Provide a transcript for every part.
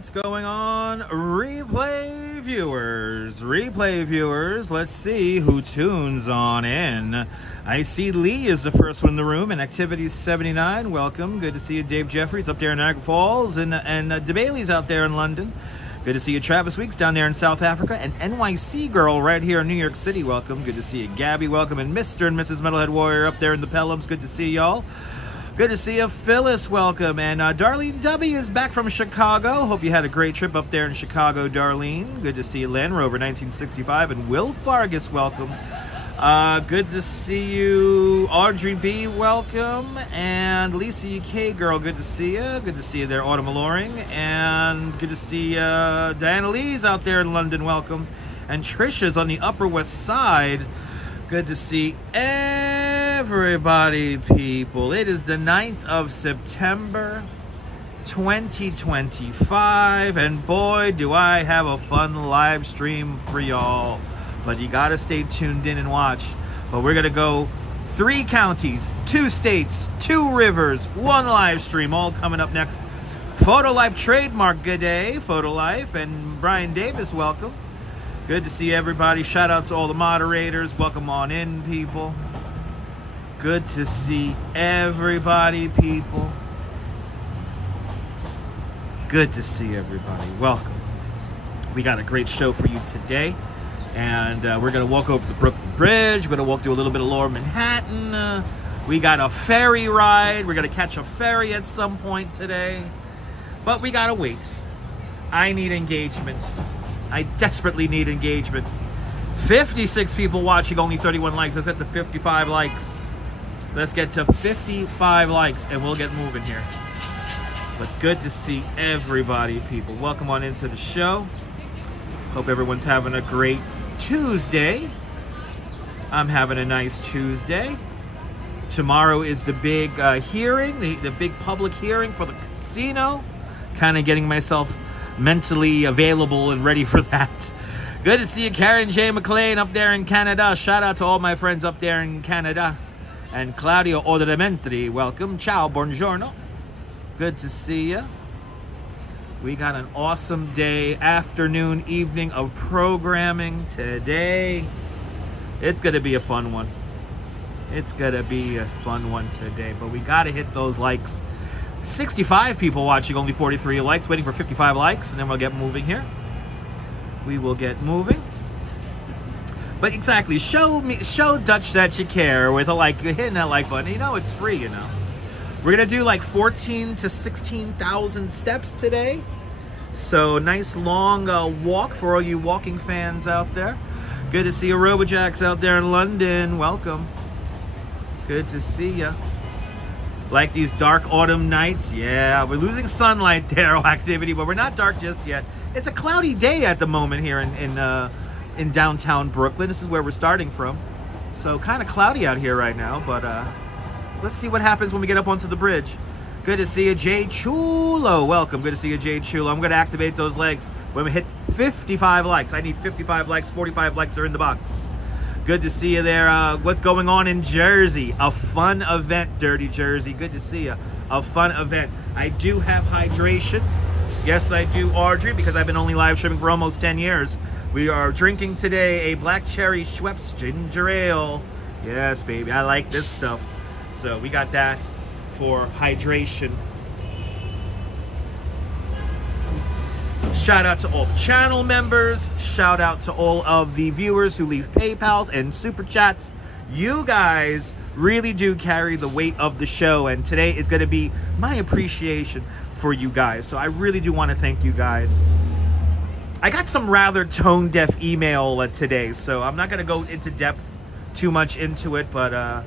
What's going on, replay viewers? Let's see who tunes on in. I see Lee is the first one in the room, and Activities 79, welcome. Good to see you, Dave Jeffries, up there in Niagara Falls, and DeBailey's out there in London. Good to see you, Travis Weeks, down there in South Africa, and NYC Girl right here in New York City, welcome. Good to see you, Gabby, welcome, and Mr. and Mrs. Metalhead Warrior up there in the Pelhams, good to see y'all. Good to see you, Phyllis, welcome. And Darlene W is back from Chicago. Hope you had a great trip up there in Chicago, Darlene. Good to see you, Land Rover 1965. And Will Fargus, welcome. Good to see you, Audrey B, welcome. And Lisa K, girl, good to see you. Good to see you there, Autumn Alluring. And good to see Diana Lee's out there in London, welcome. And Trisha's on the Upper West Side. Good to see everybody, people. It is the 9th of September, 2025, and boy, do I have a fun live stream for y'all. But you gotta stay tuned in and watch. But we're gonna go 3 counties, 2 states, 2 rivers, 1 live stream, all coming up next. Photo Life Trademark, good day, Photo Life, and Brian Davis, welcome. Good to see everybody. Shout out to all the moderators. Welcome on in, people. Good to see everybody, people. Good to see everybody. Welcome. We got a great show for you today. And we're going to walk over the Brooklyn Bridge. We're going to walk through a little bit of Lower Manhattan. We got a ferry ride. We're going to catch a ferry at some point today. But we got to wait. I need engagement. I desperately need engagement. 56 people watching, only 31 likes. Let's get to 55 likes. Let's get to 55 likes and we'll get moving here. But good to see everybody, people. Welcome on into the show. Hope everyone's having a great Tuesday. I'm having a nice Tuesday. Tomorrow is the big hearing, the big public hearing for the casino. Kind of getting myself mentally available and ready for that. Good to see you, Karen J. McLean up there in Canada. Shout out to all my friends up there in Canada. And Claudio Odementri, welcome. Ciao, buongiorno. Good to see you. We got an awesome day, afternoon, evening of programming today. It's going to be a fun one. It's going to be a fun one today. But we got to hit those likes. 65 people watching, only 43 likes, waiting for 55 likes, and then we'll get moving here. We will get moving. But exactly, show Dutch that you care with a like, hitting that like button. You know, it's free, you know. We're going to do like 14 to 16,000 steps today. So nice long walk for all you walking fans out there. Good to see you, Robojacks out there in London. Welcome. Good to see you. Like these dark autumn nights. Yeah, we're losing sunlight there, activity, but we're not dark just yet. It's a cloudy day at the moment here in downtown Brooklyn. This is where we're starting from. So kind of cloudy out here right now, but let's see what happens when we get up onto the bridge. Good to see you, Jay Chulo. Welcome. Good to see you, Jay Chulo. I'm going to activate those legs when we hit 55 likes. I need 55 likes. 45 likes are in the box. Good to see you there. What's going on in Jersey? A fun event, Dirty Jersey. Good to see you. A fun event. I do have hydration. Yes, I do, Audrey, because I've been only live streaming for almost 10 years. We are drinking today a Black Cherry Schweppes Ginger Ale. Yes, baby. I like this stuff. So we got that for hydration. Shout out to all the channel members. Shout out to all of the viewers who leave PayPals and Super Chats. You guys really do carry the weight of the show, and today is going to be my appreciation for you guys. So I really do want to thank you guys. I got some rather tone-deaf email today, so I'm not going to go into depth too much into it, but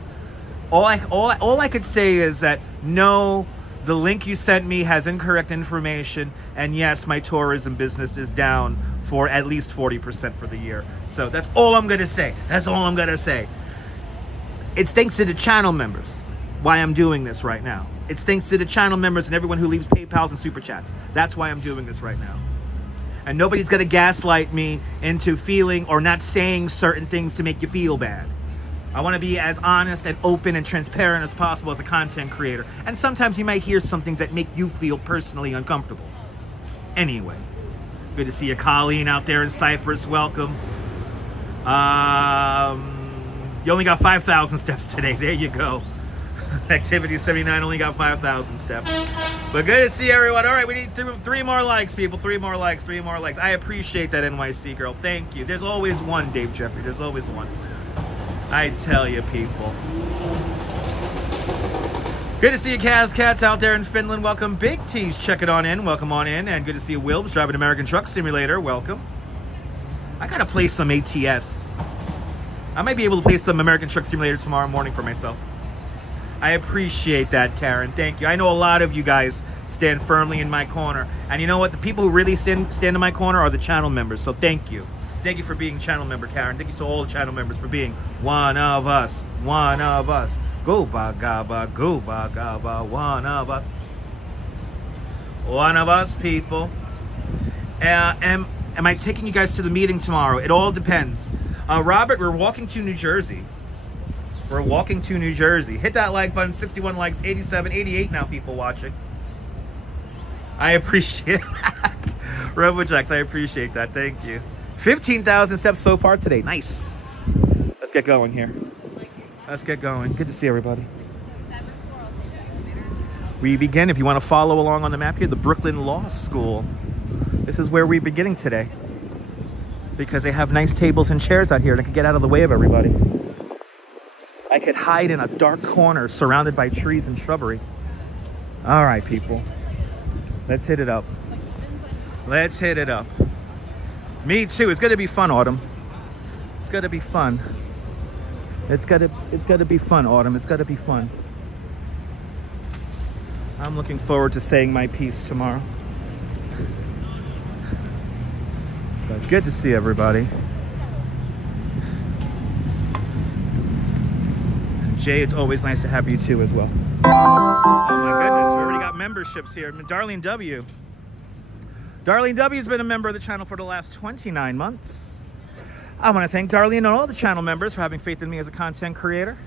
all I could say is that no, the link you sent me has incorrect information, and yes, my tourism business is down for at least 40% for the year. So that's all I'm going to say. That's all I'm going to say. It's thanks to the channel members why I'm doing this right now. It's thanks to the channel members and everyone who leaves PayPals and Super Chats. That's why I'm doing this right now. And nobody's going to gaslight me into feeling or not saying certain things to make you feel bad. I want to be as honest and open and transparent as possible as a content creator. And sometimes you might hear some things that make you feel personally uncomfortable. anyway. Good to see you, Colleen, out there in Cyprus. Welcome. You only got 5,000 steps today. There you go. Activity 79 only got 5,000 steps. But good to see everyone. All right, we need three more likes, people. 3 more likes, 3 more likes. I appreciate that, NYC girl. Thank you. There's always one, Dave Jeffrey. There's always one. I tell you, people. Good to see you, Cats out there in Finland. Welcome. Big T's checking on in. Welcome on in. And good to see you, Wilbs, driving American Truck Simulator. Welcome. I gotta play some ATS. I might be able to play some American Truck Simulator tomorrow morning for myself. I appreciate that, Karen. Thank you. I know a lot of you guys stand firmly in my corner. And you know what? The people who really stand in my corner are the channel members. So thank you. Thank you for being channel member, Karen. Thank you to all the channel members for being one of us. One of us. Go ba-ga-ba, go ba-ga-ba, one of us. One of us, people. Am I taking you guys to the meeting tomorrow? It all depends. Robert, we're walking to New Jersey. We're walking to New Jersey. Hit that like button. 61 likes, 87, 88 now people watching. I appreciate that. RoboJax, I appreciate that. Thank you. 15,000 steps so far today. Nice. Let's get going here. Let's get going. Good to see everybody. We begin, if you want to follow along on the map here, the Brooklyn Law School. This is where we're beginning today. Because they have nice tables and chairs out here that can get out of the way of everybody. I could hide in a dark corner surrounded by trees and shrubbery. All right, people. Let's hit it up. Let's hit it up. Me too. It's going to be fun, Autumn. It's going to be fun. It's gotta be fun, Autumn. It's gotta be fun. I'm looking forward to saying my piece tomorrow. But good to see everybody. And Jay, it's always nice to have you too as well. Oh my goodness, we already got memberships here. Darlene W. Darlene W has been a member of the channel for the last 29 months. I want to thank Darlene and all the channel members for having faith in me as a content creator.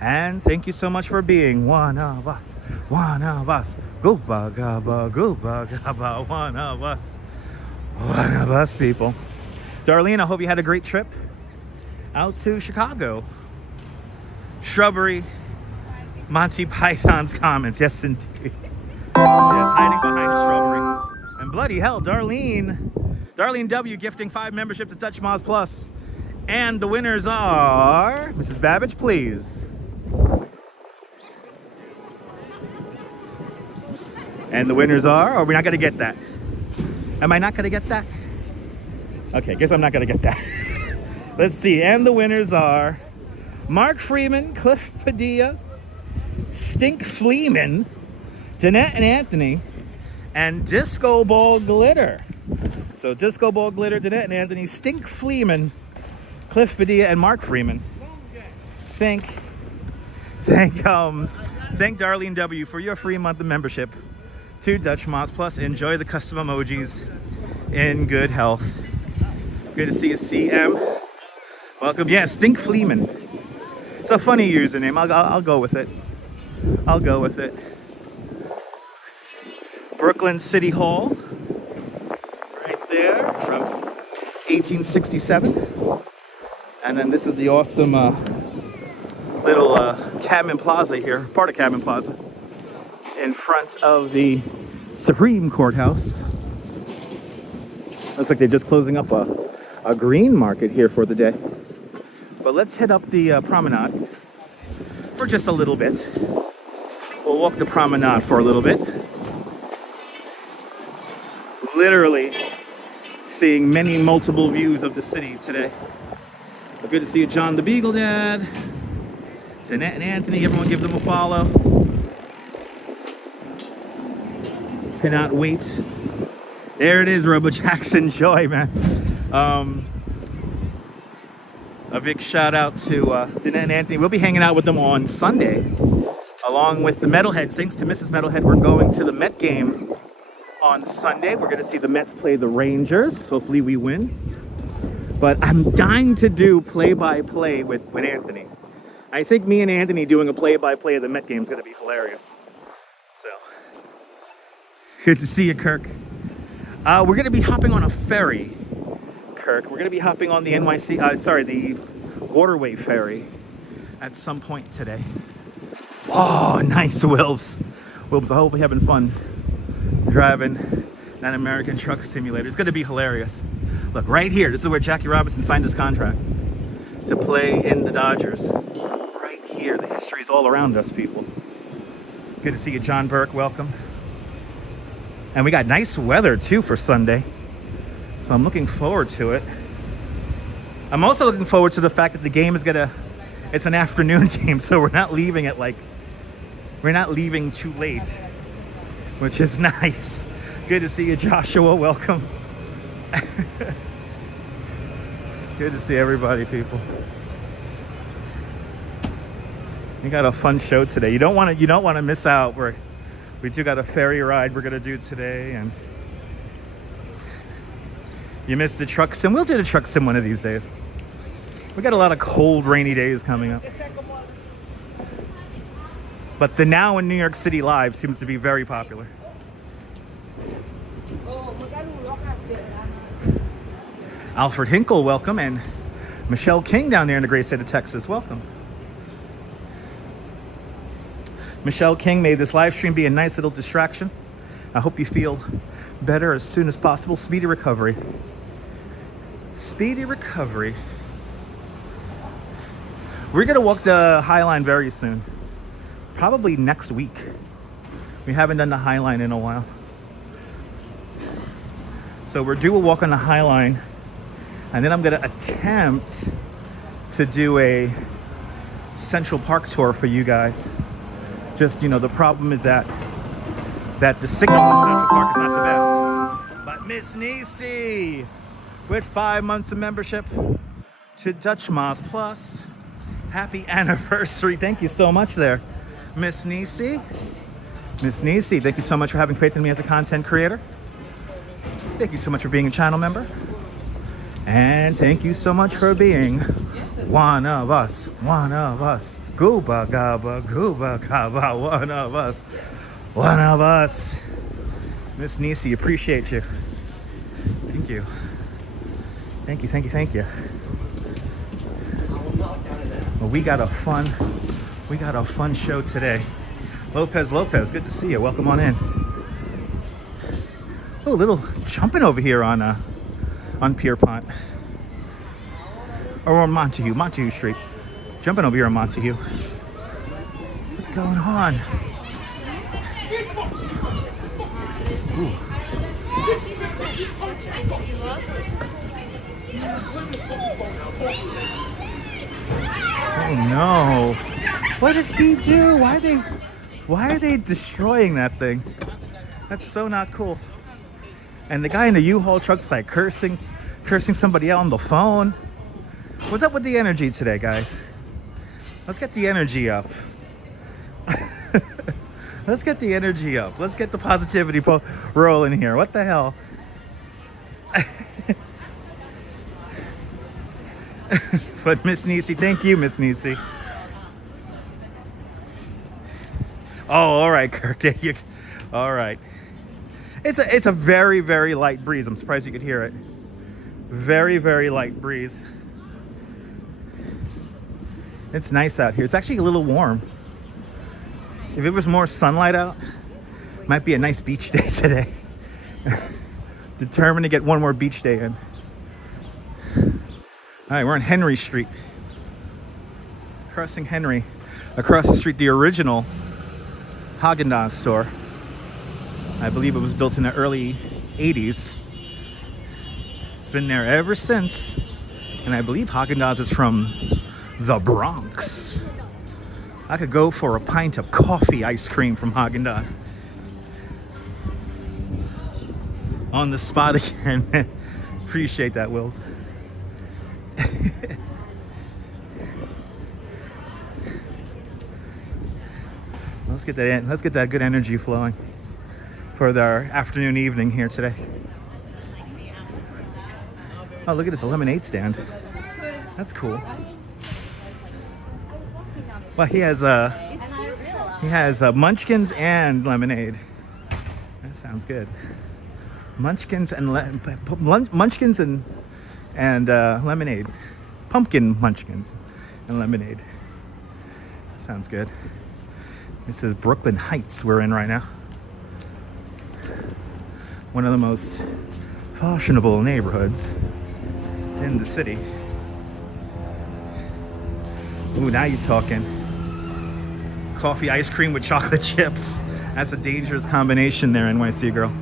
And thank you so much for being one of us. One of us. Gooba gaba, gooba gaba, one of us. One of us, people. Darlene, I hope you had a great trip out to Chicago. Shrubbery, Monty Python's comments. Yes, indeed. Yes, hiding behind the shrubbery. And bloody hell, Darlene W gifting 5 memberships to Dutch Moz Plus. And the winners are... Mrs. Babbage, please. And the winners are... Are we not going to get that? Am I not going to get that? Okay, guess I'm not going to get that. Let's see. And the winners are... Mark Freeman, Cliff Padilla, Stink Fleeman, Danette and Anthony, and Disco Ball Glitter. So Disco Ball Glitter, Danette and Anthony, Stink Fleeman, Cliff Padilla, and Mark Freeman. Thank Darlene W for your free month of membership to Dutch Moz Plus. Enjoy the custom emojis in good health. Good to see you, CM. Welcome. Yeah, Stink Fleeman. It's a funny username. I'll go with it. I'll go with it. Brooklyn City Hall. Right there from 1867. And then this is the awesome little Cabin Plaza here, part of Cabin Plaza, in front of the Supreme Courthouse. Looks like they're just closing up a green market here for the day. But let's hit up the Promenade for just a little bit. We'll walk the Promenade for a little bit. Literally seeing multiple views of the city today. But good to see you, John the Beagle Dad, Danette and Anthony. Everyone give them a follow. Cannot wait. There it is, RoboJax. Enjoy, man. A big shout out to Danette and Anthony. We'll be hanging out with them on Sunday, along with the Metalhead. Thanks to Mrs. Metalhead, we're going to the Met game on Sunday. We're going to see the Mets play the Rangers. Hopefully we win. But I'm dying to do play-by-play with Anthony. I think me and Anthony doing a play-by-play of the Met game is going to be hilarious. So, good to see you, Kirk. We're going to be hopping on a ferry, Kirk. We're going to be hopping on the NYC, the Waterway Ferry at some point today. Oh, nice, Wilbs. Wilbs, I hope you're having fun driving that American truck simulator. It's going to be hilarious. Look, right here, this is where Jackie Robinson signed his contract to play in the Dodgers. Right here, the history is all around us, people. Good to see you, John Burke, welcome. And we got nice weather, too, for Sunday. So I'm looking forward to it. I'm also looking forward to the fact that the game is it's an afternoon game, so we're not leaving too late, which is nice. Good to see you, Joshua. Welcome. Good to see everybody, people. We got a fun show today. You don't want to miss out. We do got a ferry ride we're gonna do today, and you missed the truck sim. We'll do the truck sim one of these days. We got a lot of cold, rainy days coming up. But the Now in New York City Live seems to be very popular. Alfred Hinkle, welcome, and Michelle King down there in the great state of Texas, welcome. Michelle King made this live stream be a nice little distraction. I hope you feel better as soon as possible. Speedy recovery. Speedy recovery. We're gonna walk the High Line very soon. Probably next week. We haven't done the High Line in a while. So we're due a walk on the High Line, and then I'm gonna attempt to do a Central Park tour for you guys. Just, the problem is that the signal in Central Park is not the best. But Miss Nisi, with 5 months of membership to Dutch Moz Plus, happy anniversary. Thank you so much there, Miss Nisi. Miss Nisi, thank you so much for having faith in me as a content creator. Thank you so much for being a channel member. And thank you so much for being one of us, one of us. Gooba gaba, gooba gaba, one of us, one of us. Miss Nisi, appreciate you. Thank you. Thank you, thank you, thank you. Well, we got a fun show today. Lopez, good to see you. Welcome on in. Oh, a little jumping over here on Pierpont. Or on Montague Street. Jumping over here on Montague. What's going on? Ooh. Oh no. What did he do? Why are they destroying that thing? That's so not cool. And the guy in the U-Haul truck's like cursing somebody out on the phone. What's up with the energy today, guys? Let's get the energy up. Let's get the energy up. Let's get the positivity rolling here. What the hell? But Miss Nisi, thank you, Miss Nisi. Oh, all right, Kirk. All right. It's a very, very light breeze. I'm surprised you could hear it. Very, very light breeze. It's nice out here. It's actually a little warm. If it was more sunlight out, it might be a nice beach day today. Determined to get one more beach day in. All right, we're on Henry Street. Crossing Henry. Across the street, the original Haagen-Dazs store. I believe it was built in the early 80s. It's been there ever since. And I believe Haagen-Dazs is from the Bronx. I could go for a pint of coffee ice cream from Haagen-Dazs. On the spot again. Appreciate that, Wills. Let's get that in. Let's get that good energy flowing for our afternoon, evening here today. Oh, look at this, a lemonade stand. That's cool. Well, he has munchkins and lemonade. That sounds good. Munchkins and munchkins and lemonade. Pumpkin munchkins and lemonade. Sounds good. This is Brooklyn Heights we're in right now. One of the most fashionable neighborhoods in the city. Ooh, now you're talking. Coffee, ice cream with chocolate chips. That's a dangerous combination there, NYC girl.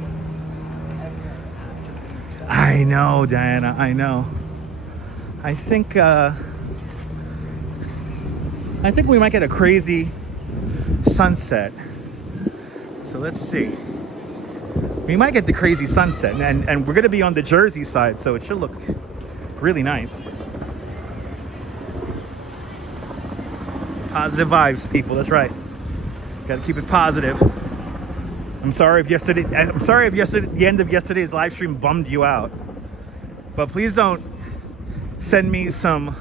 I know, Diana, I know. I think we might get a crazy sunset. So let's see. We might get the crazy sunset, and we're gonna be on the Jersey side, so it should look really nice. Positive vibes, people, that's right. Gotta keep it positive. I'm sorry if the end of yesterday's live stream bummed you out. But please don't send me some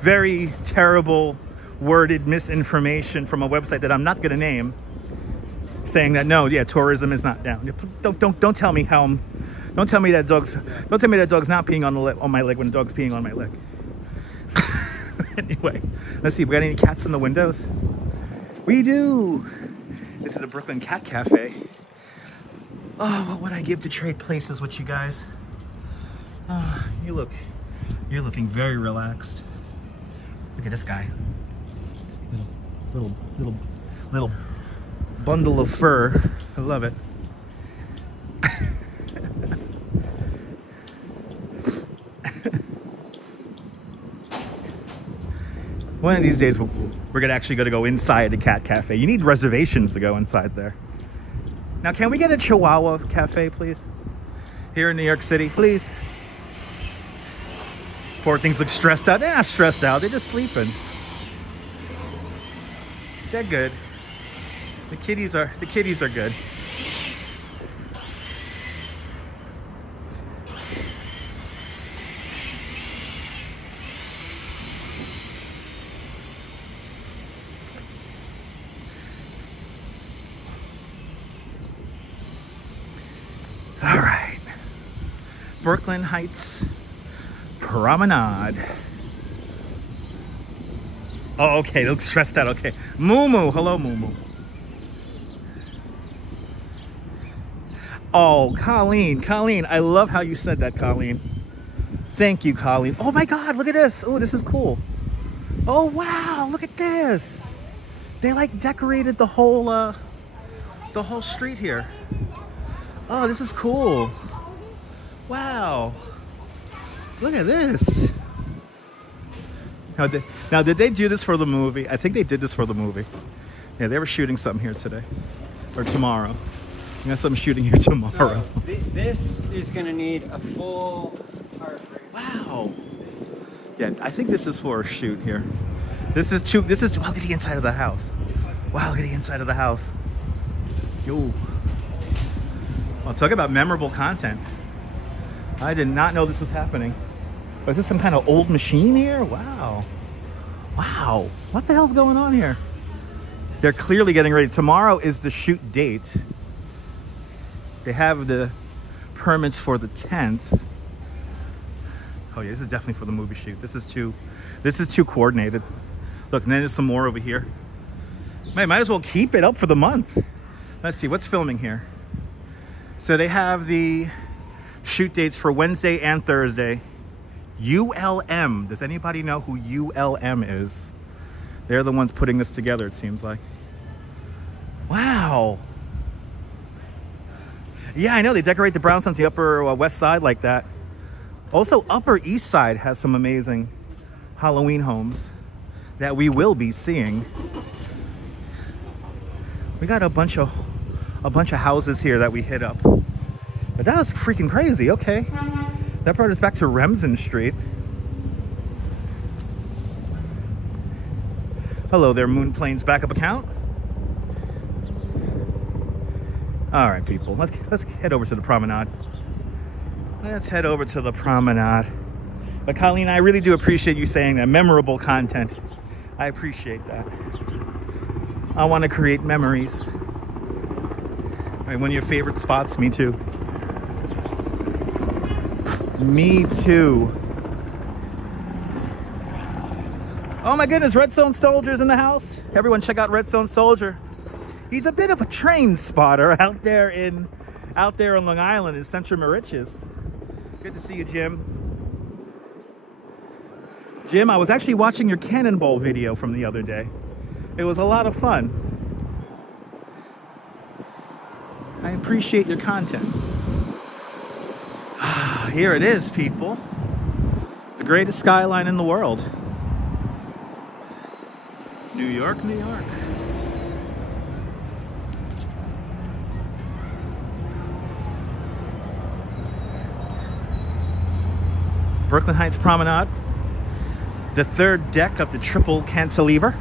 very terrible worded misinformation from a website that I'm not gonna name, saying that no, yeah, tourism is not down. Don't tell me how don't tell me that dog's not peeing on my leg when the dog's peeing on my leg. Anyway, let's see, we got any cats in the windows? We do. This is the Brooklyn Cat Cafe. Oh, what would I give to trade places with you guys? Oh, you're looking very relaxed. Look at this guy. Little bundle of fur. I love it. One of these days, we're actually going to go inside the cat cafe. You need reservations to go inside there. Now, can we get a Chihuahua cafe, please? Here in New York City, please. Poor things look stressed out. They're not stressed out. They're just sleeping. They're good. The kitties are good. All right. Brooklyn Heights Promenade. Oh, okay. They look stressed out. Okay. Moo. Hello, Moo. Oh, Colleen. I love how you said that, Colleen. Thank you, Colleen. Oh my God, look at this. Oh, this is cool. Oh, wow. Look at this. They like decorated the whole street here. Oh, this is cool. Wow. Look at this. Now, did they do this for the movie? I think they did this for the movie. Yeah, they were shooting something here today. Or tomorrow. I got something shooting here tomorrow. So, this is going to need a full heart rate. Wow. Yeah, I think this is for a shoot here. This is wow, look at the inside of the house. Wow, look at the inside of the house. Yo. Well, talk about memorable content. I did not know this was happening. Is this some kind of old machine here? Wow. Wow. What the hell's going on here? They're clearly getting ready. Tomorrow is the shoot date. They have the permits for the 10th. Oh yeah, this is definitely for the movie shoot. This is too coordinated. Look, and then there's some more over here. Might as well keep it up for the month. Let's see, what's filming here? So they have the shoot dates for Wednesday and Thursday. ULM. Does anybody know who ULM is? They're the ones putting this together, it seems like. Wow. Yeah, I know. They decorate the brownstones on the Upper West Side like that. Also, Upper East Side has some amazing Halloween homes that we will be seeing. We got a bunch of houses here that we hit up. But that was freaking crazy. Okay. That brought us back to Remsen Street. Hello there, Moon Plains backup account. All right, people, let's head over to the promenade. Let's head over to the promenade. But Colleen, I really do appreciate you saying that. Memorable content. I appreciate that. I want to create memories. All right, one of your favorite spots, me too. Me too. Oh my goodness, Redstone Soldier's in the house. Everyone check out Redstone Soldier. He's a bit of a train spotter out there on Long Island in Central Mauritius. Good to see you, Jim. Jim, I was actually watching your Cannonball video from the other day. It was a lot of fun. I appreciate your content. Here it is, people. The greatest skyline in the world. New York, New York. Brooklyn Heights Promenade. The third deck of the triple cantilever.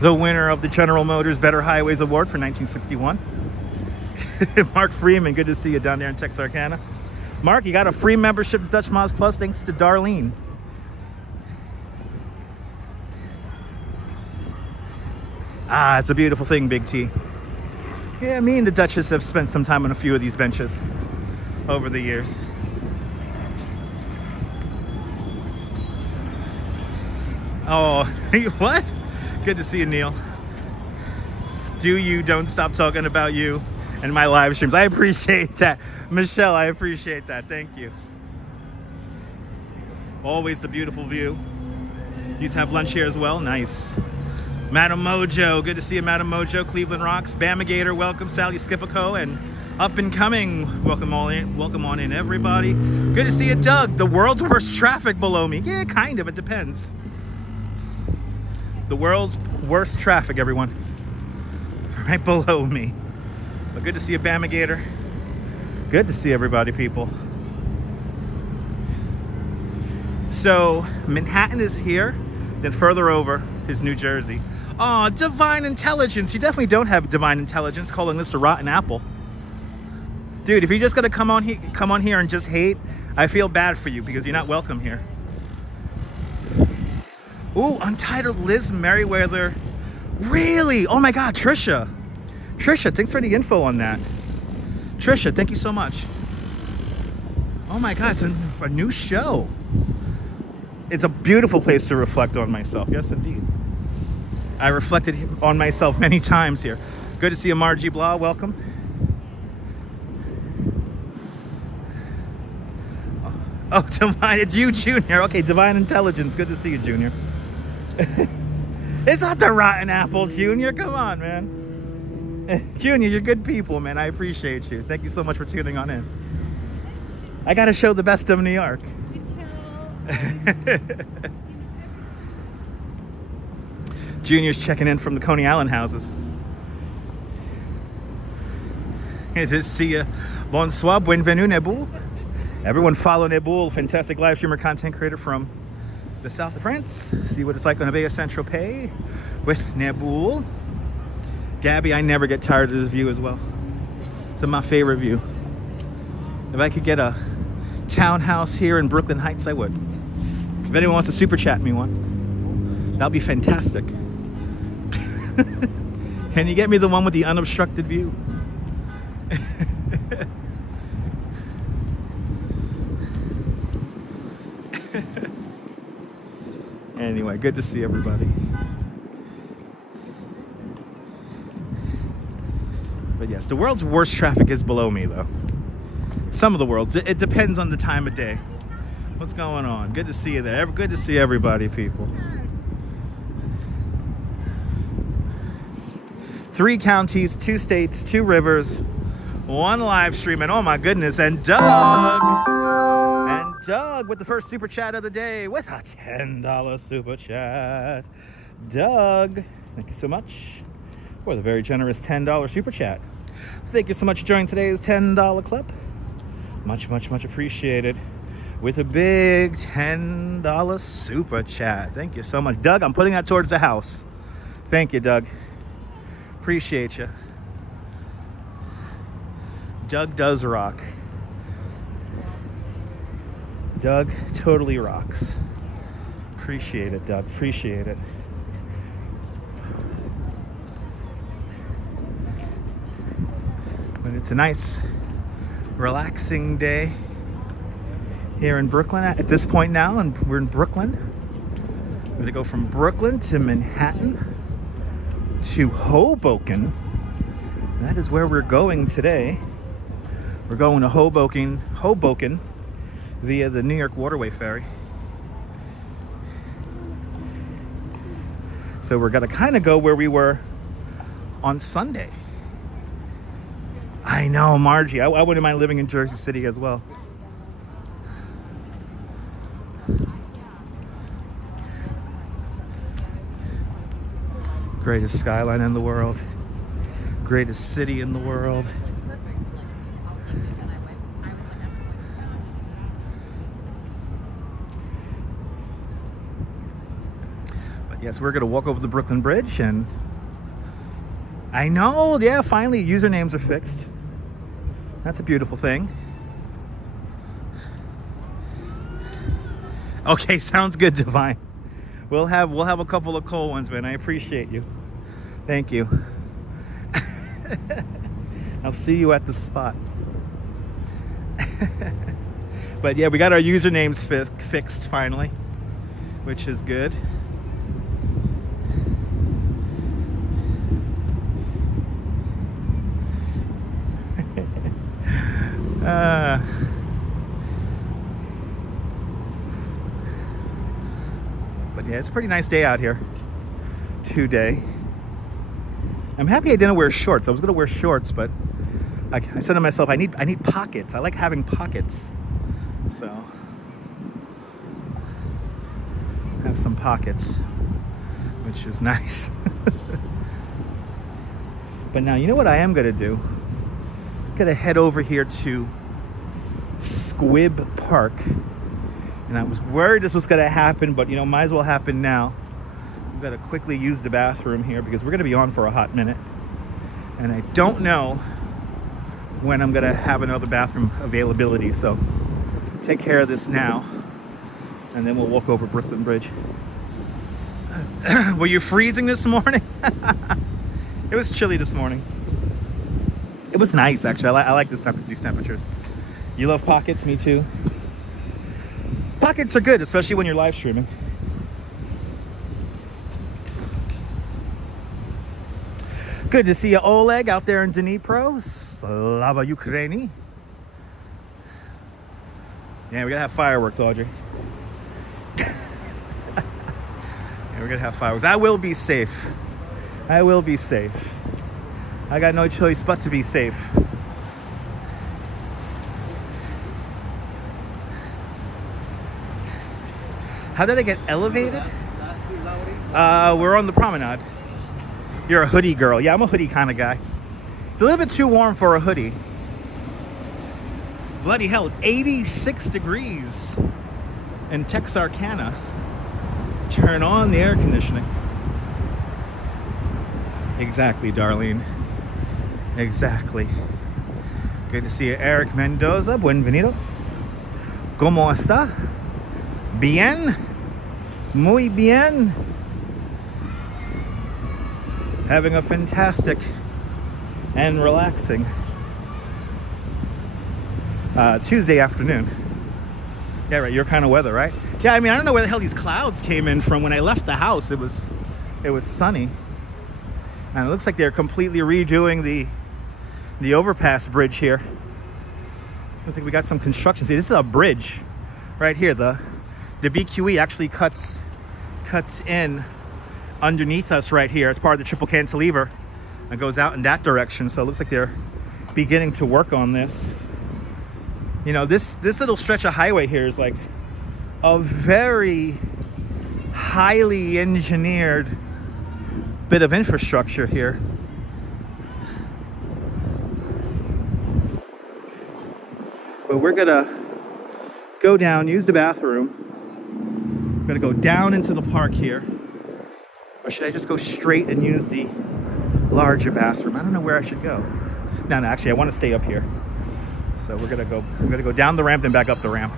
The winner of the General Motors Better Highways Award for 1961. Mark Freeman, good to see you down there in Texarkana. Mark, you got a free membership to Dutch Moz Plus thanks to Darlene. Ah, it's a beautiful thing, Big T. Yeah, me and the Duchess have spent some time on a few of these benches over the years. Oh, what? Good to see you, Neil. Don't stop talking about you and my live streams. I appreciate that. Michelle, I appreciate that. Thank you. Always a beautiful view. You have lunch here as well. Nice. Madam Mojo, good to see you, Madam Mojo. Cleveland Rocks, Bamigator, welcome. Sally Skipico, and up and coming, welcome on in, everybody. Good to see you, Doug. The world's worst traffic below me. Yeah, kind of. It depends. The world's worst traffic, everyone, right below me. But good to see you, Bamigator. Good to see everybody, people. So Manhattan is here, then further over is New Jersey. Oh, divine intelligence. You definitely don't have divine intelligence calling this a rotten apple. Dude, if you're just gonna come on here and just hate, I feel bad for you because you're not welcome here. Ooh, Untitled Liz Merriweather. Really? Oh my God, Trisha. Trisha, thanks for the info on that. Trisha, thank you so much. Oh my God, it's a new show. It's a beautiful place to reflect on myself. Yes, indeed. I reflected on myself many times here. Good to see you, Margie Blah. Welcome. Oh, Divine, it's you, Junior. Okay, Divine Intelligence. Good to see you, Junior. It's not the rotten apple, Junior. Come on, man. Junior, you're good people, man. I appreciate you. Thank you so much for tuning on in. I got to show the best of New York. Junior's checking in from the Coney Island houses. Good to see you. Bonsoir, bienvenue, Neboul. Everyone follow Neboul, fantastic live streamer, content creator from the south of France. See what it's like on a Bay of Saint-Tropez with Neboul. Gabby, I never get tired of this view as well. It's my favorite view. If I could get a townhouse here in Brooklyn Heights, I would. If anyone wants to super chat me one, that'll be fantastic. Can you get me the one with the unobstructed view? Anyway, good to see everybody. But yes, the world's worst traffic is below me, though. Some of the world's. It depends on the time of day. What's going on? Good to see you there. Good to see everybody, people. 3 counties, 2 states, 2 rivers, 1 live stream, and oh my goodness, and Doug with the first super chat of the day with a $10 super chat. Doug, thank you so much for the very generous $10 super chat. Thank you so much for joining today's $10 club. Much, much, much appreciated. With a big $10 super chat. Thank you so much. Doug, I'm putting that towards the house. Thank you, Doug. Appreciate you. Doug does rock. Doug totally rocks. Appreciate it, Doug. Appreciate it. But it's a nice, relaxing day here in Brooklyn at this point now, and we're in Brooklyn. We're gonna go from Brooklyn to Manhattan to Hoboken. That is where we're going today. We're going to Hoboken via the New York Waterway Ferry. So we're gonna kind of go where we were on Sunday. I know, Margie. I wouldn't mind living in Jersey City as well. Greatest skyline in the world. Greatest city in the world. But yes, we're gonna walk over the Brooklyn Bridge, and I know, yeah, finally usernames are fixed. That's a beautiful thing. Okay, sounds good, Divine. We'll have a couple of cold ones, man. I appreciate you. Thank you. I'll see you at the spot. But yeah, we got our usernames fixed finally, which is good. But yeah, it's a pretty nice day out here today. I'm happy I didn't wear shorts. I was gonna wear shorts, but I said to myself, I need pockets. I like having pockets, so have some pockets, which is nice. But now, you know what I am gonna do? I'm gonna head over here to Squibb Park, and I was worried this was gonna happen, but you know, might as well happen now. I'm gonna quickly use the bathroom here because we're gonna be on for a hot minute, and I don't know when I'm gonna have another bathroom availability, so take care of this now, and then we'll walk over Brooklyn Bridge. Were you freezing this morning? It was chilly this morning. It was nice, actually. I like these temperatures. You love pockets? Me too. Pockets are good, especially when you're live streaming. Good to see you, Oleg, out there in Dnipro. Slava Ukraini. Yeah, we gotta have fireworks, Audrey. Yeah, we're gonna have fireworks. I will be safe. I will be safe. I got no choice but to be safe. How did I get elevated? We're on the Promenade. You're a hoodie girl. Yeah, I'm a hoodie kind of guy. It's a little bit too warm for a hoodie. Bloody hell, 86 degrees in Texarkana. Turn on the air conditioning. Exactly, Darlene. Exactly. Good to see you, Eric Mendoza. Buenvenidos. ¿Cómo está? Bien. Muy bien. Having a fantastic and relaxing Tuesday afternoon. Yeah, right. Your kind of weather, right? Yeah, I mean, I don't know where the hell these clouds came in from. When I left the house, it was sunny, and it looks like they're completely redoing the overpass bridge here. Looks like we got some construction. See, this is a bridge right here. The BQE actually cuts in underneath us right here as part of the triple cantilever and goes out in that direction. So it looks like they're beginning to work on this. You know, this little stretch of highway here is like a very highly engineered bit of infrastructure here. But we're gonna go down, use the bathroom. We're gonna go down into the park here. Or should I just go straight and use the larger bathroom? I don't know where I should go. No, actually I want to stay up here. So we're gonna go down the ramp and back up the ramp.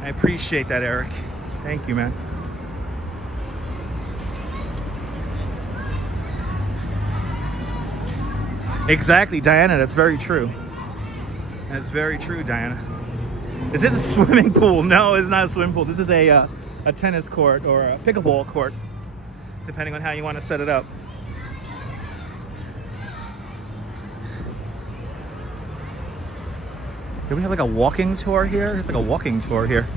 I appreciate that, Eric. Thank you, man. Exactly, Diana, that's very true. That's very true, Diana. Is it a swimming pool? No, it's not a swimming pool. This is a tennis court or a pickleball court, depending on how you want to set it up. Do we have like a walking tour here? It's like a walking tour here.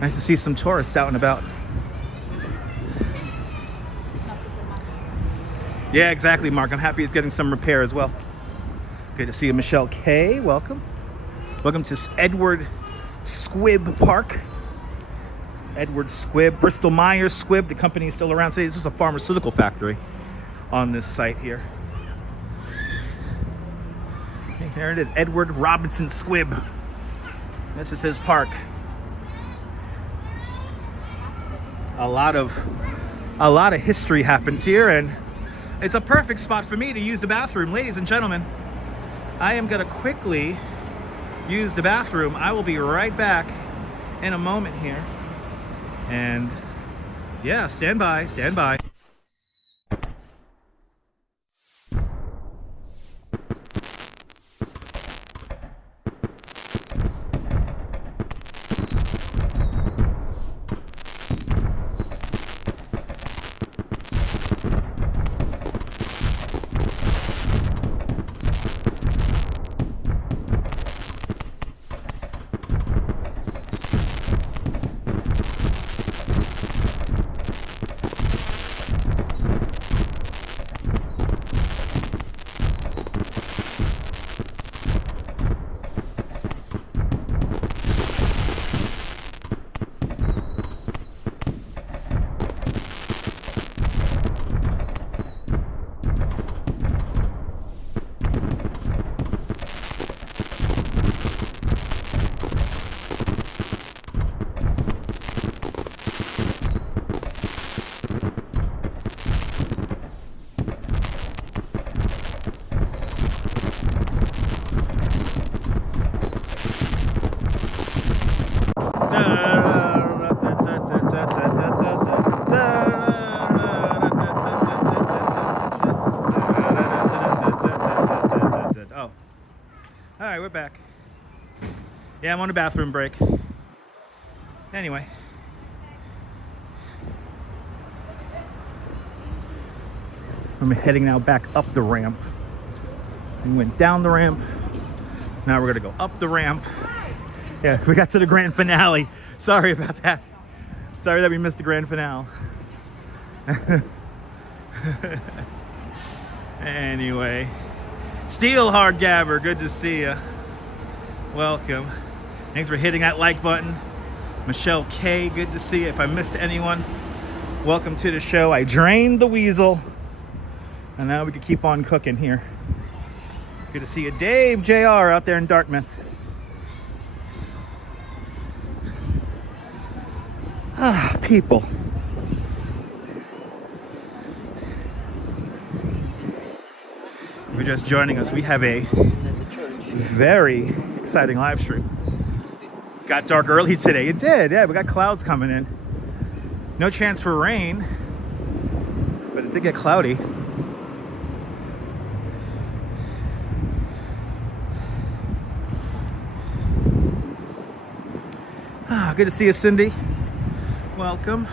Nice to see some tourists out and about. Yeah, exactly, Mark. I'm happy it's getting some repair as well. Good to see you, Michelle K. Welcome. Welcome to Edward Squibb Park. Edward Squibb, Bristol Myers Squibb. The company is still around today. This is a pharmaceutical factory on this site here. Okay, there it is, Edward Robinson Squibb. This is his park. A lot of history happens here, and it's a perfect spot for me to use the bathroom. Ladies and gentlemen, I am gonna quickly use the bathroom. I will be right back in a moment here. And yeah, stand by, stand by. Alright, we're back. Yeah, I'm on a bathroom break. Anyway. I'm heading now back up the ramp. We went down the ramp. Now we're gonna go up the ramp. Yeah, we got to the grand finale. Sorry about that. Sorry that we missed the grand finale. Anyway. Steelhard Gabber, good to see you. Welcome. Thanks for hitting that like button. Michelle K, good to see you. If I missed anyone, welcome to the show. I drained the weasel, and now we can keep on cooking here. Good to see you, Dave JR, out there in Dartmouth. Ah, people. If you're just joining us, we have a very exciting live stream. Got dark early today. It did, yeah, we got clouds coming in. No chance for rain, but it did get cloudy. Ah, good to see you, Cindy. Welcome.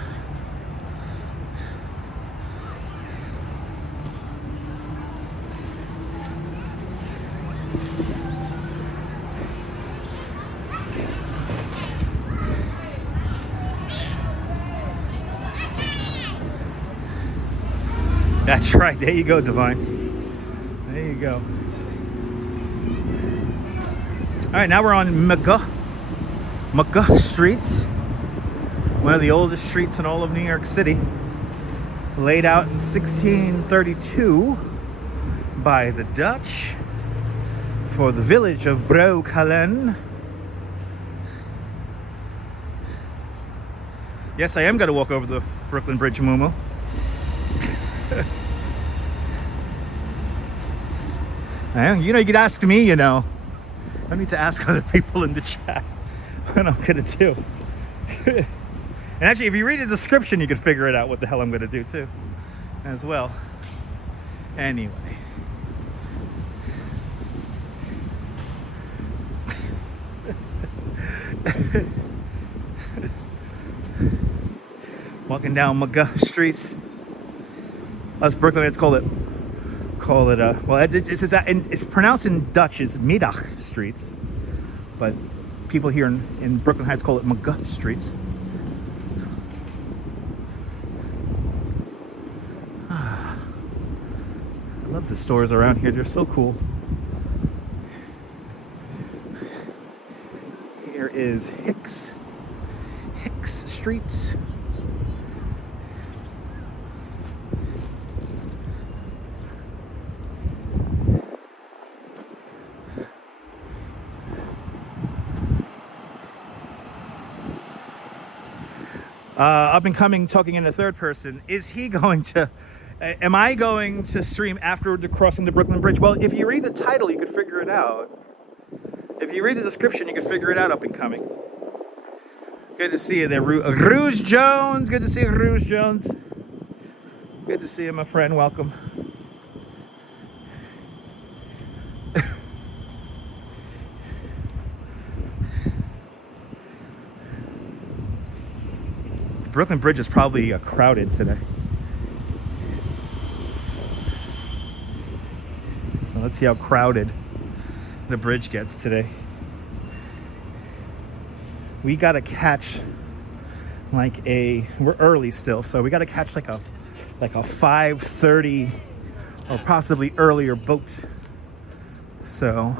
That's right. There you go, Divine. There you go. All right, now we're on McGuh Streets, one of the oldest streets in all of New York City, laid out in 1632 by the Dutch for the village of Broekelen. Yes, I am going to walk over the Brooklyn Bridge, Mumu. You know, you could ask me, you know. I need to ask other people in the chat what I'm gonna do. And actually, if you read the description, you can figure it out what the hell I'm gonna do too, as well. Anyway. Walking down McGuh streets. Us Brooklynites call it well, it's pronounced in Dutch as Middag streets, but people here in Brooklyn Heights call it McGuh streets. I love the stores around here. They're so cool. Here is Hicks Street. Up and coming, talking in the third person. Am I going to stream after crossing the Brooklyn Bridge? Well, if you read the title, you could figure it out. If you read the description, you could figure it out, up and coming. Good to see you there, Rouge Jones. Good to see you, Rouge Jones. Good to see you, my friend. Welcome. The Brooklyn Bridge is probably crowded today. So let's see how crowded the bridge gets today. We gotta catch we're early still, so we gotta catch like a 5:30 or possibly earlier boat. So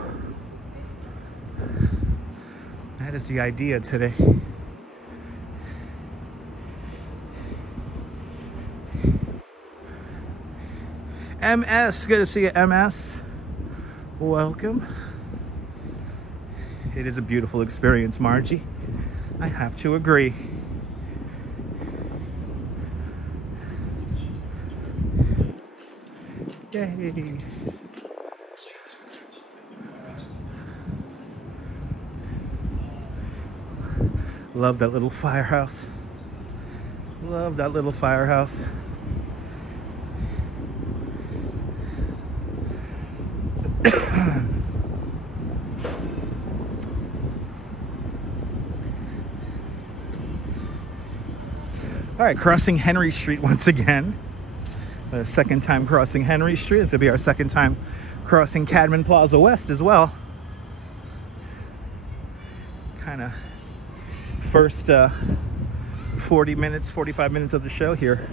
that is the idea today. MS, good to see you, MS. Welcome. It is a beautiful experience, Margie. I have to agree. Yay. Love that little firehouse. Love that little firehouse. All right, crossing Henry Street once again. The second time crossing Henry Street. This will be our second time crossing Cadman Plaza West as well. Kind of first 45 minutes of the show here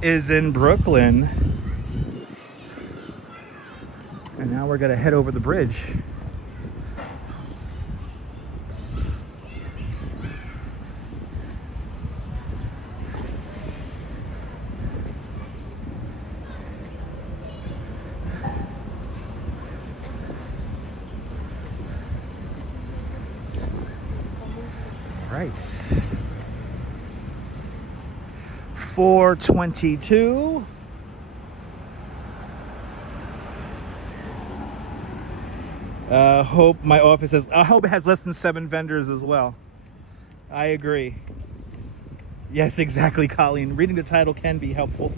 is in Brooklyn. And now we're gonna head over the bridge. Right. 422. Hope my office has. I hope it has less than 7 vendors as well. I agree. Yes, exactly, Colleen. Reading the title can be helpful.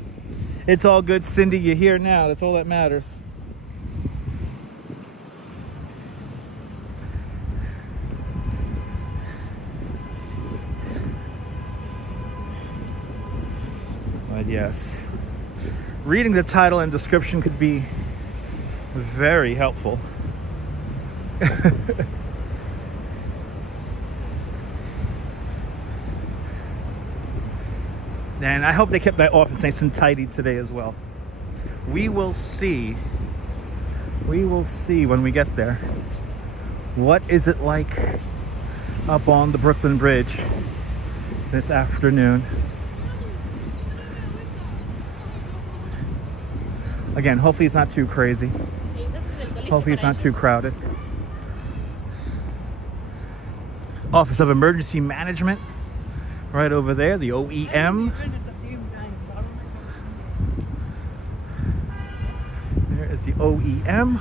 It's all good, Cindy. You're here now. That's all that matters. But yes, reading the title and description could be very helpful. And I hope they kept that office nice and tidy today as well. We will see. We will see when we get there. What is it like up on the Brooklyn Bridge this afternoon? Again, hopefully it's not too crazy. Hopefully it's not too crowded. Office of Emergency Management, right over there, the OEM. There is the OEM.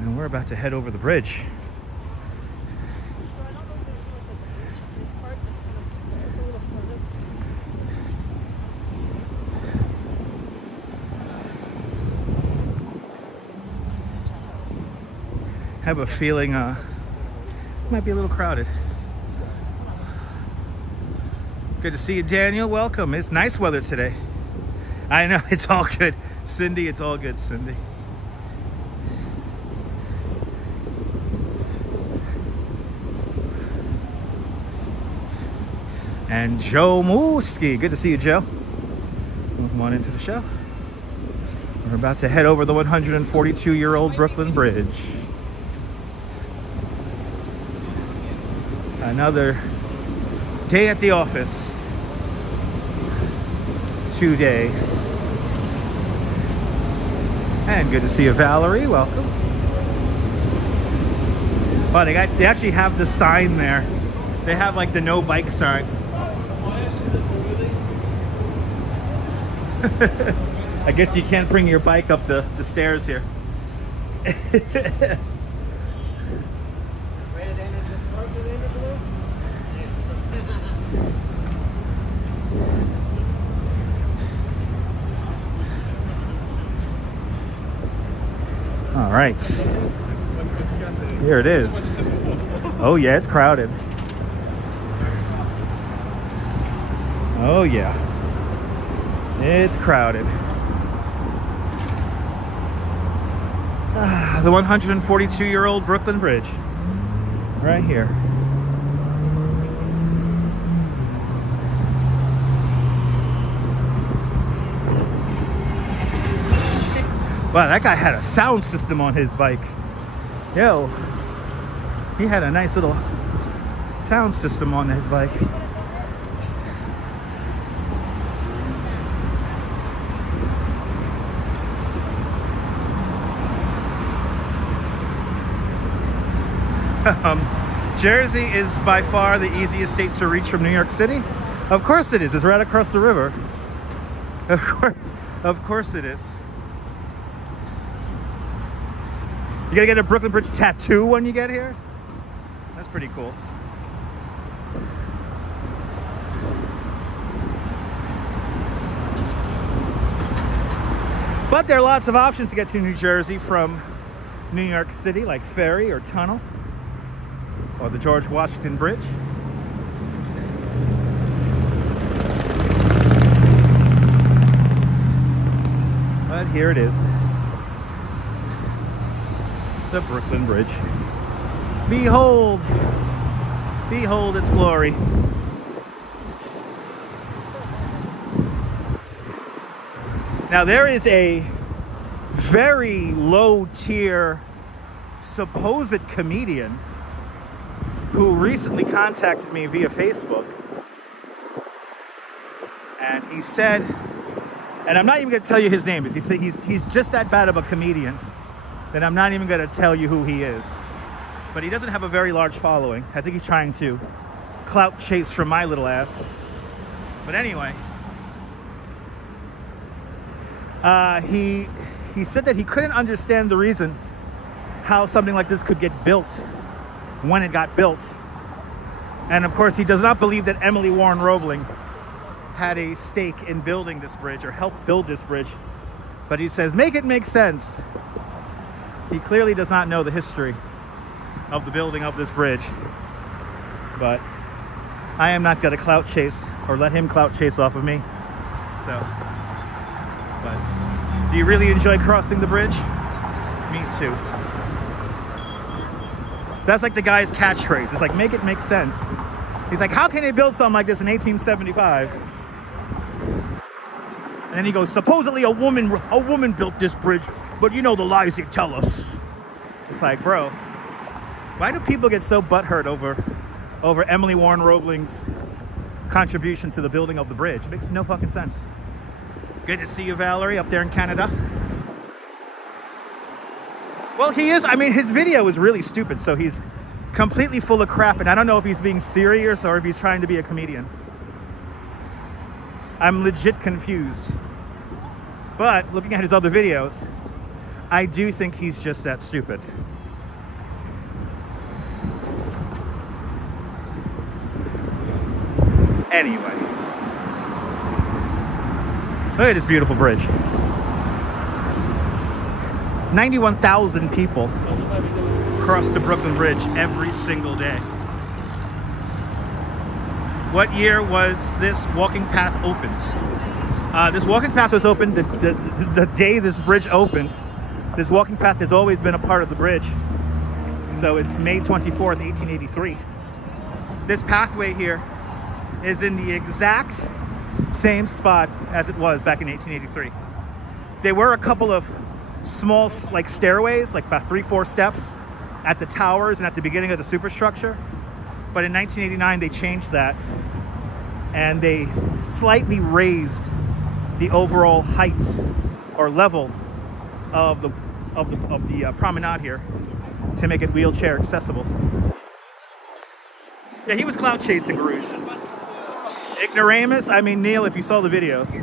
And we're about to head over the bridge. have a feeling it might be a little crowded. Good to see you, Daniel. Welcome. It's nice weather today. I know, it's all good. Cindy, it's all good, Cindy. And Joe Mooski. Good to see you, Joe. Welcome on into the show. We're about to head over the 142-year-old Brooklyn Bridge. Another day at the office today. And good to see you, Valerie. Welcome. Oh, they actually have the sign there. They have like the no bike sign. I guess you can't bring your bike up the stairs here. All right. Here it is. Oh yeah, it's crowded. Oh yeah. It's crowded. The 142-year-old Brooklyn Bridge. Right here. Wow, that guy had a sound system on his bike. Yo, he had a nice little sound system on his bike. Jersey is by far the easiest state to reach from New York City. Of course it is. It's right across the river. Of course it is. You gotta get a Brooklyn Bridge tattoo when you get here? That's pretty cool. But there are lots of options to get to New Jersey from New York City, like ferry or tunnel, or the George Washington Bridge. But here it is. The Brooklyn Bridge. Behold! Behold its glory. Now there is a very low tier supposed comedian who recently contacted me via Facebook, and he said, and I'm not even going to tell you his name, if he's just that bad of a comedian, then I'm not even going to tell you who he is. But he doesn't have a very large following. I think he's trying to clout chase from my little ass. But anyway, he said that he couldn't understand the reason how something like this could get built when it got built. And of course, he does not believe that Emily Warren Roebling had a stake in building this bridge or helped build this bridge. But he says, make it make sense. He clearly does not know the history of the building of this bridge. But I am not going to clout chase or let him clout chase off of me. So, but do you really enjoy crossing the bridge? Me too. That's like the guy's catchphrase. It's like, make it make sense. He's like, how can they build something like this in 1875? And then he goes, supposedly a woman built this bridge, but you know the lies they tell us. It's like, bro, why do people get so butthurt over Emily Warren Roebling's contribution to the building of the bridge? It makes no fucking sense. Good to see you, Valerie, up there in Canada. Well, he is. I mean, his video is really stupid, so he's completely full of crap, and I don't know if he's being serious or if he's trying to be a comedian. I'm legit confused. But looking at his other videos, I do think he's just that stupid. Anyway. Look at this beautiful bridge. 91,000 people across the Brooklyn Bridge every single day. What year was this walking path opened? This walking path was opened the day this bridge opened. This walking path has always been a part of the bridge. So it's May 24th, 1883. This pathway here is in the exact same spot as it was back in 1883. There were a couple of small like stairways, like about 3-4 steps at the towers and at the beginning of the superstructure. But in 1989 they changed that and they slightly raised the overall height or level of the promenade here to make it wheelchair accessible. Yeah, he was cloud chasing Rouge. Ignoramus, I mean Neil, if you saw the videos.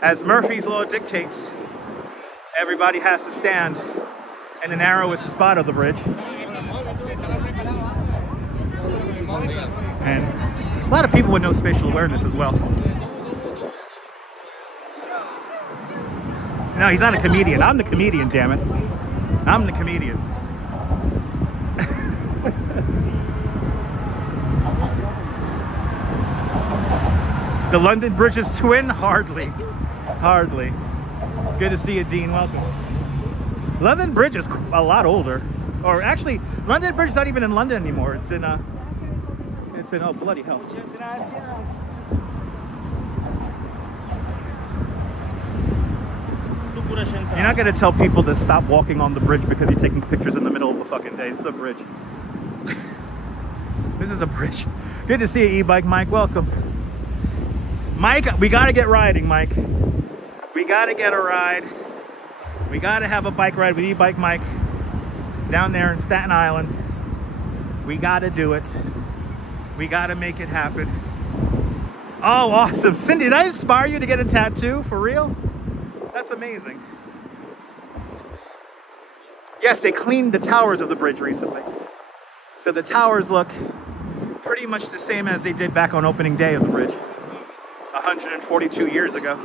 As Murphy's Law dictates, everybody has to stand in the narrowest spot of the bridge. And a lot of people with no spatial awareness as well. No, he's not a comedian. I'm the comedian, damn it. I'm the comedian. The London Bridge's twin? Hardly. Hardly. Good to see you, Dean. Welcome. London Bridge is a lot older. Or actually, London Bridge is not even in London anymore. It's in, oh, bloody hell. You're not going to tell people to stop walking on the bridge because you're taking pictures in the middle of the fucking day. It's a bridge. This is a bridge. Good to see you, E-Bike Mike. Welcome. Mike, we got to get riding, Mike. We got to get a ride. We got to have a bike ride with E-Bike Mike down there in Staten Island. We got to do it. We got to make it happen. Oh, awesome. Cindy, did I inspire you to get a tattoo? For real? That's amazing. Yes, they cleaned the towers of the bridge recently. So the towers look pretty much the same as they did back on opening day of the bridge, 142 years ago.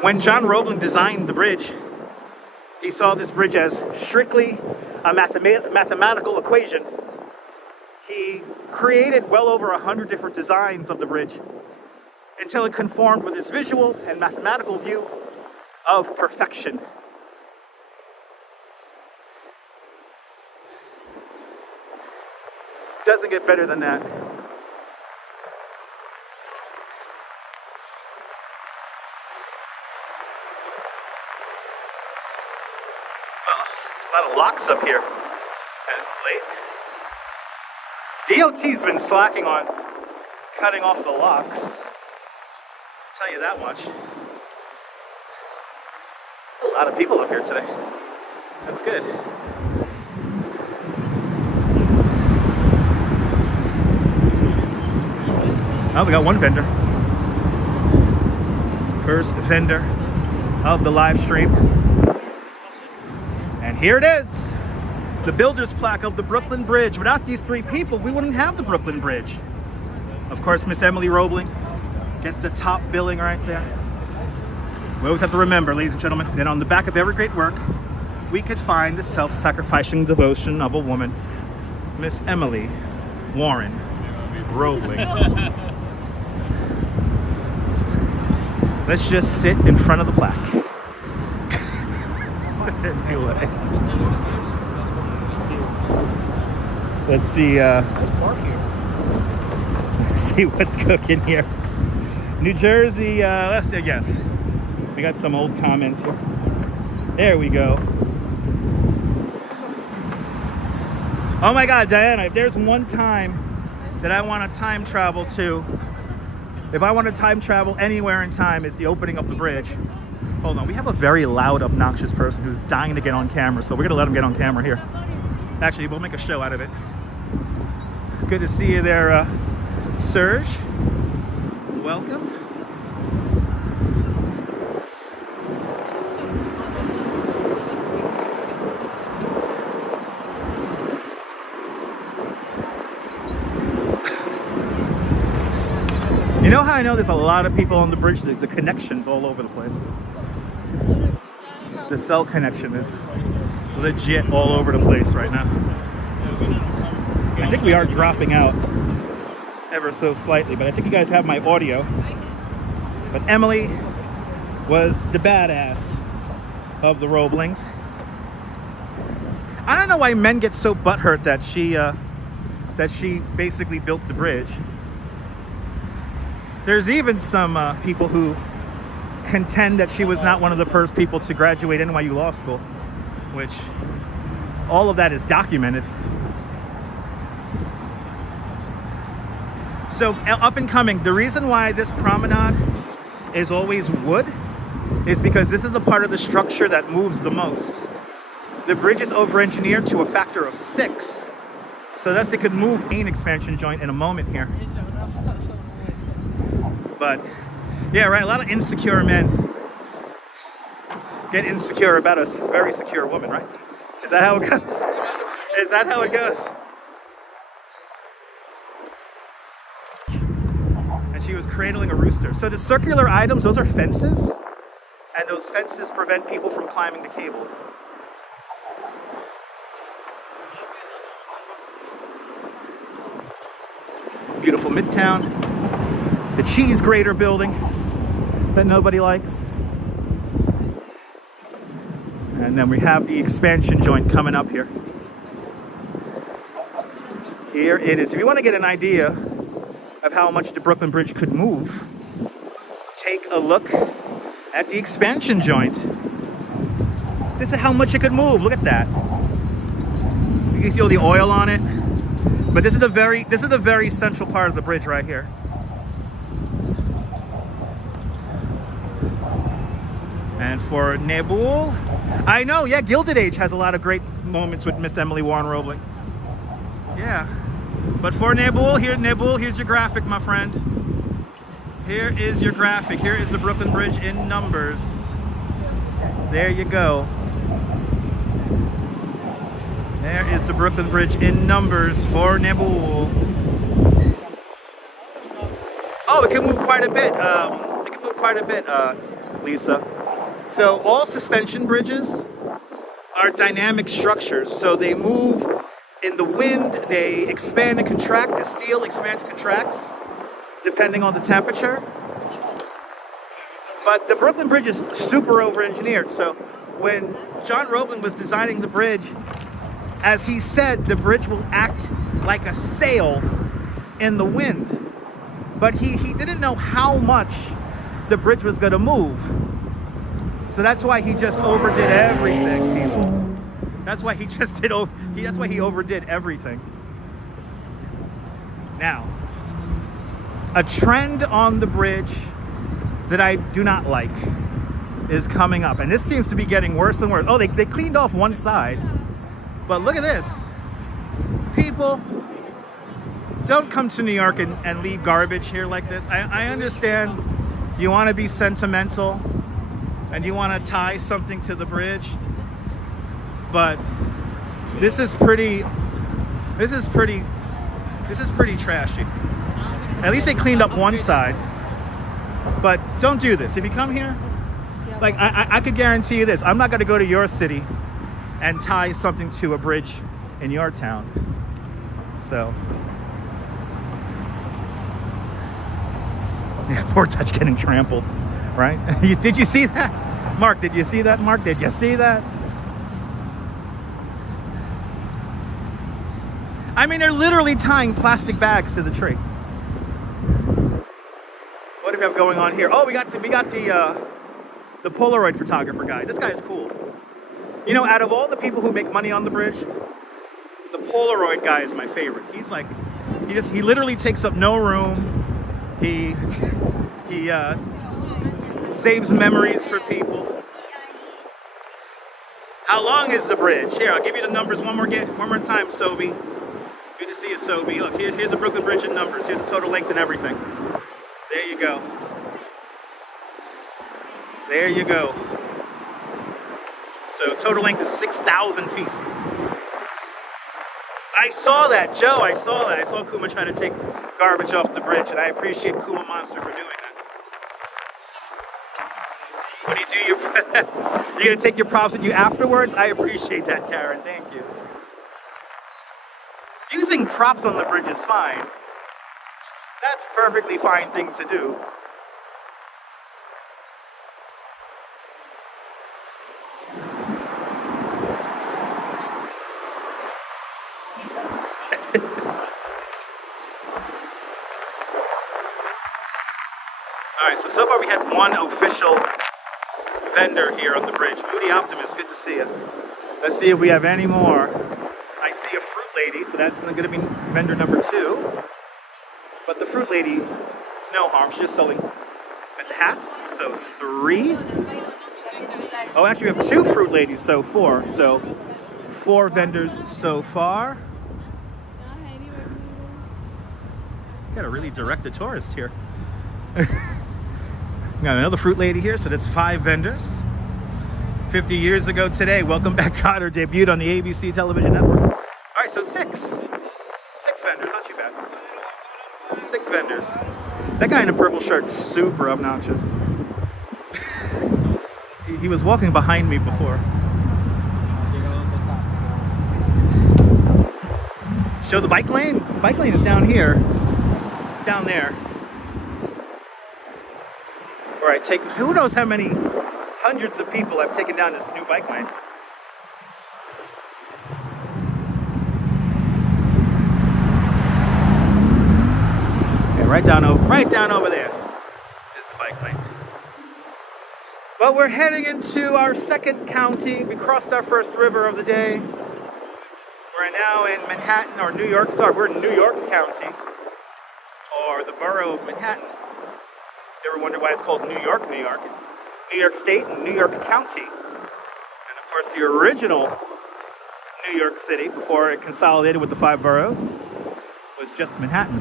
When John Roebling designed the bridge, he saw this bridge as strictly a mathematical equation. He created well over 100 different designs of the bridge until it conformed with his visual and mathematical view of perfection. Doesn't get better than that. A lot of locks up here as of late. DOT's been slacking on cutting off the locks. I'll tell you that much. A lot of people up here today. That's good. Oh, we got one vendor. First vendor of the live stream. And here it is. The builder's plaque of the Brooklyn Bridge. Without these three people, we wouldn't have the Brooklyn Bridge. Of course, Miss Emily Roebling gets the top billing right there. We always have to remember, ladies and gentlemen, that on the back of every great work, we could find the self-sacrificing devotion of a woman, Miss Emily Warren Roebling. Let's just sit in front of the plaque. Anyway. Let's see, see what's cooking here. New Jersey, yes. We got some old comments here. There we go. Oh my God, Diana, if there's one time that I want to time travel to, if I want to time travel anywhere in time, it's the opening of the bridge. Hold on, we have a very loud, obnoxious person who's dying to get on camera, so we're gonna let him get on camera here. Actually, we'll make a show out of it. Good to see you there, Serge. Welcome. You know how I know there's a lot of people on the bridge? The connections all over the place. The cell connection is legit all over the place right now. I think we are dropping out ever so slightly, but I think you guys have my audio. But Emily was the badass of the Roeblings. I don't know why men get so butthurt that she basically built the bridge. There's even some people who contend that she was not one of the first people to graduate NYU Law School, which all of that is documented. So up and coming, the reason why this promenade is always wood is because this is the part of the structure that moves the most. The bridge is over-engineered to a factor of 6. So thus it could move main expansion joint in a moment here. But yeah, right, a lot of insecure men get insecure about a very secure woman, right? Is that how it goes? Is that how it goes? And she was cradling a rooster. So the circular items, those are fences. And those fences prevent people from climbing the cables. Beautiful Midtown. The cheese grater building that nobody likes. And then we have the expansion joint coming up here. Here it is. If you want to get an idea of how much the Brooklyn Bridge could move, take a look at the expansion joint. This is how much it could move. Look at that. You can see all the oil on it. But this is the very central part of the bridge right here. And for Nebul, I know, yeah, Gilded Age has a lot of great moments with Miss Emily Warren Roebling. Yeah. But for Nebul, here's your graphic, my friend. Here is your graphic. Here is the Brooklyn Bridge in numbers. There you go. There is the Brooklyn Bridge in numbers for Nebul. Oh, it can move quite a bit. Lisa. So all suspension bridges are dynamic structures. So they move in the wind, they expand and contract. The steel expands and contracts depending on the temperature. But the Brooklyn Bridge is super over-engineered. So when John Roebling was designing the bridge, as he said, the bridge will act like a sail in the wind. But he didn't know how much the bridge was going to move. So that's why he just overdid everything, people. That's why that's why he overdid everything. Now, a trend on the bridge that I do not like is coming up. And this seems to be getting worse and worse. Oh, they cleaned off one side. But look at this. People, don't come to New York and leave garbage here like this. I understand you want to be sentimental and you want to tie something to the bridge, but this is pretty trashy. At least they cleaned up one side, but don't do this. If you come here, like I could guarantee you this, I'm not going to go to your city and tie something to a bridge in your town. So, yeah, poor Dutch getting trampled, right? Did you see that? Mark, did you see that? Mark, did you see that? I mean, they're literally tying plastic bags to the tree. What do we have going on here? Oh, we got the Polaroid photographer guy. This guy is cool. You know, out of all the people who make money on the bridge, the Polaroid guy is my favorite. He's like, he literally takes up no room. He saves memories for people. How long is the bridge? Here, I'll give you the numbers one more time, Sobe. Good to see you, Sobe. Look, here's the Brooklyn Bridge in numbers. Here's the total length and everything. There you go. There you go. So total length is 6,000 feet. I saw that, Joe. I saw that. I saw Kuma trying to take garbage off the bridge, and I appreciate Kuma Monster for doing that. What you do your, you're gonna take your props with you afterwards? I appreciate that, Karen. Thank you. Using props on the bridge is fine. That's a perfectly fine thing to do. Alright, so far we had one official vendor here on the bridge. Moody Optimist, good to see you. Let's see if we have any more. I see a fruit lady, so that's going to be vendor number 2. But the fruit lady, it's no harm, she's just selling the hats, so 3. Oh, actually we have 2 fruit ladies, so 4. So 4 vendors so far. Got a really direct a tourist here. Got another fruit lady here, so that's 5 vendors. 50 years ago today, Welcome Back Kotter debuted on the ABC television network. All right, so 6. 6 vendors, not too bad. 6 vendors. That guy in the purple shirt's super obnoxious. He was walking behind me before. Show the bike lane? The bike lane is down here. It's down there. Where I take, who knows how many hundreds of people I've taken down this new bike lane. Okay, right down over there is the bike lane. But we're heading into our second county. We crossed our first river of the day. We're now in Manhattan, or New York. Sorry, we're in New York County, or the borough of Manhattan. You ever wonder why it's called New York, New York? It's New York State and New York County. And of course, the original New York City, before it consolidated with the 5 boroughs, was just Manhattan.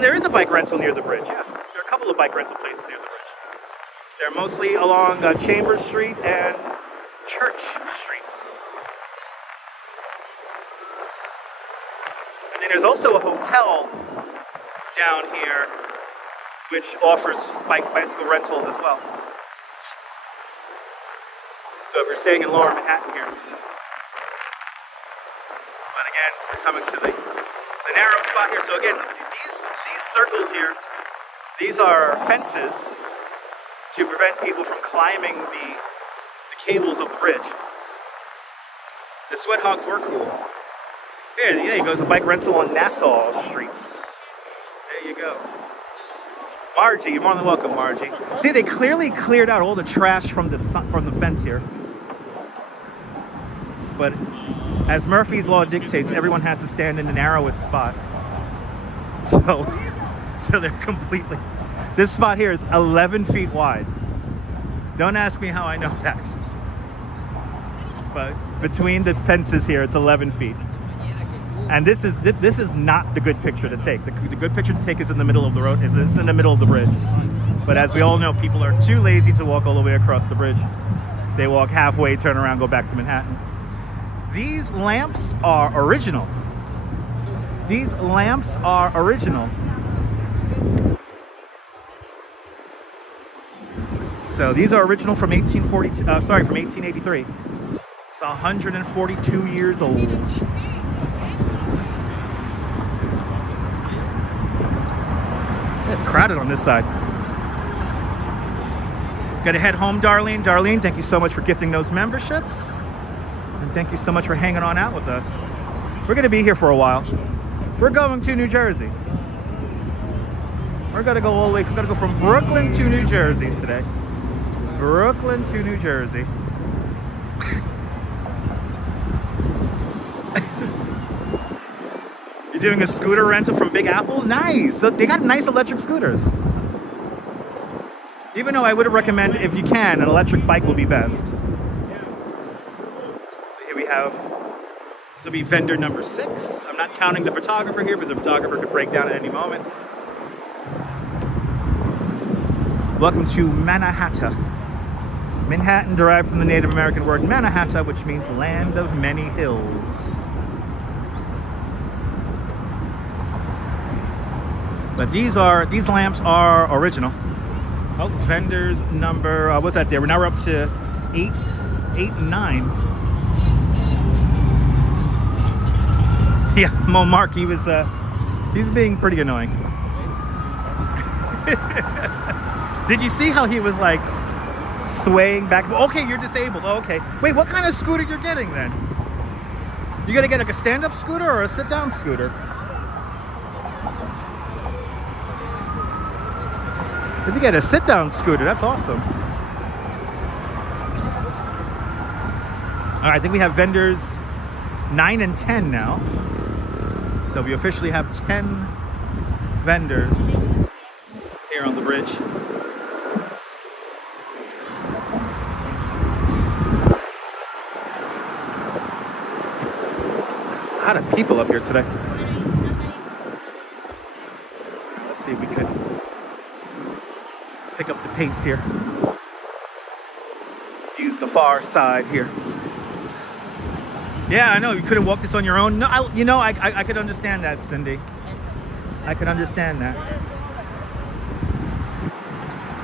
There is a bike rental near the bridge, yes. There are a couple of bike rental places near the bridge. They're mostly along Chambers Street and Church Streets. And then there's also a hotel down here which offers bicycle rentals as well. So if you're staying in Lower Manhattan here. But again, we're coming to the narrow spot here. So again, these circles here, these are fences to prevent people from climbing the cables of the bridge. The sweat hogs were cool. There you go, there's a bike rental on Nassau streets. There you go. Margie, you're more than welcome, Margie. See, they clearly cleared out all the trash from the fence here. But as Murphy's Law dictates, everyone has to stand in the narrowest spot. So they're completely... This spot here is 11 feet wide. Don't ask me how I know that. But between the fences here, it's 11 feet. And this is not the good picture to take. The good picture to take is in the middle of the road. It's in the middle of the bridge. But as we all know, people are too lazy to walk all the way across the bridge. They walk halfway, turn around, go back to Manhattan. These lamps are original. These lamps are original. So these are original from 1883. It's 142 years old. It's crowded on this side. Gotta head home, Darlene. Darlene, thank you so much for gifting those memberships. And thank you so much for hanging on out with us. We're gonna be here for a while. We're going to New Jersey. We're gonna go all the way, we're gonna go from Brooklyn to New Jersey today. Brooklyn to New Jersey. You're doing a scooter rental from Big Apple? Nice! So they got nice electric scooters. Even though I would recommend, if you can, an electric bike will be best. So here we have, this will be vendor number 6. I'm not counting the photographer here because the photographer could break down at any moment. Welcome to Mannahatta. Manhattan derived from the Native American word Mannahatta, which means land of many hills. But these lamps are original. Oh, vendors number, what's that there? Now we're up to 8 and 9. Yeah, Mark, he's being pretty annoying. Did you see how he was like swaying back? Okay, you're disabled. Oh, okay. Wait, what kind of scooter you're getting then? You gonna get like a stand-up scooter or a sit-down scooter? If you get a sit-down scooter, that's awesome. All right, I think we have vendors 9 and 10 now. So we officially have 10 vendors here on the bridge. A lot of people up here today. Let's see if we could pick up the pace here. Use the far side here. Yeah, I know, you couldn't walk this on your own. No, I could understand that, Cindy. I could understand that.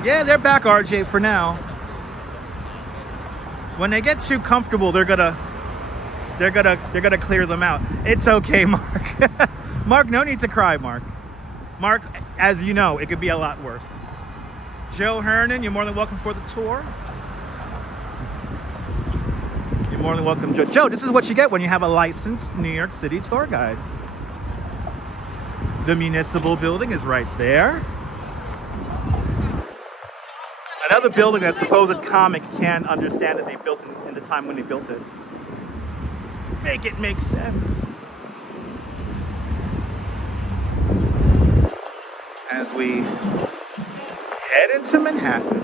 Yeah, they're back, RJ, for now. When they get too comfortable, they're gonna clear them out. It's okay, Mark. Mark, no need to cry, Mark. Mark, as you know, it could be a lot worse. Joe Hernan, you're more than welcome for the tour. You're more than welcome, Joe. Joe, this is what you get when you have a licensed New York City tour guide. The municipal building is right there. Another building that supposed comic can't understand that they built in the time when they built it. Make it make sense. As we head into Manhattan.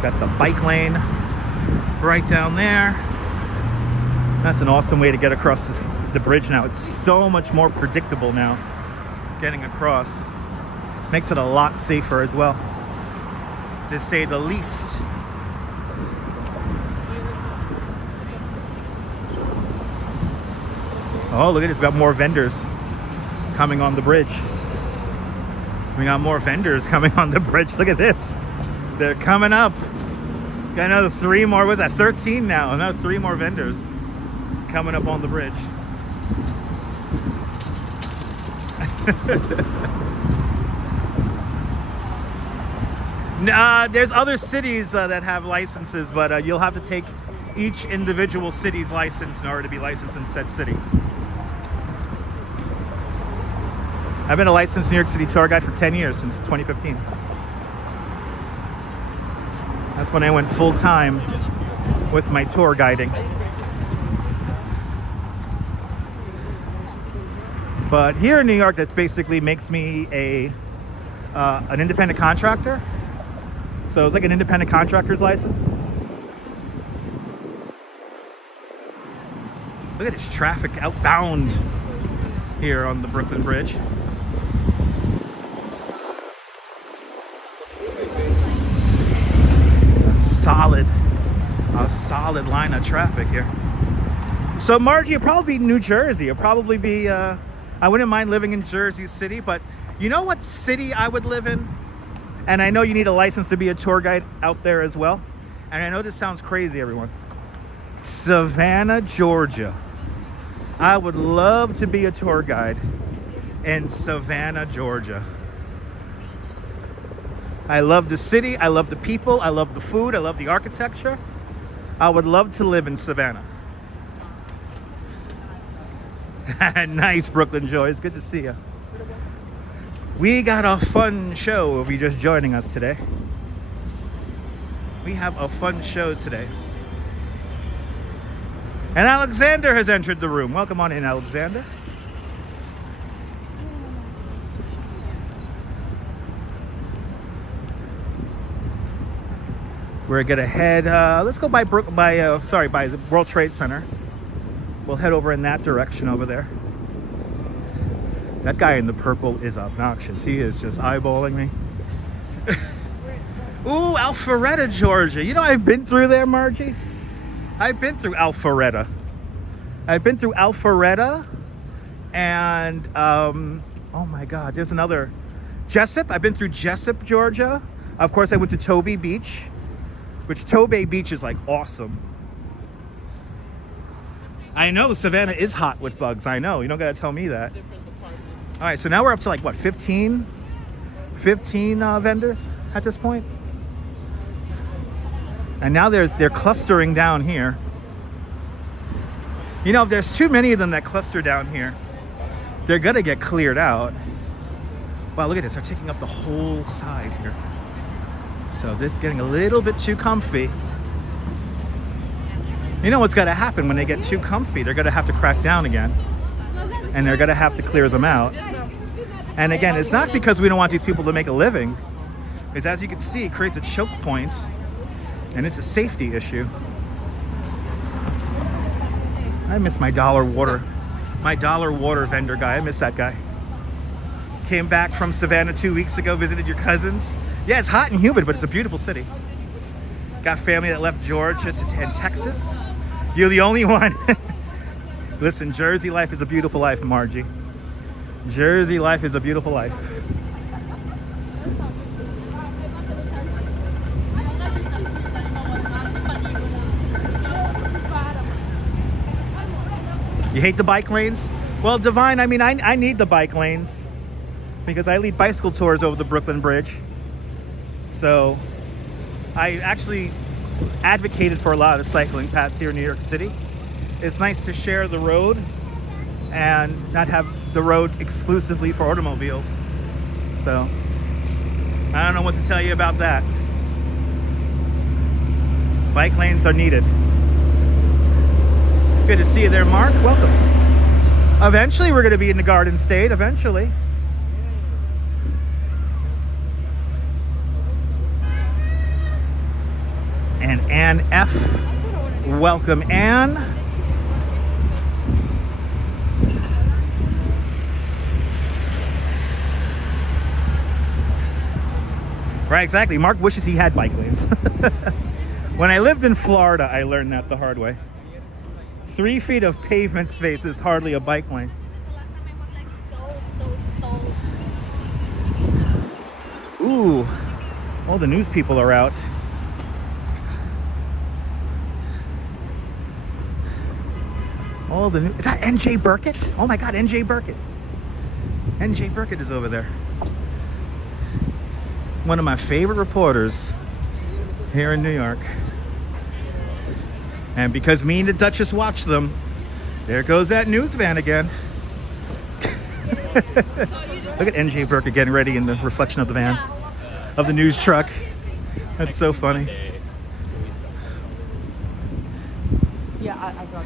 Got the bike lane right down there. That's an awesome way to get across the bridge now. It's so much more predictable now getting across. Makes it a lot safer as well, to say the least. Oh, look at this. We got more vendors coming on the bridge. We got more vendors coming on the bridge. Look at this. They're coming up. Got another 3 more. What's that? 13 now. Another 3 more vendors coming up on the bridge. There's other cities that have licenses, but you'll have to take each individual city's license in order to be licensed in said city. I've been a licensed New York City tour guide for 10 years, since 2015. That's when I went full-time with my tour guiding. But here in New York, that basically makes me an independent contractor. So it's like an independent contractor's license. Look at this traffic outbound here on the Brooklyn Bridge. A solid line of traffic here. So Margie, it'd probably be New Jersey. It'd probably be, I wouldn't mind living in Jersey City, but you know what city I would live in? And I know you need a license to be a tour guide out there as well. And I know this sounds crazy, everyone. Savannah, Georgia. I would love to be a tour guide in Savannah, Georgia. I love the city, I love the people, I love the food, I love the architecture. I would love to live in Savannah. Nice, Brooklyn Joy. It's good to see you. We got a fun show if you're just joining us today. We have a fun show today. And Alexander has entered the room. Welcome on in, Alexander. We're gonna head, let's go by the World Trade Center. We'll head over in that direction over there. That guy in the purple is obnoxious. He is just eyeballing me. Ooh, Alpharetta, Georgia. You know, I've been through there, Margie. I've been through Alpharetta. And oh my God, there's another Jessup. I've been through Jessup, Georgia. Of course, I went to Toby Beach, which Toby Beach is like awesome. I know Savannah is hot with bugs. I know. You don't gotta tell me that. All right, so now we're up to like what, 15 vendors at this point, and now they're clustering down here. You know, if there's too many of them that cluster down here, they're gonna get cleared out. Wow, look at this. They're taking up the whole side here. So this is getting a little bit too comfy. You know what's got to happen when they get too comfy? They're going to have to crack down again. And they're going to have to clear them out. And again, it's not because we don't want these people to make a living. Because as you can see, it creates a choke point. And it's a safety issue. I miss my dollar water vendor guy. I miss that guy. Came back from Savannah 2 weeks ago, visited your cousins. Yeah, it's hot and humid, but it's a beautiful city. Got family that left Georgia and Texas. You're the only one. Listen, Jersey life is a beautiful life, Margie. Jersey life is a beautiful life. You hate the bike lanes? Well, Divine, I mean, I need the bike lanes because I lead bicycle tours over the Brooklyn Bridge. So I actually advocated for a lot of cycling paths here in New York City. It's nice to share the road and not have the road exclusively for automobiles. So I don't know what to tell you about that. Bike lanes are needed. Good to see you there, Mark. Welcome. Eventually we're going to be in the Garden State, eventually. And Ann F. Welcome, Ann. Right, exactly. Mark wishes he had bike lanes. When I lived in Florida, I learned that the hard way. 3 feet of pavement space is hardly a bike lane. Ooh, all the news people are out. Is that NJ Burkett? Oh my God, NJ Burkett. NJ Burkett is over there. One of my favorite reporters here in New York. And because me and the Duchess watch them, there goes that news van again. Look at NJ Burkett getting ready in the reflection of the van, of the news truck. That's so funny. Yeah, I thought.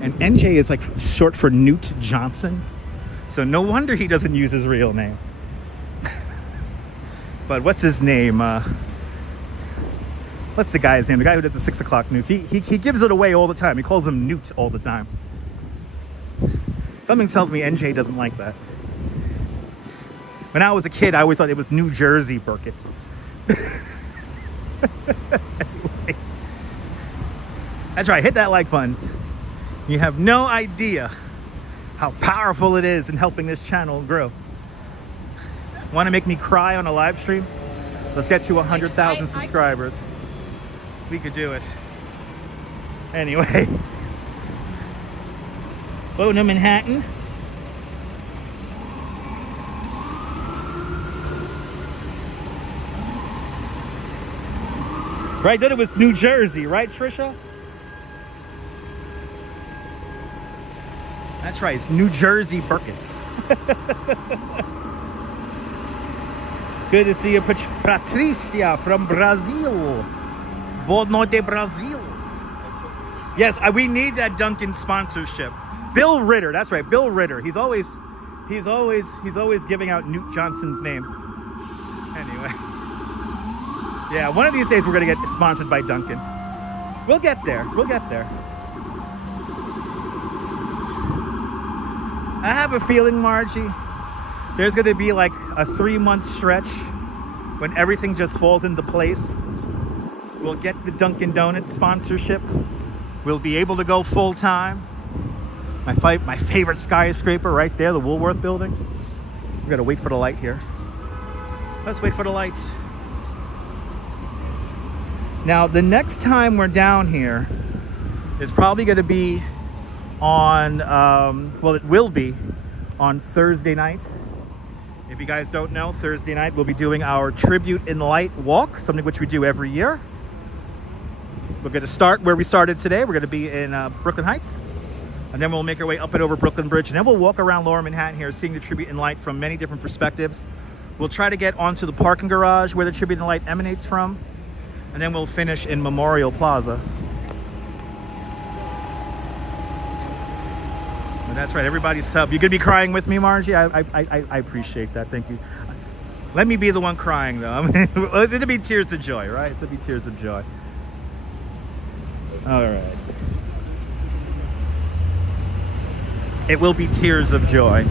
And NJ is like short for Newt Johnson. So no wonder he doesn't use his real name. But what's his name? What's the guy's name? The guy who does the 6 o'clock news. He gives it away all the time. He calls him Newt all the time. Something tells me NJ doesn't like that. When I was a kid, I always thought it was New Jersey Burkett. Anyway. That's right, hit that like button. You have no idea how powerful it is in helping this channel grow. Want to make me cry on a live stream? Let's get to 100,000 subscribers. We could do it. Anyway. Hello, New Manhattan. Right, then it was New Jersey, right, Trisha? That's right, it's New Jersey Burkett. Good to see you, Patricia from Brazil. Boa noite, Brazil. Yes, we need that Dunkin' sponsorship. Bill Ritter, that's right, Bill Ritter. He's always giving out Newt Johnson's name. Anyway. Yeah, one of these days we're gonna get sponsored by Dunkin'. We'll get there. We'll get there. I have a feeling, Margie, there's gonna be like a 3-month stretch when everything just falls into place. We'll get the Dunkin' Donuts sponsorship. We'll be able to go full time. My favorite skyscraper right there, the Woolworth building. We gotta wait for the light here. Let's wait for the lights. Now, the next time we're down here is probably gonna be on, well, it will be on Thursday nights. If you guys don't know, Thursday night we'll be doing our Tribute in Light walk, something which we do every year. We're gonna start where we started today. We're gonna be in Brooklyn Heights. And then we'll make our way up and over Brooklyn Bridge. And then we'll walk around Lower Manhattan here, seeing the Tribute in Light from many different perspectives. We'll try to get onto the parking garage where the Tribute in Light emanates from. And then we'll finish in Memorial Plaza. And that's right, everybody's sub. You gonna be crying with me, Margie? I appreciate that, thank you. Let me be the one crying though. I mean, it'll be tears of joy, right? It'll be tears of joy. All right. It will be tears of joy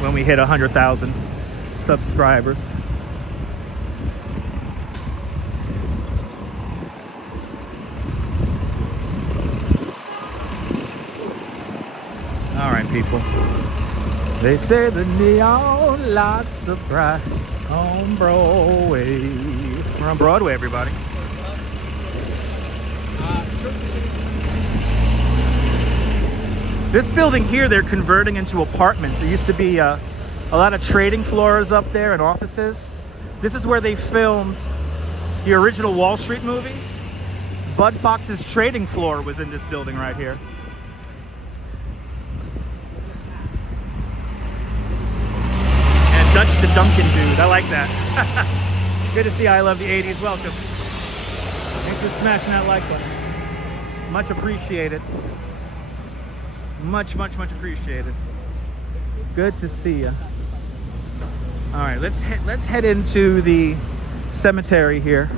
when we hit 100,000 subscribers. All right, people. They say the neon lights are bright on Broadway. We're on Broadway, everybody. This building here, they're converting into apartments. There used to be a lot of trading floors up there and offices. This is where they filmed the original Wall Street movie. Bud Fox's trading floor was in this building right here. And Dutch the Duncan dude, I like that. Good to see I Love the 80s, welcome. Thanks for smashing that like button. Much appreciated. Much appreciated. Good to see you. All right, let's head into the cemetery here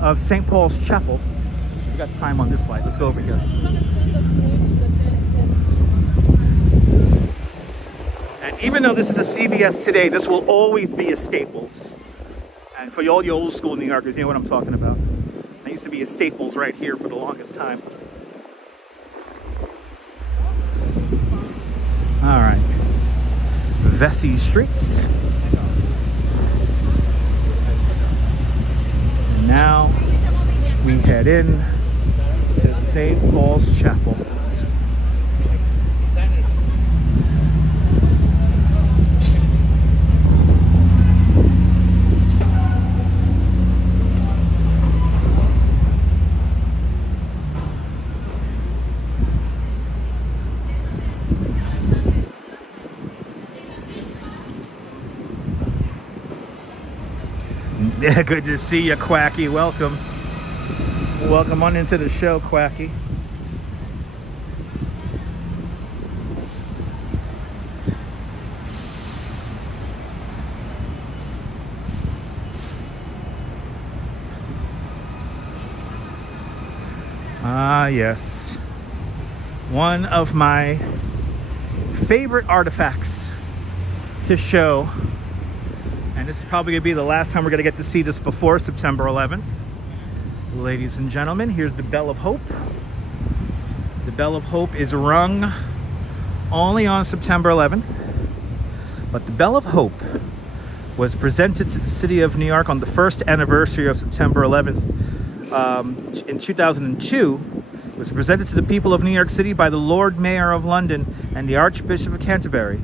of St. Paul's Chapel. We got time on this slide. Let's go over here. And even though this is a CVS today, this will always be a Staples. And for all you old school New Yorkers, you know what I'm talking about. There used to be a Staples right here for the longest time. All right, Vesey Streets. And now we head in to St. Paul's Chapel. Yeah, good to see you, Quacky. Welcome. Welcome on into the show, Quacky. Ah, yes. One of my favorite artifacts to show. And this is probably going to be the last time we're going to get to see this before September 11th. Ladies and gentlemen, here's the Bell of Hope. The Bell of Hope is rung only on September 11th. But the Bell of Hope was presented to the city of New York on the first anniversary of September 11th in 2002. It was presented to the people of New York City by the Lord Mayor of London and the Archbishop of Canterbury.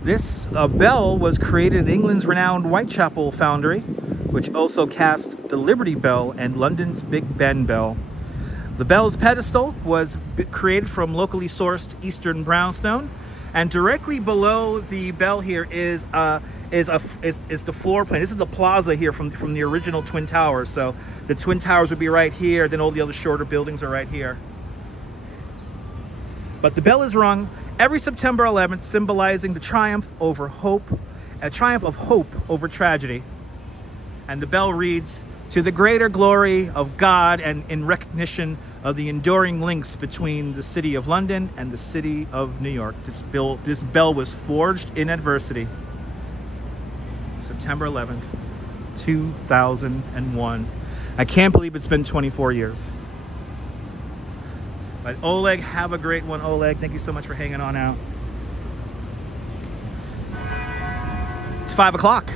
This bell was created in England's renowned Whitechapel Foundry, which also cast the Liberty Bell and London's Big Ben Bell. The bell's pedestal was created from locally sourced Eastern brownstone, and directly below the bell here is the floor plan. This is the plaza here from the original Twin Towers. So the Twin Towers would be right here, then all the other shorter buildings are right here. But the bell is rung every September 11th, symbolizing the triumph over hope, a triumph of hope over tragedy. And the bell reads, "To the greater glory of God and in recognition of the enduring links between the city of London and the city of New York." This bell was forged in adversity. September 11th, 2001. I can't believe it's been 24 years. But Oleg, have a great one, Oleg. Thank you so much for hanging on out. It's 5 o'clock.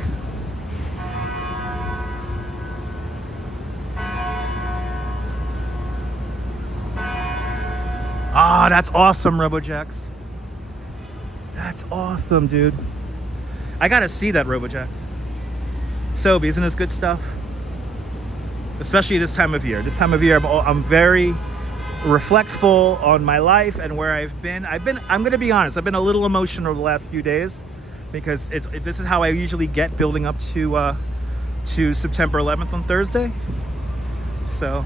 Ah, that's awesome, RoboJax. That's awesome, dude. I gotta see that, RoboJax. Sobe, isn't this good stuff? Especially this time of year. This time of year, I'm very reflectful on my life and where I've been. I'm gonna be honest, I've been a little emotional the last few days because this is how I usually get building up to September 11th on Thursday. So,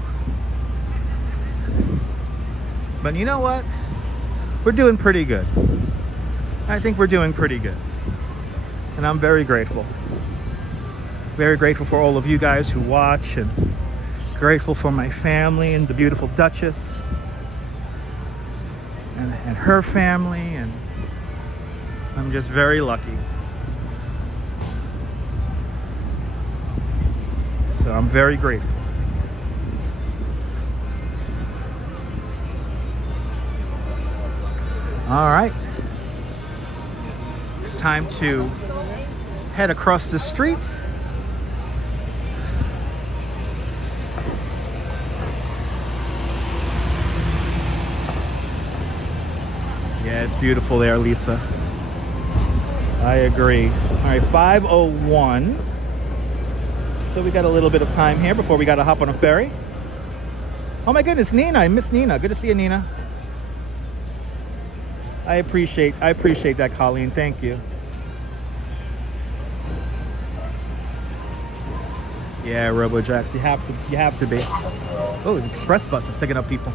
but you know what? We're doing pretty good. I think we're doing pretty good. And I'm very grateful. Very grateful for all of you guys who watch, and grateful for my family and the beautiful Duchess and her family, and I'm just very lucky. So I'm very grateful. All right. It's time to head across the streets. Yeah, it's beautiful there, Lisa. I agree. All right, 5:01. So we got a little bit of time here before we got to hop on a ferry. Oh my goodness, Nina. I miss Nina. Good to see you, Nina. I appreciate that, Colleen. Thank you. Yeah, RoboJax, you have to be. Oh, the express bus is picking up people.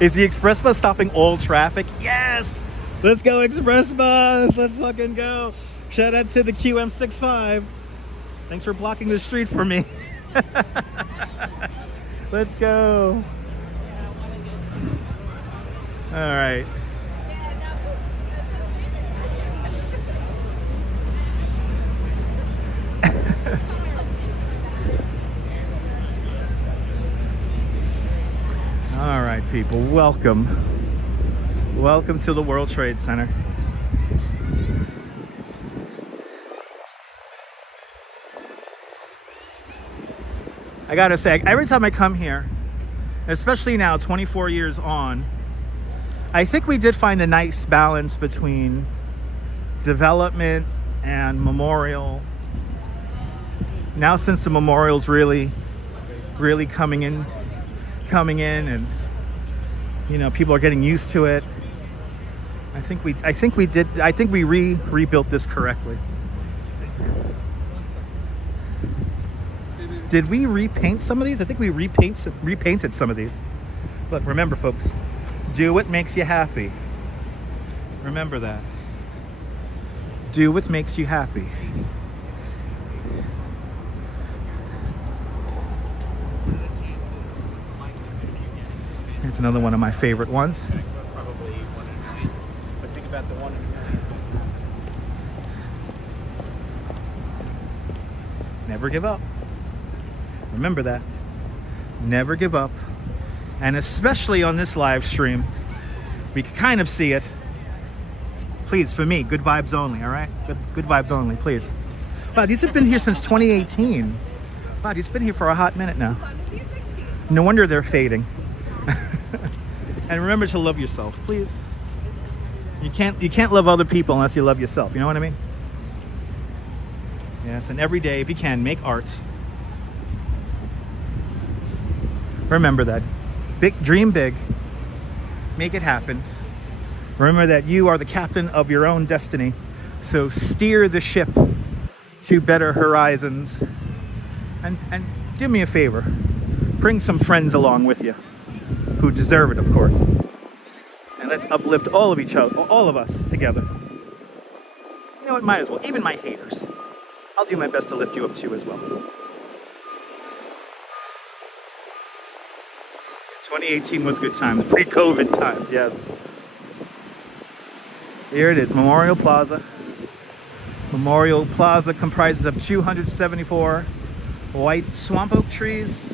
Is the express bus stopping all traffic? Yes! Let's go, express bus! Let's fucking go! Shout out to the QM65. Thanks for blocking the street for me. Let's go. All right. All right, people, welcome. Welcome to the World Trade Center. I gotta say, every time I come here, especially now, 24 years on, I think we did find a nice balance between development and memorial. Now, since the memorial's really coming in, and you know, people are getting used to it. I think we rebuilt this correctly. Did we repaint some of these? I think we repainted some of these. Look, remember, folks, do what makes you happy. Remember that. Do what makes you happy. Here's another one of my favorite ones. Probably 1 in 9. But think about the 1 in 9. Never give up. Remember that. Never give up. And especially on this live stream, we can kind of see it. Please, for me, good vibes only, all right? Good vibes only, please. Wow, these have been here since 2018. Wow, these have been here for a hot minute now. No wonder they're fading. And remember to love yourself, please. You can't love other people unless you love yourself. You know what I mean? Yes, and every day, if you can, make art. Remember that. Dream big. Make it happen. Remember that you are the captain of your own destiny. So steer the ship to better horizons. And do me a favor. Bring some friends along with you who deserve it, of course. And let's uplift all of each other, all of us together. You know what? Might as well. Even my haters. I'll do my best to lift you up too as well. 2018 was good times, pre-COVID times, yes. Here it is, Memorial Plaza. Memorial Plaza comprises of 274 white swamp oak trees.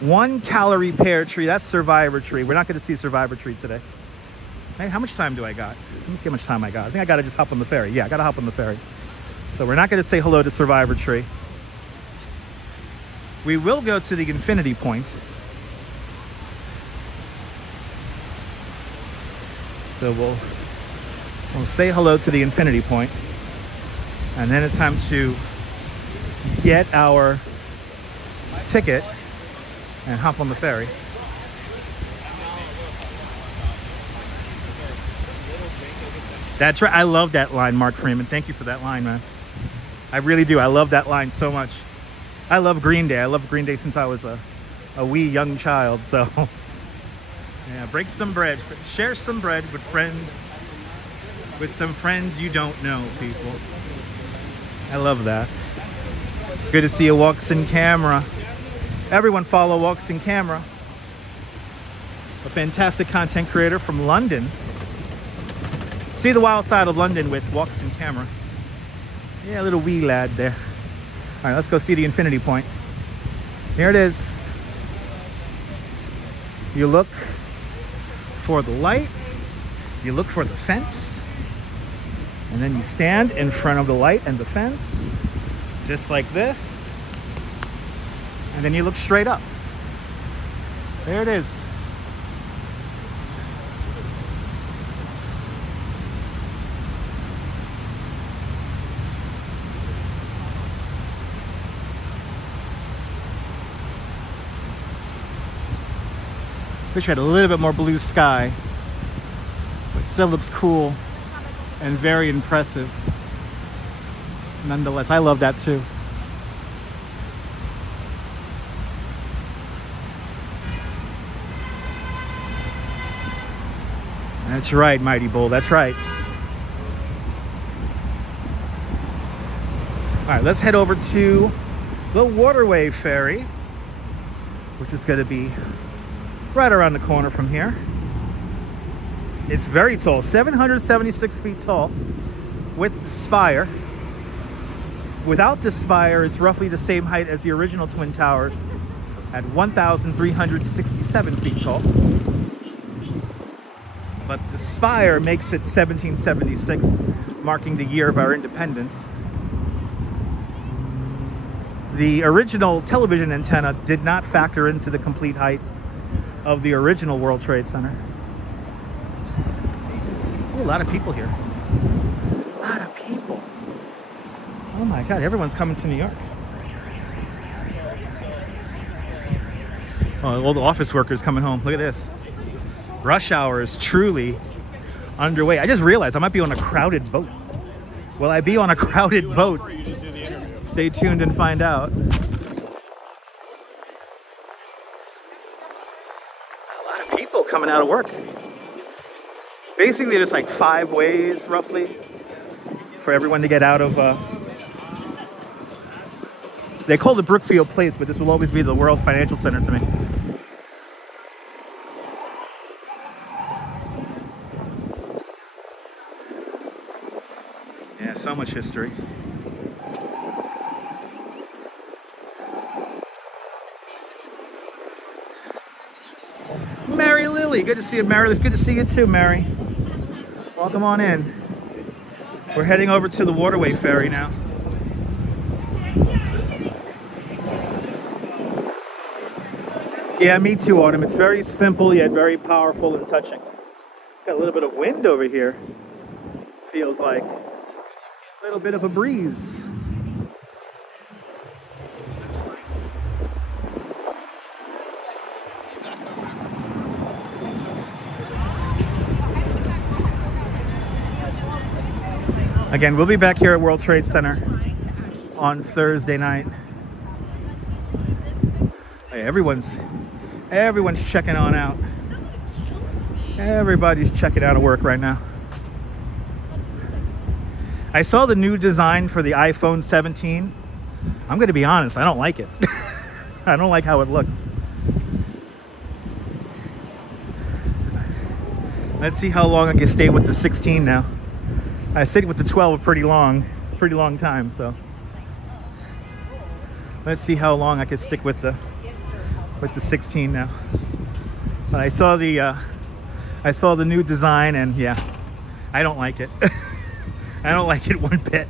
1 calorie pear tree, that's survivor tree. We're not going to see survivor tree today. Hey, how much time do I got? Let me see how much time I got. I think I got to just hop on the ferry. Yeah, I got to hop on the ferry. So we're not going to say hello to survivor tree. We will go to the infinity point. So we'll say hello to the infinity point. And then it's time to get our ticket and hop on the ferry. That's right. I love that line, Mark Freeman. Thank you for that line, man. I really do. I love that line so much. I love Green Day. I love Green Day since I was a wee young child. So, yeah, break some bread. Share some bread with friends. With some friends you don't know, people. I love that. Good to see you, Walks in Camera. Everyone follow Walks in Camera. A fantastic content creator from London. See the wild side of London with Walks in Camera. Yeah, a little wee lad there. All right, let's go see the infinity point. Here it is. You look for the light. You look for the fence. And then you stand in front of the light and the fence. Just like this. And then you look straight up. There it is. Wish we had a little bit more blue sky, but it still looks cool and very impressive. Nonetheless, I love that too. That's right, Mighty Bull, that's right. All right, let's head over to the Waterway Ferry, which is going to be right around the corner from here. It's very tall, 776 feet tall with the spire. Without the spire, it's roughly the same height as the original Twin Towers at 1,367 feet tall. But the spire makes it 1776, marking the year of our independence. The original television antenna did not factor into the complete height of the original World Trade Center. Ooh, a lot of people here. A lot of people. Oh my God, everyone's coming to New York. Oh, all the office workers coming home. Look at this. Rush hour is truly underway. I just realized I might be on a crowded boat. Will I be on a crowded boat? Stay tuned and find out. Coming out of work. Basically, there's like 5 ways roughly for everyone to get out of they call it Brookfield Place, but this will always be the World Financial Center to me. Yeah, so much history. Mary Lily, good to see you, Mary. It's good to see you too, Mary. Welcome on in. We're heading over to the Waterway Ferry now. Yeah, me too, Autumn. It's very simple yet very powerful and touching. Got a little bit of wind over here. Feels like a little bit of a breeze. Again, we'll be back here at World Trade Center on Thursday night. Hey, everyone's checking on out. Everybody's checking out of work right now. I saw the new design for the iPhone 17. I'm going to be honest, I don't like it. I don't like how it looks. Let's see how long I can stay with the 16 now. I stayed with the 12 a pretty long time. So let's see how long I can stick with the 16 now. But I saw the new design, and yeah, I don't like it. I don't like it one bit.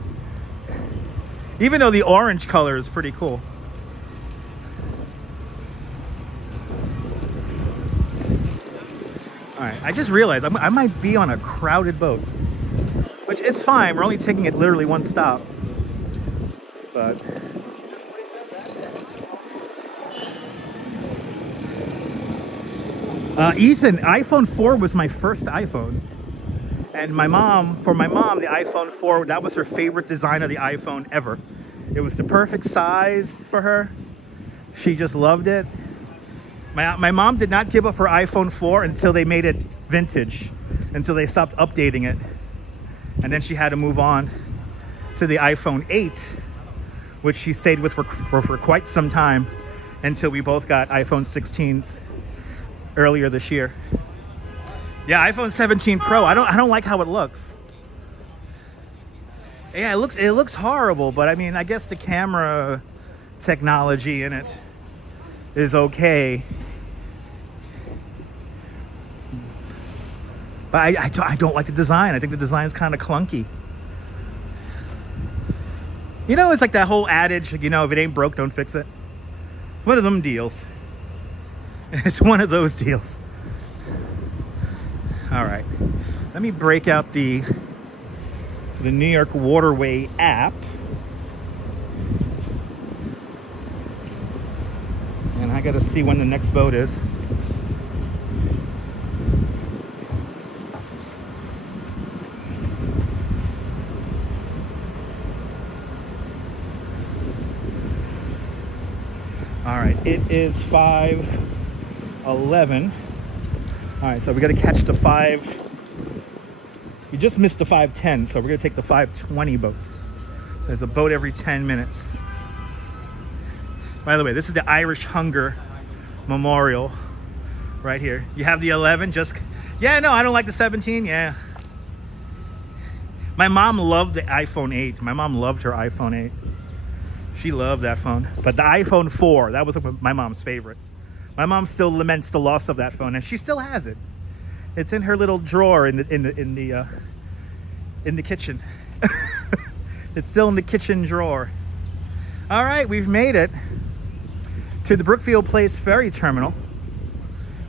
Even though the orange color is pretty cool. All right, I just realized I might be on a crowded boat, which it's fine. We're only taking it literally one stop. But Ethan, iPhone 4 was my first iPhone. And for my mom, the iPhone 4, that was her favorite design of the iPhone ever. It was the perfect size for her. She just loved it. My mom did not give up her iPhone 4 until they made it vintage, until they stopped updating it. And then she had to move on to the iPhone 8, which she stayed with for quite some time, until we both got iPhone 16s earlier this year. Yeah, iPhone 17 Pro. I don't like how it looks. Yeah, it looks horrible, but I mean, I guess the camera technology in it is okay. But I don't like the design. I think the design's kind of clunky. You know, it's like that whole adage, you know, if it ain't broke, don't fix it. One of them deals. It's one of those deals. All right, let me break out the New York Waterway app. And I gotta see when the next boat is. All right, it is 5:11. All right, so we got to catch the 5. We just missed the 5:10, so we're going to take the 5:20 boats. So there's a boat every 10 minutes. By the way, this is the Irish Hunger Memorial right here. You have the 11, yeah, no, I don't like the 17, yeah. My mom loved the iPhone 8. My mom loved her iPhone 8. She loved that phone. But the iPhone 4, that was my mom's favorite. My mom still laments the loss of that phone, and she still has it. It's in her little drawer in the kitchen. It's still in the kitchen drawer. All right, we've made it to the Brookfield Place Ferry Terminal,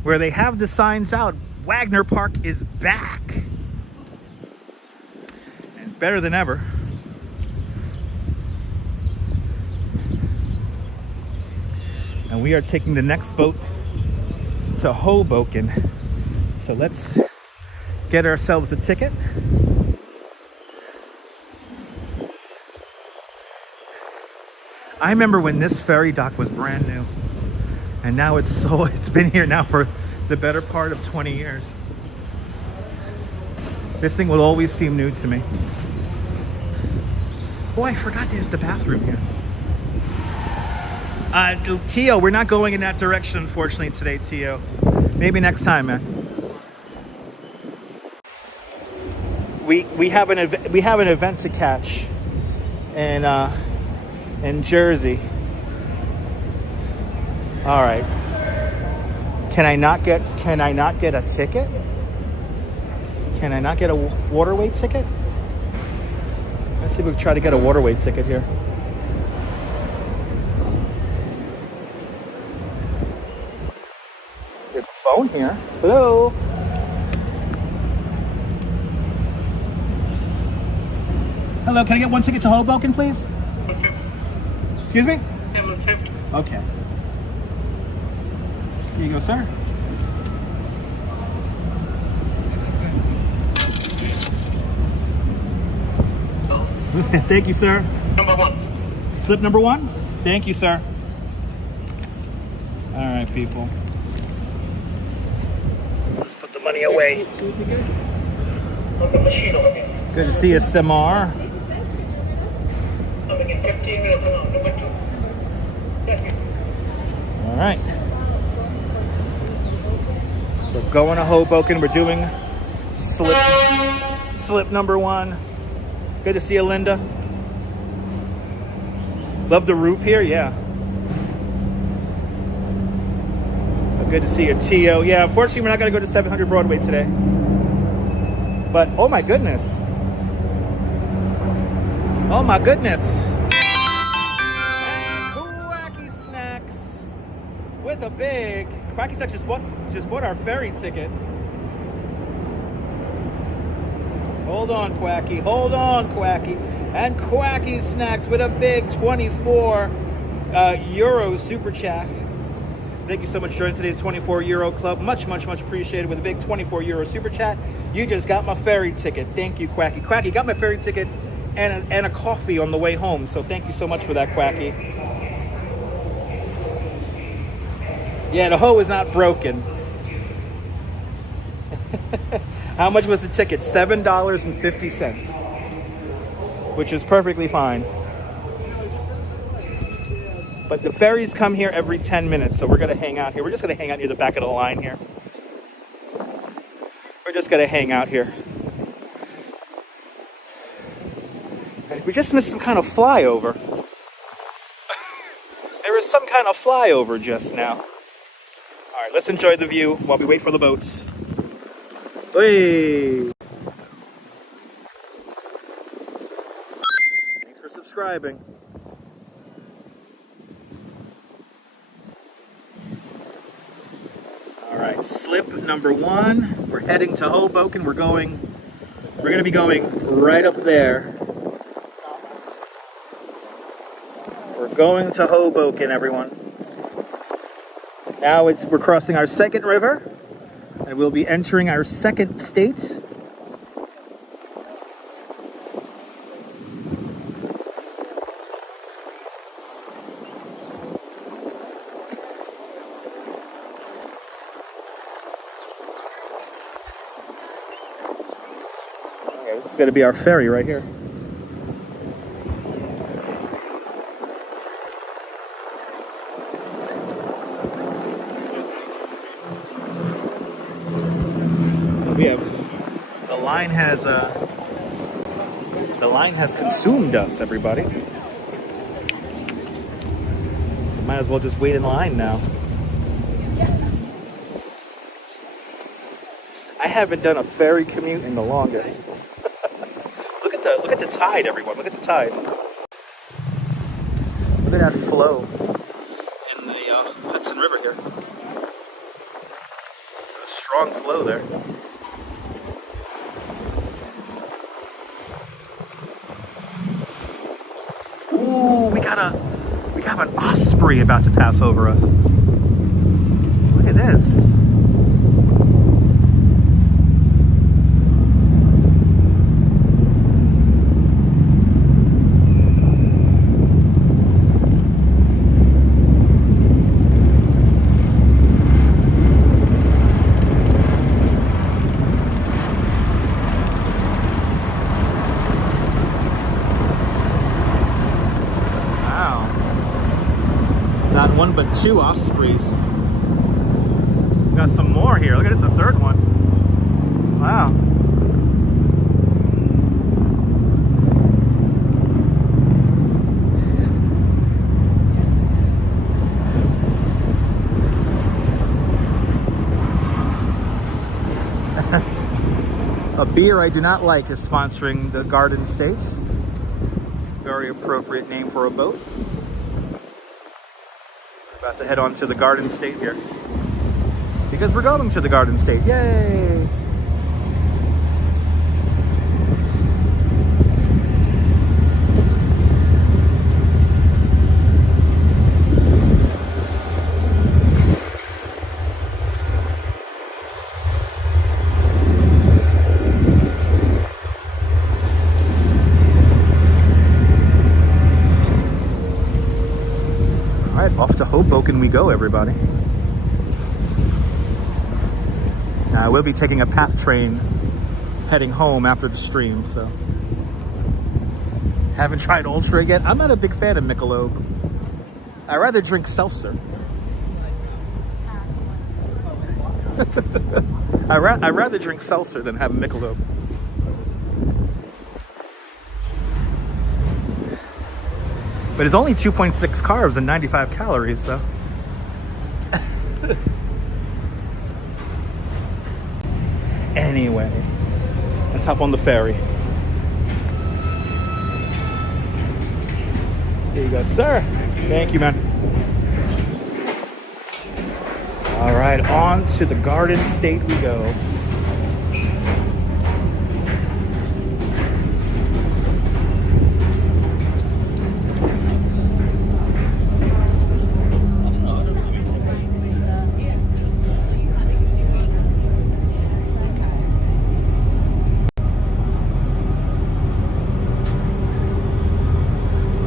where they have the signs out. Wagner Park is back, and better than ever. And we are taking the next boat to Hoboken. So let's get ourselves a ticket. I remember when this ferry dock was brand new. And now it's been here now for the better part of 20 years. This thing will always seem new to me. Oh, I forgot there's the bathroom here. Tio, we're not going in that direction, unfortunately, today, Tio. Maybe next time, man. We have an event to catch in Jersey. All right. Can I not get a ticket? Can I not get a waterway ticket? Let's see if we can try to get a waterway ticket here. There's a phone here. Hello. Hello, can I get one ticket to Hoboken, please? Excuse me? Okay. Here you go, sir. Thank you, sir. Number 1. Slip number 1? Thank you, sir. All right, people. Let's put the money away. Good to see you, Samar. All right. We're going to Hoboken. We're doing slip number 1. Good to see you, Linda. Love the roof here, yeah. Good to see you, Tio. Yeah, unfortunately, we're not going to go to 700 Broadway today. But, oh my goodness. Oh my goodness. And Quacky Snacks with a big... Quacky Snacks just bought our ferry ticket. Hold on, Quacky. Hold on, Quacky. And Quacky Snacks with a big 24 euro super chat. Thank you so much for joining today's 24 Euro Club. Much, much, much appreciated with a big 24 Euro super chat. You just got my ferry ticket. Thank you, Quacky. Quacky got my ferry ticket and a coffee on the way home. So thank you so much for that, Quacky. Yeah, the hoe is not broken. How much was the ticket? $7.50, which is perfectly fine. But the ferries come here every 10 minutes, so we're going to hang out here. We're just going to hang out near the back of the line here. We're just going to hang out here. We just missed some kind of flyover. There was some kind of flyover just now. All right, let's enjoy the view while we wait for the boats. Hey! Thanks for subscribing. All right, slip number 1. We're heading to Hoboken. We're going to be going right up there. We're going to Hoboken, everyone. Now we're crossing our second river, and we'll be entering our second state. This is going to be our ferry right here. The line has consumed us, everybody. So might as well just wait in line now. I haven't done a ferry commute in the longest. Look at the tide, everyone. Look at the tide. Look at that flow in the Hudson River here. A strong flow there. Ooh, we got an osprey about to pass over us. Look at this. One but two ospreys. Got some more here. Look at it, it's a third one. Wow. A beer I do not like is sponsoring the Garden State. Very appropriate name for a boat. About to head on to the Garden State here. Because we're going to the Garden State. Yay! Off to Hoboken we go, everybody. Now, I will be taking a PATH train heading home after the stream, so. Haven't tried Ultra yet. I'm not a big fan of Michelob. I'd rather drink seltzer. I'd rather drink seltzer than have Michelob. But it's only 2.6 carbs and 95 calories, so. Anyway, let's hop on the ferry. Here you go, sir. Thank you, man. All right, on to the Garden State we go.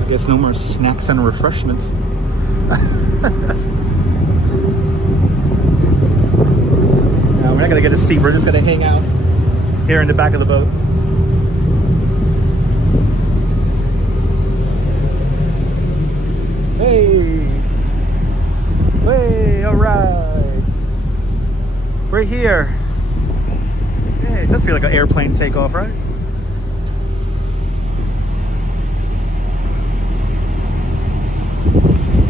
Guess no more snacks and refreshments. No, we're not gonna get a seat. We're just gonna hang out here in the back of the boat. Hey, hey, all right. We're here. Hey, it does feel like an airplane takeoff, right?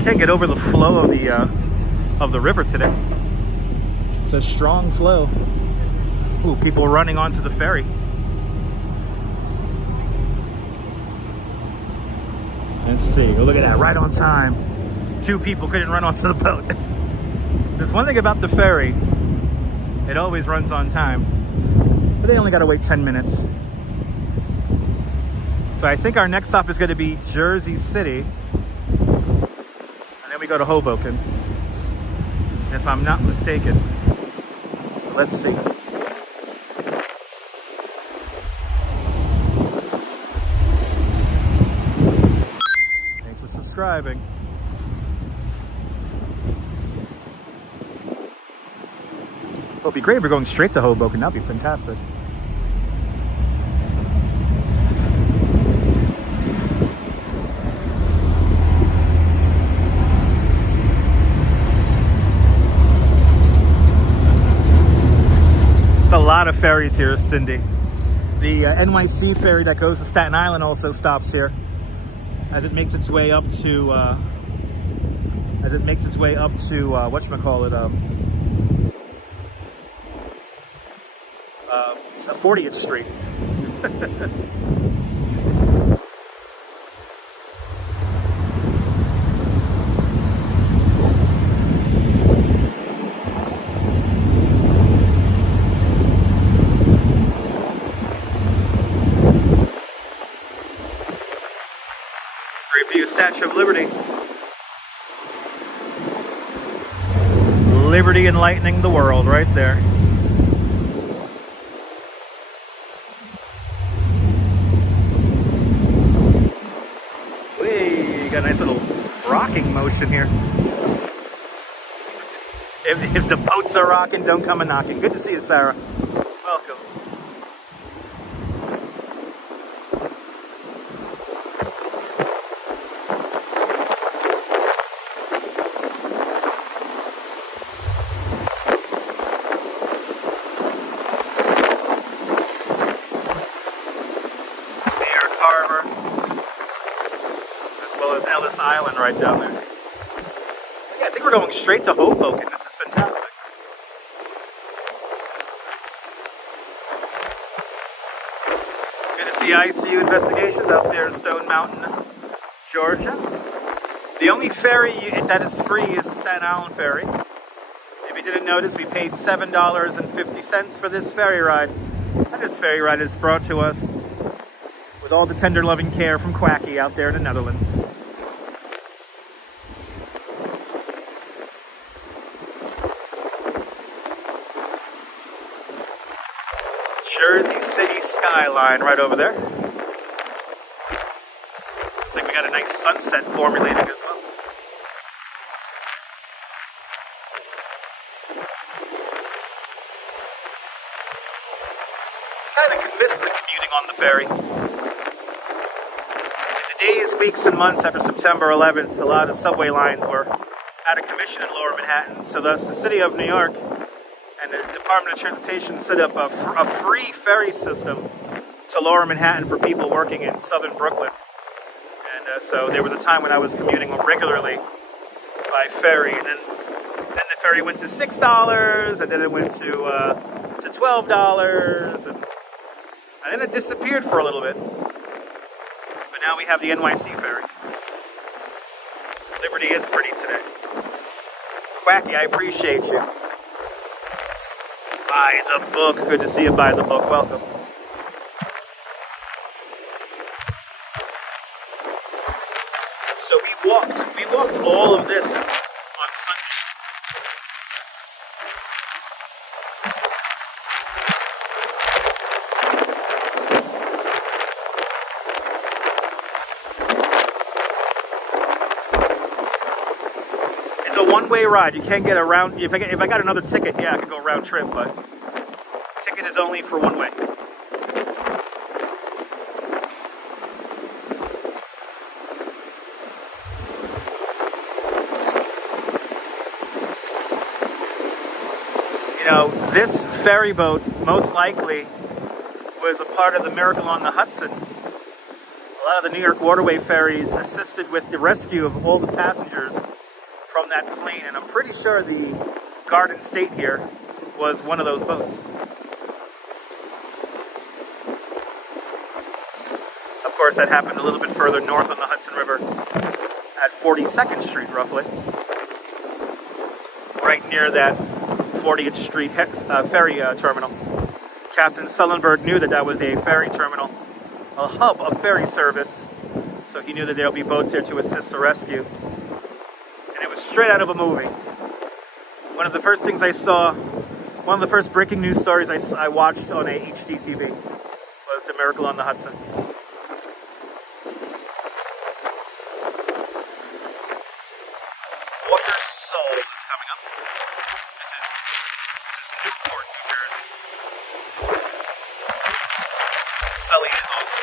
Can't get over the flow of the river today. It's a strong flow. Ooh, people running onto the ferry. Let's see. Oh, look at that, right on time. 2 people couldn't run onto the boat. There's one thing about the ferry. It always runs on time. But they only gotta wait 10 minutes. So I think our next stop is gonna be Jersey City. We go to Hoboken, if I'm not mistaken. Let's see. Thanks for subscribing. Well, it'd be great if we're going straight to Hoboken. That'd be fantastic. A lot of ferries here, Cindy. The NYC ferry that goes to Staten Island also stops here as it makes its way up to whatchamacallit, 40th Street. Statue of Liberty. Liberty enlightening the world right there. Whee, you got a nice little rocking motion here. If the boats are rocking, don't come a knocking. Good to see you, Sarah. Welcome. Island right down there. Yeah, I think we're going straight to Hoboken. This is fantastic. Good to see ICU investigations out there in Stone Mountain, Georgia. The only ferry that is free is the Staten Island ferry. If you didn't notice, we paid $7.50 for this ferry ride. And this ferry ride is brought to us with all the tender loving care from Quacky out there in the Netherlands. Jersey City skyline right over there. Looks like we got a nice sunset formulating as well. Kind of miss the commuting on the ferry. In the days, weeks, and months after September 11th, a lot of subway lines were out of commission in Lower Manhattan, so thus the city of New York and the Department of Transportation set up a free ferry system to Lower Manhattan for people working in southern Brooklyn. And So there was a time when I was commuting regularly by ferry, and then the ferry went to $6, and then it went to $12, and then it disappeared for a little bit. But now we have the NYC ferry. Liberty is pretty today. Quacky, I appreciate you. Buy the book. Good to see you. Buy the book. Welcome. So we walked all of this on Sunday. It's a one-way ride. You can't get around. If I got another ticket, yeah, I could go round trip, but ticket is only for one way. This ferry boat most likely was a part of the Miracle on the Hudson. A lot of the New York waterway ferries assisted with the rescue of all the passengers from that plane, and I'm pretty sure the Garden State here was one of those boats. Of course, that happened a little bit further north on the Hudson River at 42nd Street, roughly. Right near that 40th Street ferry terminal. Captain Sullenberg knew that was a ferry terminal, a hub of ferry service, so he knew that there'll be boats there to assist the rescue. And it was straight out of a movie. One of the first things I saw, one of the first breaking news stories I watched on a HDTV was the Miracle on the Hudson. Water Soul is coming up. This is Newport, New Jersey. Sully is also.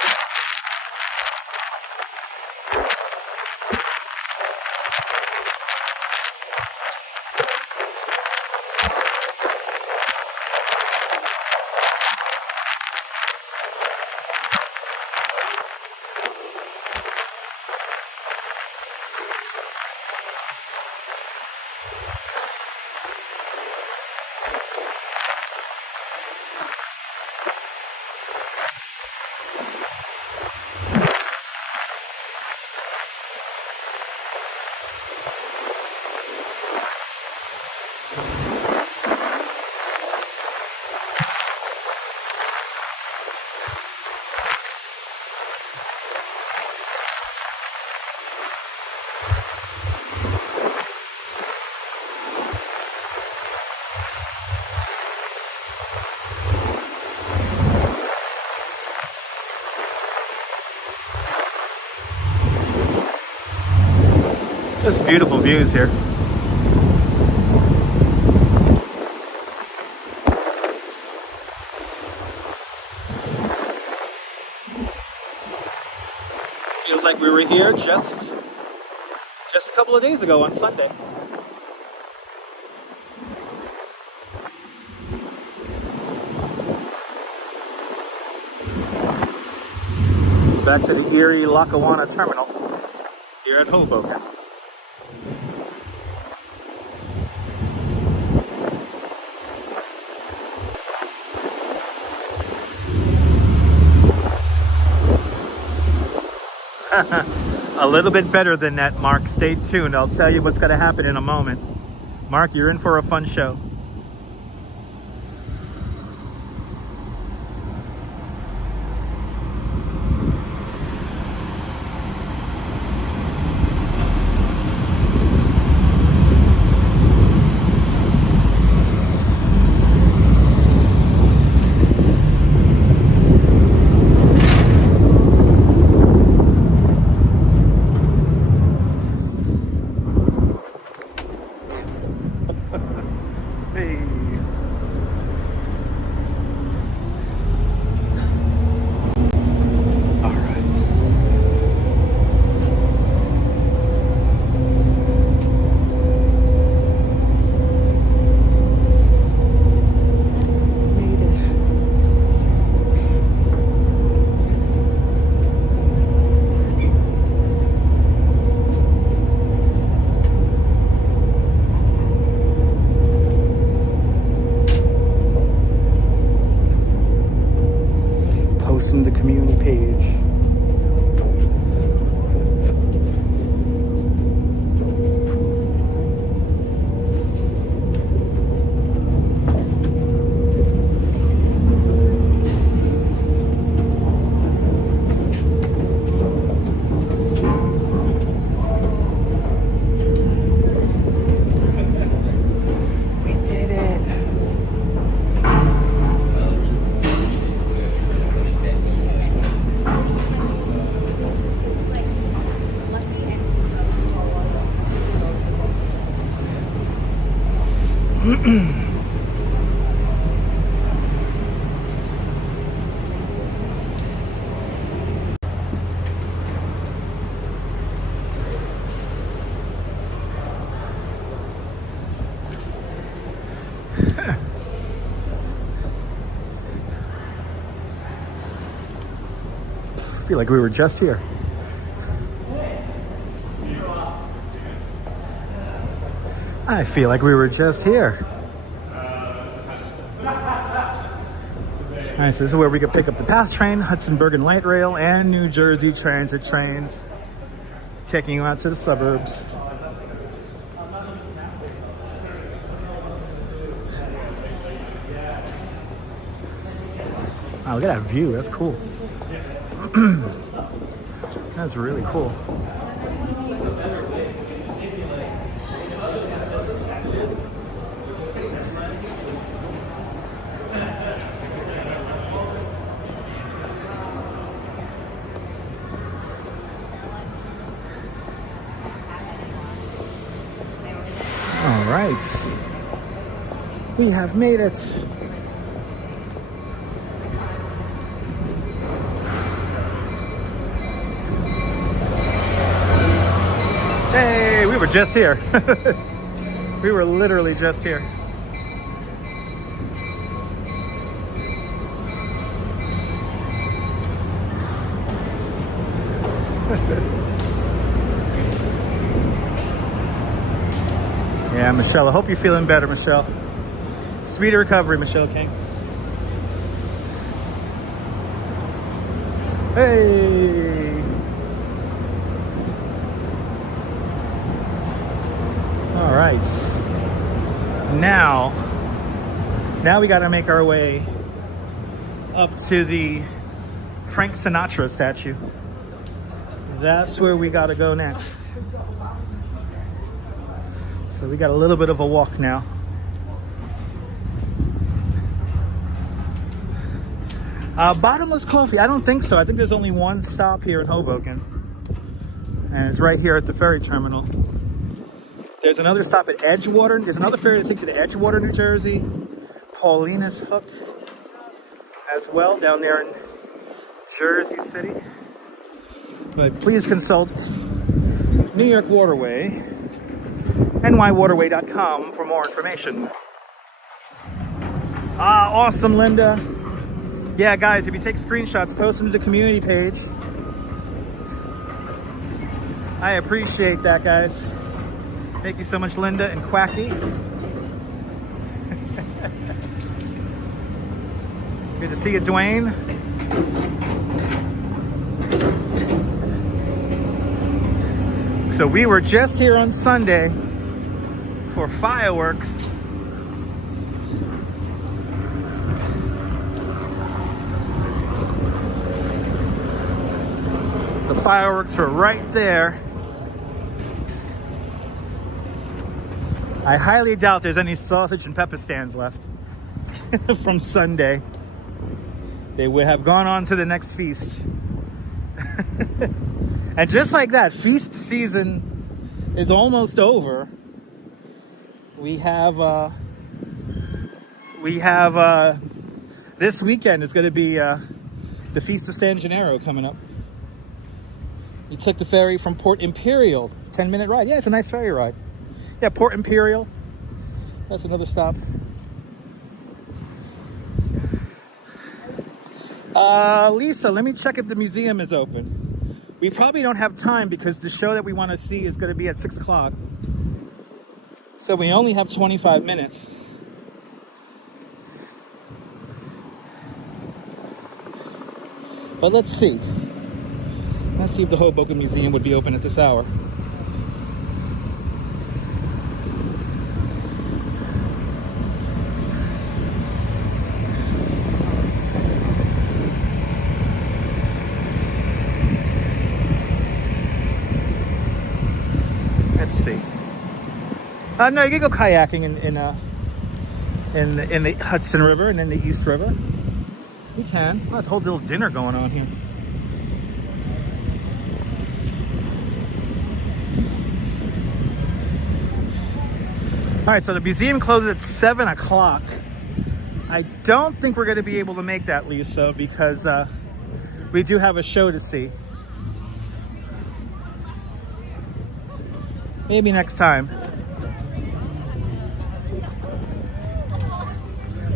Just beautiful views here. Feels like we were here just a couple of days ago on Sunday. Back to the Erie Lackawanna Terminal here at Hoboken. A little bit better than that, Mark. Stay tuned. I'll tell you what's going to happen in a moment. Mark, you're in for a fun show. post them to the community page. I feel like we were just here. I feel like we were just here. All right, so this is where we could pick up the PATH train, Hudson Bergen Light Rail, and New Jersey Transit trains, taking you out to the suburbs. Wow, look at that view. That's cool. That's really cool. All right. We have made it. Hey, we were just here. We were literally just here. Yeah, Michelle, I hope you're feeling better, Michelle. Speedy recovery, Michelle King. Hey. All right. Now we got to make our way up to the Frank Sinatra statue. That's where we got to go next. So we got a little bit of a walk now. Bottomless coffee, I don't think so. I think there's only one stop here in Hoboken. And it's right here at the ferry terminal. There's another stop at Edgewater. There's another ferry that takes you to Edgewater, New Jersey. Paulina's Hook as well, down there in Jersey City. But please consult New York Waterway, nywaterway.com for more information. Awesome, Linda. Yeah, guys, if you take screenshots, post them to the community page. I appreciate that, guys. Thank you so much, Linda and Quacky. Good to see you, Dwayne. So we were just here on Sunday for fireworks. The fireworks were right there. I highly doubt there's any sausage and pepper stands left from Sunday. They would have gone on to the next feast. And just like that, feast season is almost over. We have this weekend is going to be the Feast of San Gennaro coming up. You took the ferry from Port Imperial, 10-minute ride. Yeah, it's a nice ferry ride. Yeah, Port Imperial. That's another stop. Lisa, let me check if the museum is open. We probably don't have time because the show that we want to see is going to be at 6 o'clock. So we only have 25 minutes. But let's see. Let's see if the Hoboken Museum would be open at this hour. Let's see. No, you can go kayaking in the Hudson River and in the East River. We can. Oh, there's a whole little dinner going on here. All right, so the museum closes at 7 o'clock. I don't think we're going to be able to make that, Lisa, because we do have a show to see. Maybe next time.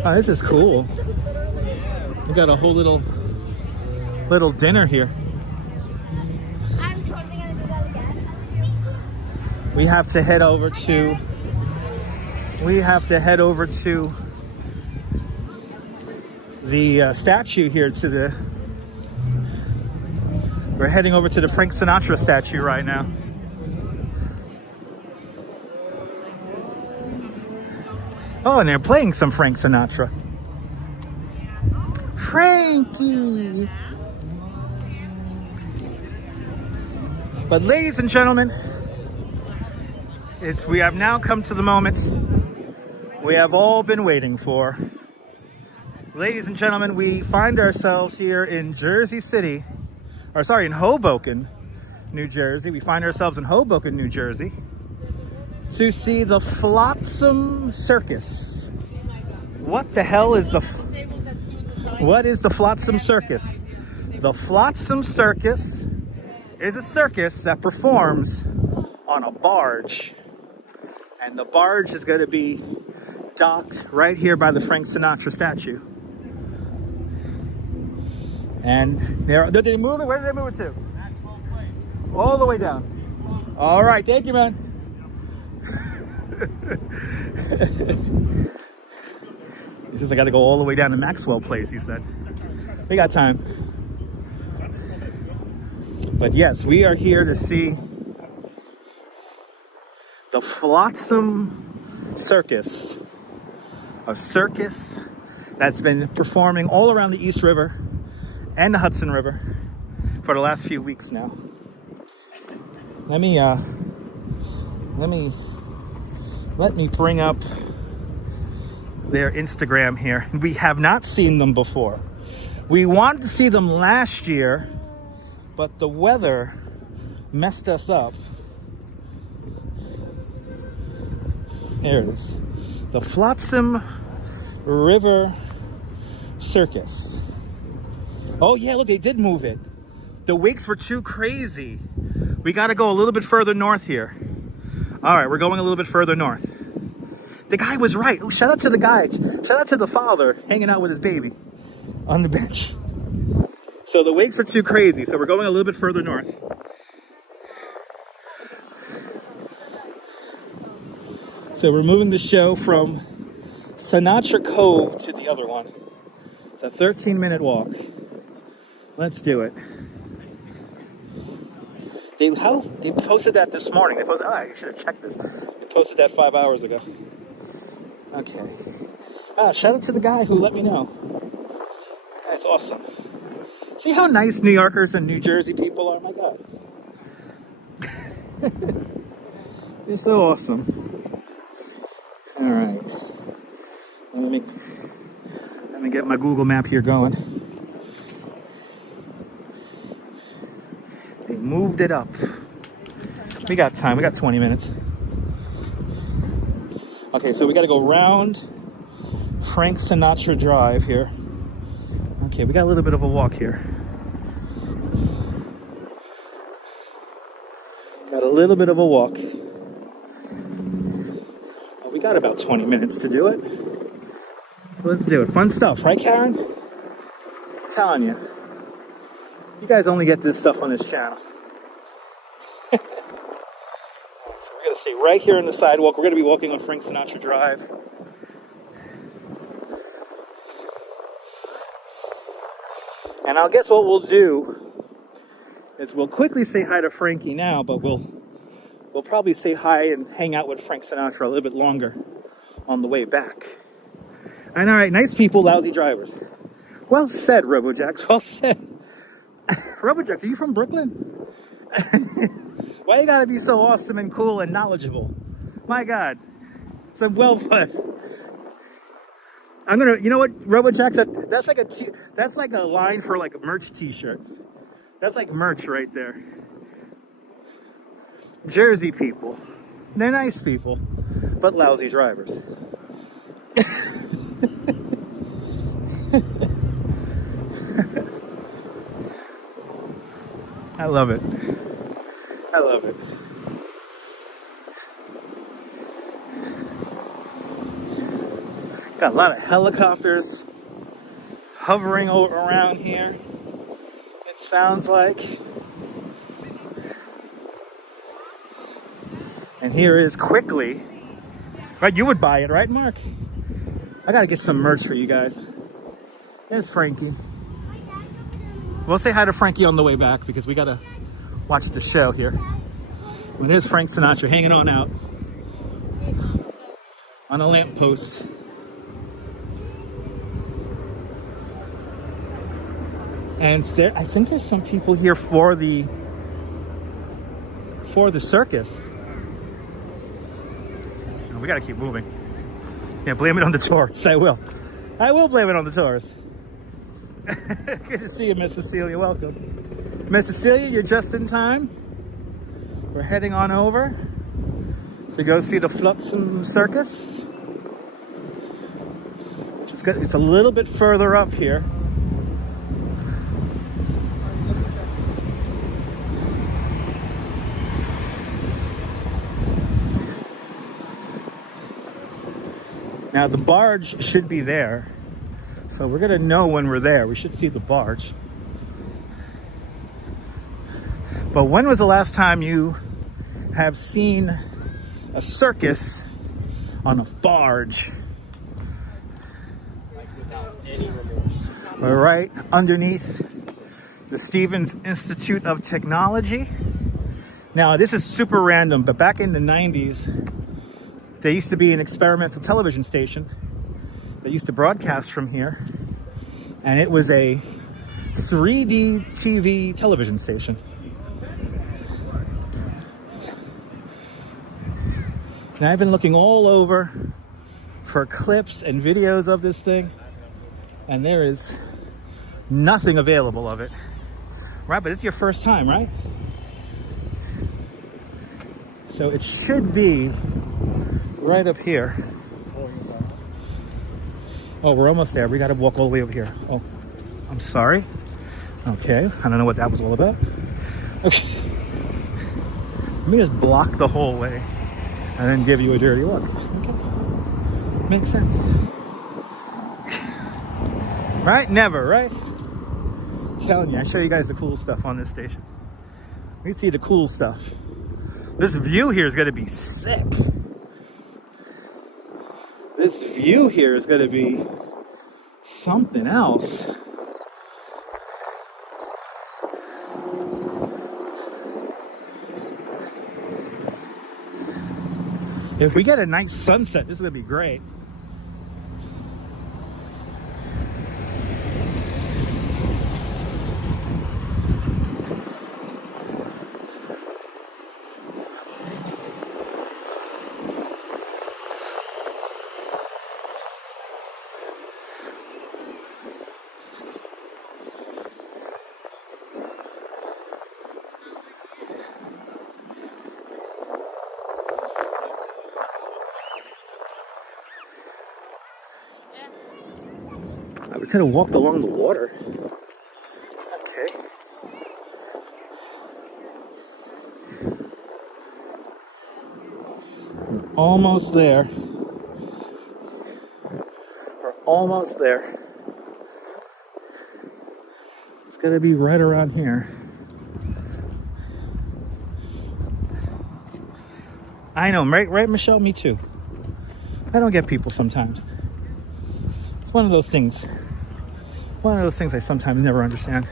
Oh, this is cool. We got a whole little dinner here. I'm totally gonna do that again. We have to head over to the statue here we're heading over to the Frank Sinatra statue right now. Oh, and they're playing some Frank Sinatra. Frankie! But ladies and gentlemen, we have now come to the moment we have all been waiting for. Ladies and gentlemen, we find ourselves here in in Hoboken, New Jersey. We find ourselves in Hoboken, New Jersey, to see the Flotsam Circus. What the hell is what is the Flotsam Circus? The Flotsam Circus is a circus that performs on a barge. And the barge is going to be docked right here by the Frank Sinatra statue. And did they move it? Where did they move it to? All the way down. All right, thank you, man. He says I got to go all the way down to Maxwell Place, he said. We got time. But yes, we are here to see the Flotsam Circus. A circus that's been performing all around the East River and the Hudson River for the last few weeks now. Let me bring up their Instagram here. We have not seen them before. We wanted to see them last year, but the weather messed us up. There it is. The Flotsam River Circus. Oh yeah, look, they did move it. The wakes were too crazy. We got to go a little bit further north here. All right, we're going a little bit further north. The guy was right. Oh, shout out to the guy. Shout out to the father hanging out with his baby on the bench. So the wakes were too crazy, so we're going a little bit further north. So we're moving the show from Sinatra Cove to the other one. It's a 13-minute walk. Let's do it. They posted that this morning. They posted, I should have checked this. They posted that 5 hours ago. Okay. Shout out to the guy who let me know. That's awesome. See how nice New Yorkers and New Jersey people are? My God. They're so awesome. All right. Let me get my Google map here going. They moved it up. We got time. We got 20 minutes. Okay, so we got to go round Frank Sinatra Drive here. Okay, we got a little bit of a walk here. Got a little bit of a walk. We got about 20 minutes to do it. So let's do it. Fun stuff, right, Karen? I'm telling you. You guys only get this stuff on this channel. So we're going to stay right here on the sidewalk. We're going to be walking on Frank Sinatra Drive. And I guess what we'll do is we'll quickly say hi to Frankie now, but we'll probably say hi and hang out with Frank Sinatra a little bit longer on the way back. And all right, nice people, lousy drivers. Well said, RoboJax, well said. RoboJax, are you from Brooklyn? Why you gotta be so awesome and cool and knowledgeable? My God, it's a well put. I'm gonna, you know what, RoboJax, that's like a line for like a merch t-shirt. That's like merch right there. Jersey people, they're nice people, but lousy drivers. I love it. I love it. Got a lot of helicopters hovering around here, it sounds like. And here is quickly, right? You would buy it, right, Mark? I gotta get some merch for you guys. There's Frankie. We'll say hi to Frankie on the way back because we gotta watch the show here. And there's Frank Sinatra hanging on out on a lamppost. And there, I think there's some people here for the circus. We gotta keep moving. Yeah, blame it on the tourists. I will blame it on the tourists. Good to see you, Miss Cecilia. Welcome. Miss Cecilia, you're just in time. We're heading on over to go see the Flotsam Circus. It's a little bit further up here. Now the barge should be there, so we're gonna know when we're there. We should see the barge. But when was the last time you have seen a circus on a barge? Like without any remorse. We're right underneath the Stevens Institute of Technology. Now this is super random, but back in the 90s, there used to be an experimental television station that used to broadcast from here, and it was a 3D TV television station. Now I've been looking all over for clips and videos of this thing, and there is nothing available of it. Right, but it's your first time, right? So it should be right up here. Oh, we're almost there. We got to walk all the way over here. Oh, I'm sorry. Okay, I don't know what that was all about. Okay. Let me just block the whole way and then give you a dirty look. Okay, makes sense. Right? Never, right? I'm telling you, I show you guys the cool stuff on this station. We see the cool stuff. This view here is going to be sick. This view here is going to be something else. If we get a nice sunset, this is going to be great. We could have walked along the water. Okay. We're almost there. We're almost there. It's gonna be right around here. I know, right, Michelle? Me too. I don't get people sometimes. It's one of those things. One of those things I sometimes never understand.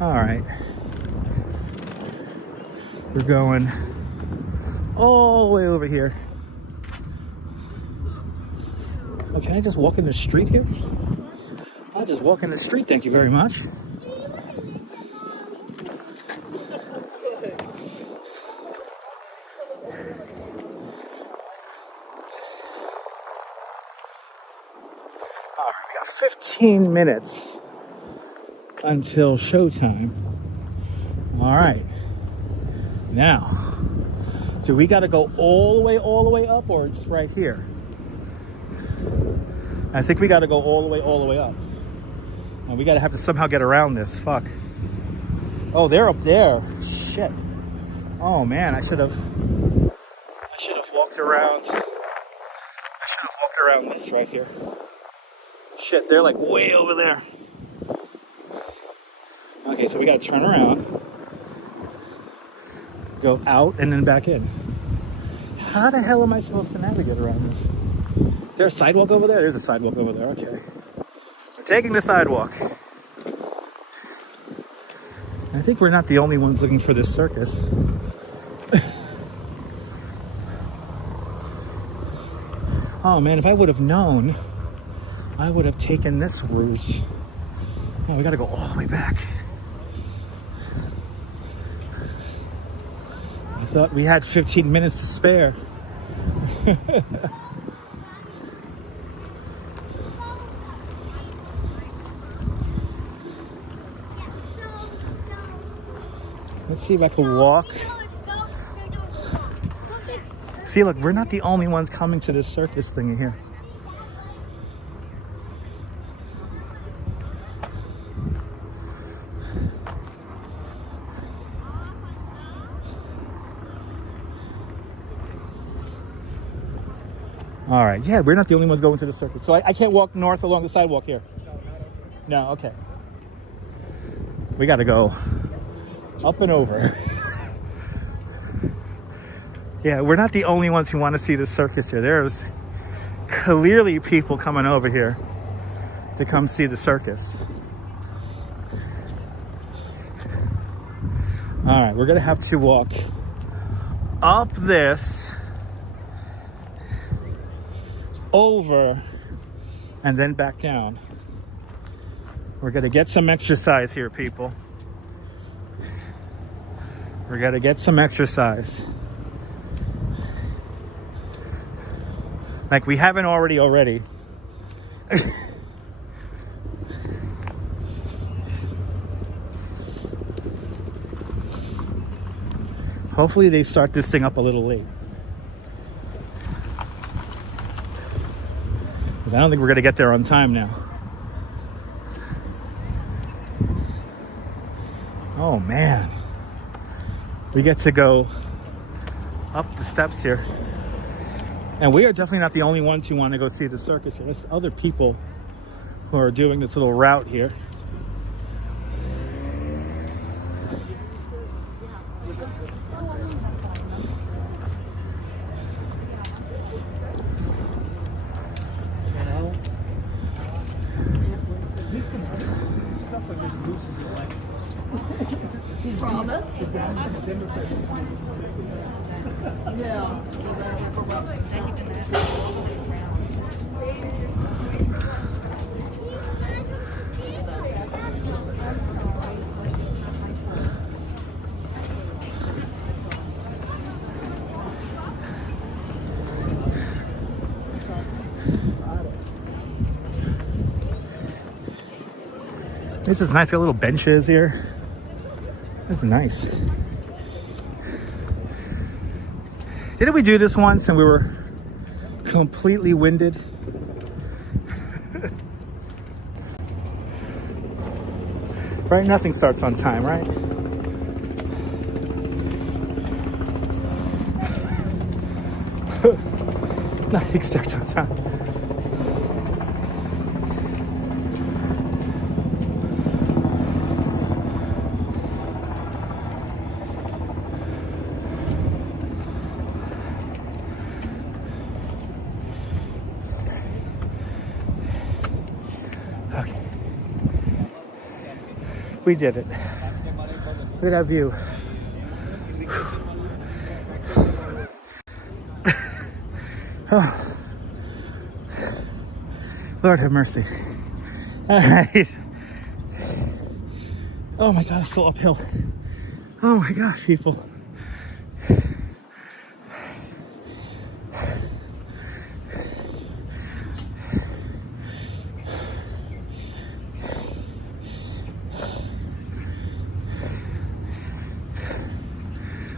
All right. We're going all the way over here. Oh, can I just walk in the street here? I'll just walk in the street, thank you very much. All right, we got 15 minutes until showtime. All right. Now, do we got to go all the way up, or it's right here? I think we got to go all the way up. And we got to have to somehow get around this. Fuck. Oh, they're up there. Shit. Oh man, I should have walked around. I should have walked around this right here. Shit, they're like way over there. Okay, so we got to turn around, go out, and then back in. How the hell am I supposed to navigate around this? Is there a sidewalk over there? There's a sidewalk over there. Okay. We're taking the sidewalk. I think we're not the only ones looking for this circus. Oh man, if I would have known, I would have taken this route. Oh, we gotta go all the way back. I thought we had 15 minutes to spare. Let's see if I can walk. See, look, we're not the only ones coming to this circus thing here. All right, yeah, we're not the only ones going to the circus. So I can't walk north along the sidewalk here. No, okay. We got to go up and over. Yeah, we're not the only ones who want to see the circus here. There's clearly people coming over here to come see the circus. All right, we're gonna have to walk up this, over, and then back down. We're gonna get some exercise here, people. We're gonna get some exercise. Like we haven't already. Hopefully they start this thing up a little late. Because I don't think we're gonna get there on time now. Oh man. We get to go up the steps here. And we are definitely not the only ones who want to go see the circus here. There's other people who are doing this little route here. Stuff like this loses your life. Promise? Yeah. This is nice. Got little benches here. This is nice. Didn't we do this once and we were completely winded? Right? Nothing starts on time, right? Nothing starts on time. We did it. Look at that view. Oh. Lord have mercy. All right. Oh my God, it's still uphill. Oh my gosh, people.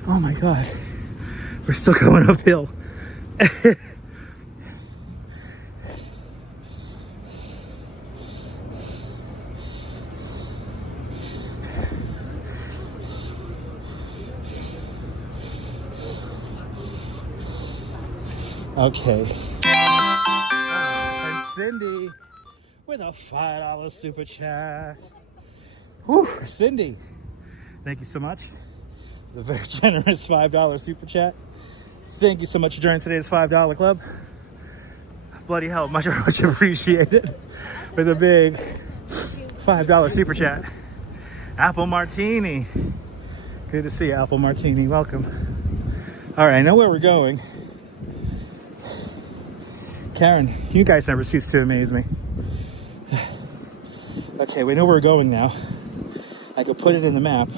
Oh my God, we're still going uphill. Okay. And Cindy with a $5 super chat. Whew, Cindy, thank you so much. The very generous $5 super chat. Thank you so much for joining today's $5 club. Bloody hell, much appreciated. With a big $5 super chat. Apple Martini. Good to see you, Apple Martini. Welcome. All right, I know where we're going. Karen, you guys never cease to amaze me. Okay, we know where we're going now. I could put it in the map.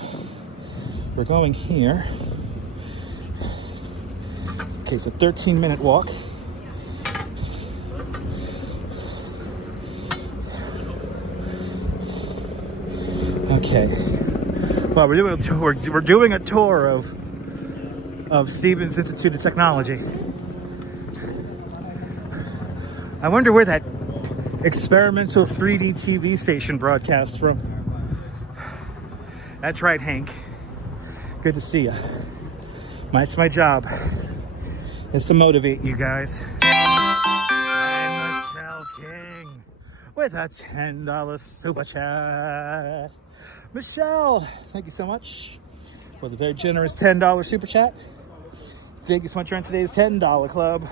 We're going here. Okay, it's a 13-minute walk. Okay. Well, we're doing a tour. We're doing a tour of Stevens Institute of Technology. I wonder where that experimental 3D TV station broadcast from. That's right, Hank. Good to see you. That's my job, is to motivate you guys. And Michelle King with a $10 super chat. Michelle, thank you so much for the very generous $10 super chat. Thank you so much for today's $10 club.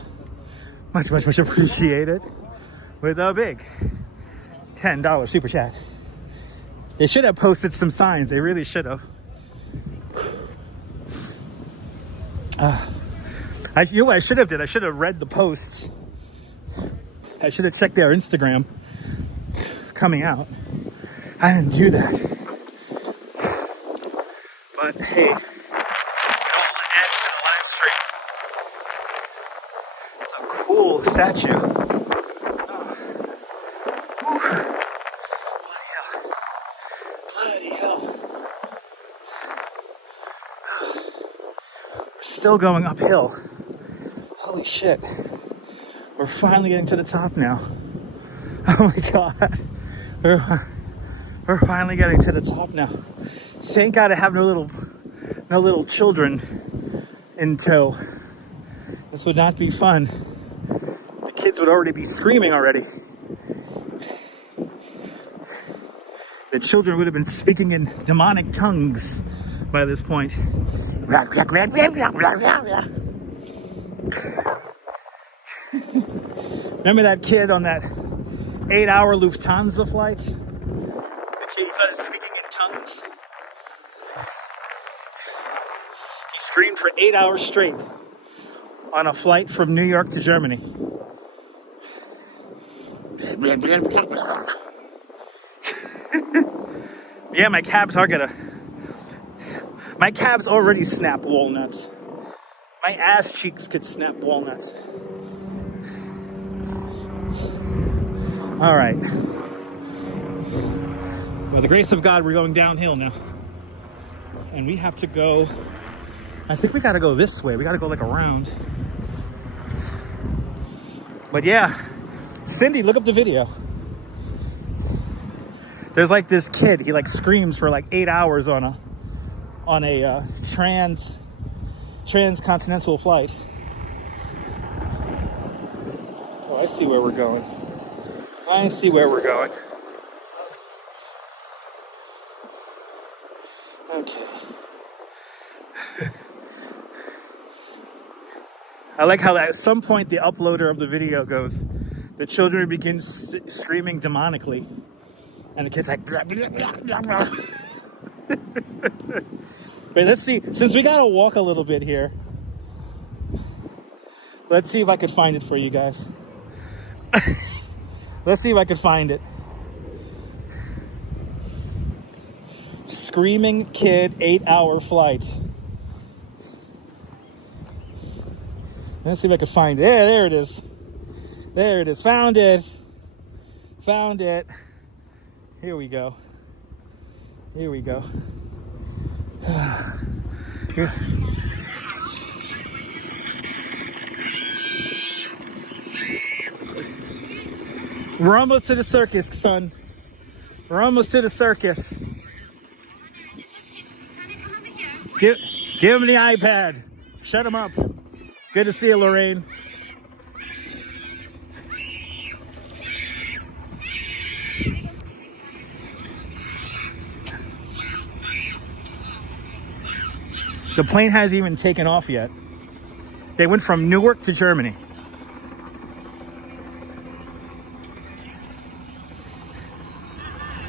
Much appreciated. With a big $10 super chat. They should have posted some signs. They really should have. You know what I should have did? I should have read the post. I should have checked their Instagram coming out. I didn't do that. But hey, it all adds to the live stream. It's a cool statue. Bloody hell. We're still going uphill. Holy shit. We're finally getting to the top now. Oh my God. We're finally getting to the top now. Thank God I have no little children in tow. This would not be fun. The kids would already be screaming already. The children would have been speaking in demonic tongues by this point. Remember that kid on that 8-hour Lufthansa flight? The kid who started speaking in tongues. He screamed for 8 hours straight on a flight from New York to Germany. Yeah, my cabs already snap walnuts. My ass cheeks could snap walnuts. All right. By the grace of God, we're going downhill now. And we have to go, I think we got to go this way. We got to go like around. But yeah, Cindy, look up the video. There's like this kid, he like screams for like 8 hours on a transcontinental flight. Oh, I see where we're going. I see where we're going. Okay. I like how at some point the uploader of the video goes, the children begin screaming demonically. And the kid's like, blah, blah, blah, blah, blah. Wait, let's see. Since we gotta walk a little bit here, let's see if I could find it for you guys. Let's see if I could find it. Screaming Kid 8-hour flight. Let's see if I can find it. There it is. There it is. Found it. Found it. Here we go. Here we go. Here. We're almost to the circus, son. We're almost to the circus. Give him the iPad. Shut him up. Good to see you, Lorraine. The plane hasn't even taken off yet. They went from Newark to Germany.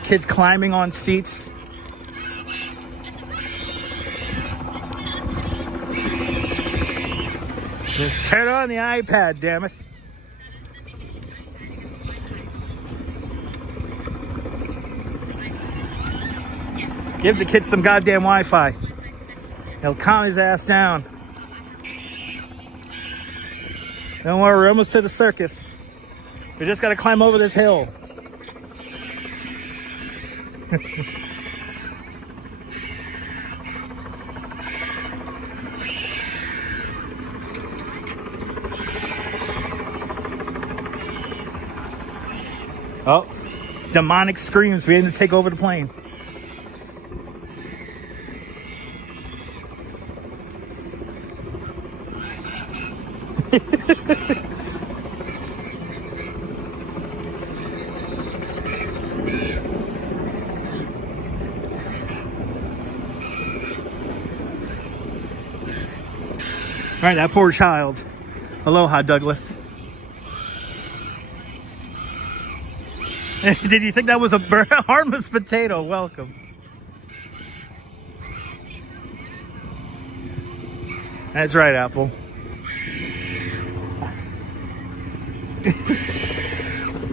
Kids climbing on seats. Just turn on the iPad, damn it. Give the kid some goddamn Wi-Fi. He'll calm his ass down. Don't worry, we're almost to the circus. We just gotta climb over this hill. Oh, demonic screams beginning to take over the plane. All right, that poor child. Aloha, Douglas. Did you think that was a harmless potato? Welcome. That's right, Apple.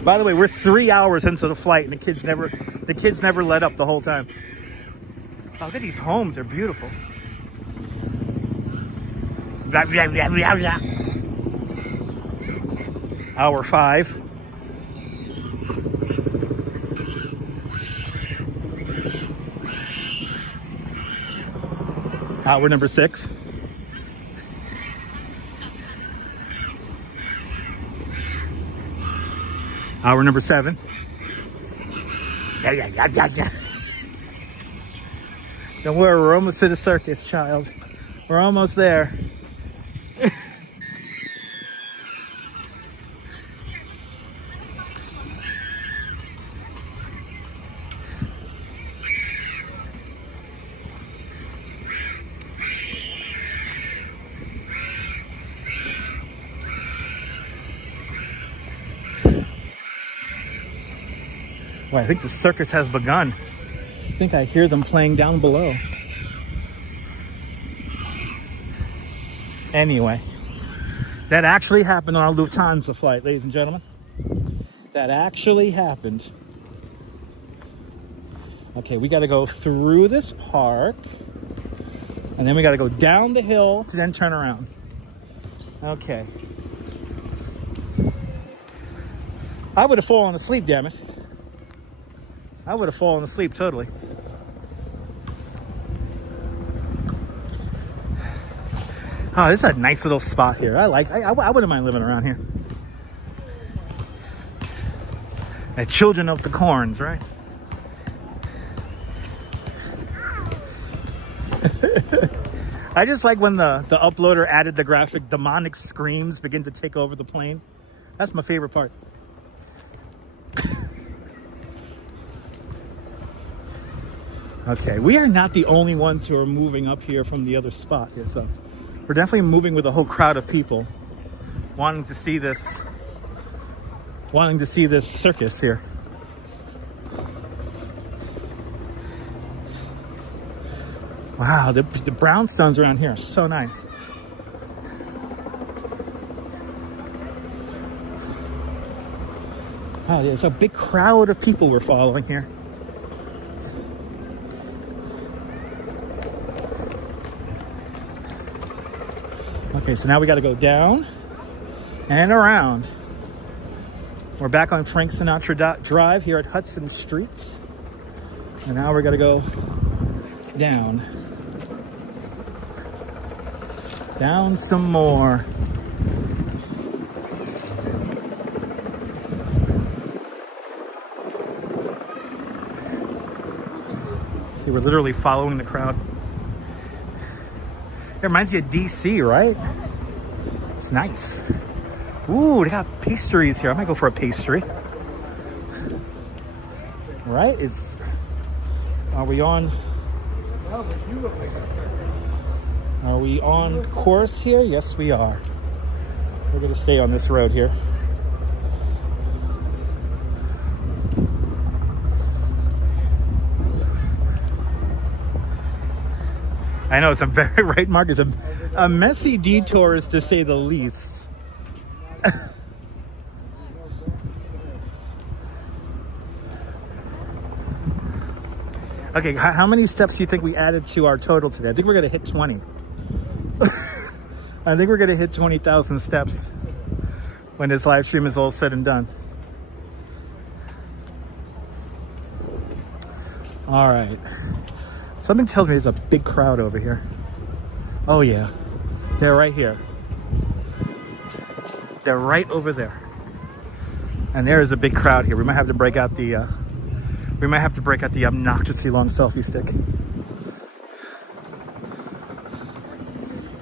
By the way, we're 3 hours into the flight, and the kids never let up the whole time. Oh, look at these homes; they're beautiful. Hour 5. Hour number 6. Hour number 7. Don't worry, we're almost to the circus, child. We're almost there. Well, I think the circus has begun. I think I hear them playing down below. Anyway, that actually happened on our Lufthansa flight, ladies and gentlemen. That actually happened. Okay, we got to go through this park, and then we got to go down the hill to then turn around. Okay. I would have fallen asleep, damn it. I would have fallen asleep totally. Oh, this is a nice little spot here. I wouldn't mind living around here. The children of the corns, right? I just like when the uploader added the graphic demonic screams begin to take over the plane. That's my favorite part. Okay, we are not the only ones who are moving up here from the other spot here, so we're definitely moving with a whole crowd of people wanting to see this circus here. Wow, the brownstones around here are so nice. Wow, there's a big crowd of people we're following here. Okay, so now we got to go down and around. We're back on Frank Sinatra Drive here at Hudson Streets. And now we're going to go down. Down some more. See, we're literally following the crowd. It reminds you of DC, right? It's nice. Ooh, they got pastries here. I might go for a pastry. Right? Are we on? Are we on course here? Yes, we are. We're going to stay on this road here. I know, it's a very right, Mark. It's a messy detour, is to say the least. Okay, how many steps do you think we added to our total today? I think we're going to hit 20. I think we're going to hit 20,000 steps when this live stream is all said and done. All right. Something tells me there's a big crowd over here. Oh yeah, they're right here. They're right over there. And there is a big crowd here. We might have to break out the obnoxiously long selfie stick.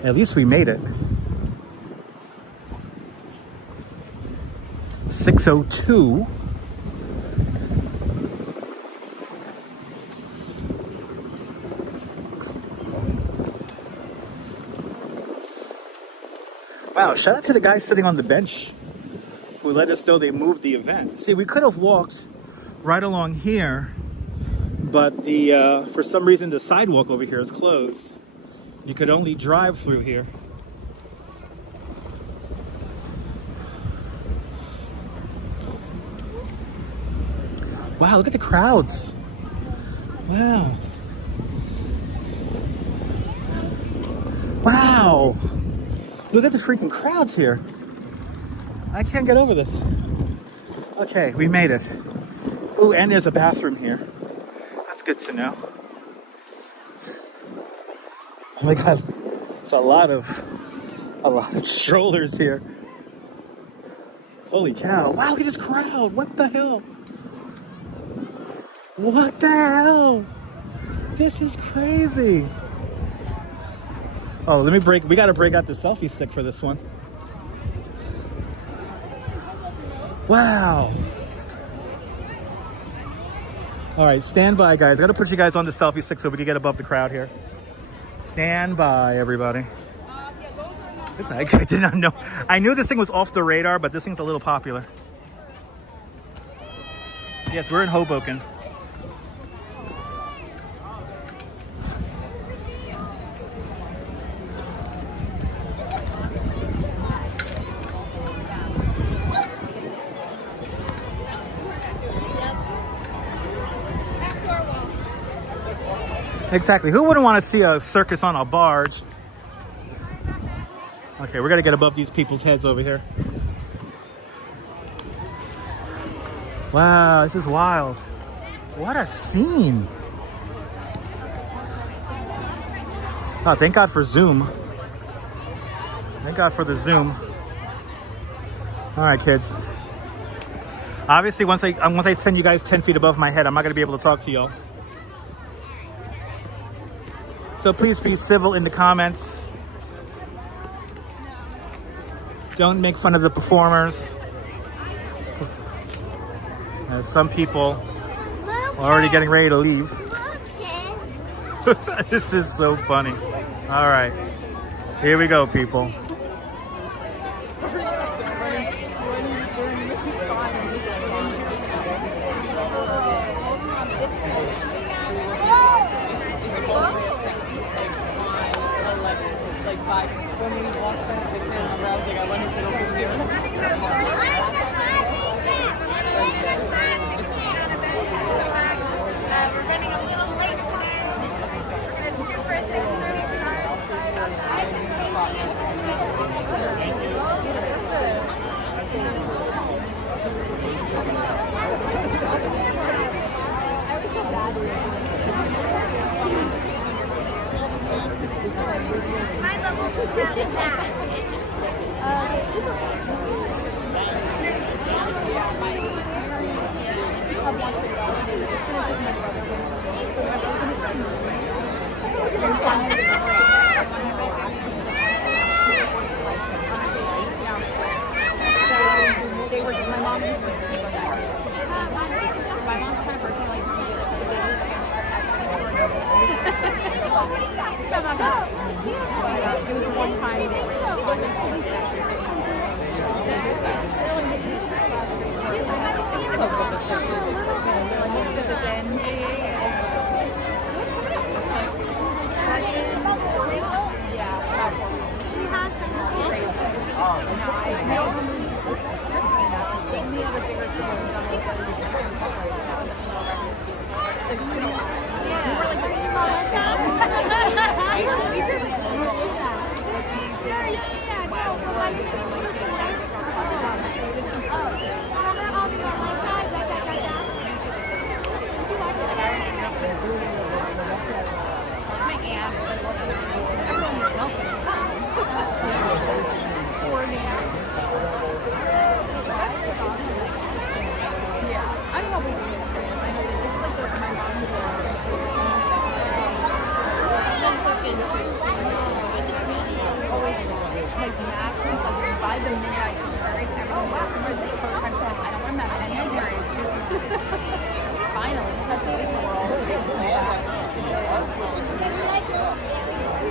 At least we made it. 6:02. Wow, shout out to the guy sitting on the bench who let us know they moved the event. See, we could have walked right along here, but for some reason the sidewalk over here is closed. You could only drive through here. Wow, look at the crowds. Wow. Wow. Look at the freaking crowds here. I can't get over this. Okay, we made it. Ooh, and there's a bathroom here. That's good to know. Oh my God, it's a lot of strollers here. Holy cow. Wow, look at this crowd. What the hell? What the hell? This is crazy. Oh, we gotta break out the selfie stick for this one. Wow. All right, stand by, guys. I gotta put you guys on the selfie stick so we can get above the crowd here. Stand by, everybody. I did not know. I knew this thing was off the radar, but this thing's a little popular. Yes, we're in Hoboken. Exactly. Who wouldn't want to see a circus on a barge? Okay, we're gonna get above these people's heads over here. Wow, this is wild. What a scene. Oh, thank God for Zoom. Thank God for the Zoom. All right, kids. Obviously, once I send you guys 10 feet above my head, I'm not gonna be able to talk to y'all. So please be civil in the comments. Don't make fun of the performers. As some people are already getting ready to leave. This is so funny. All right, here we go, people. They were my mom and my mom's the kind of person who like it was one time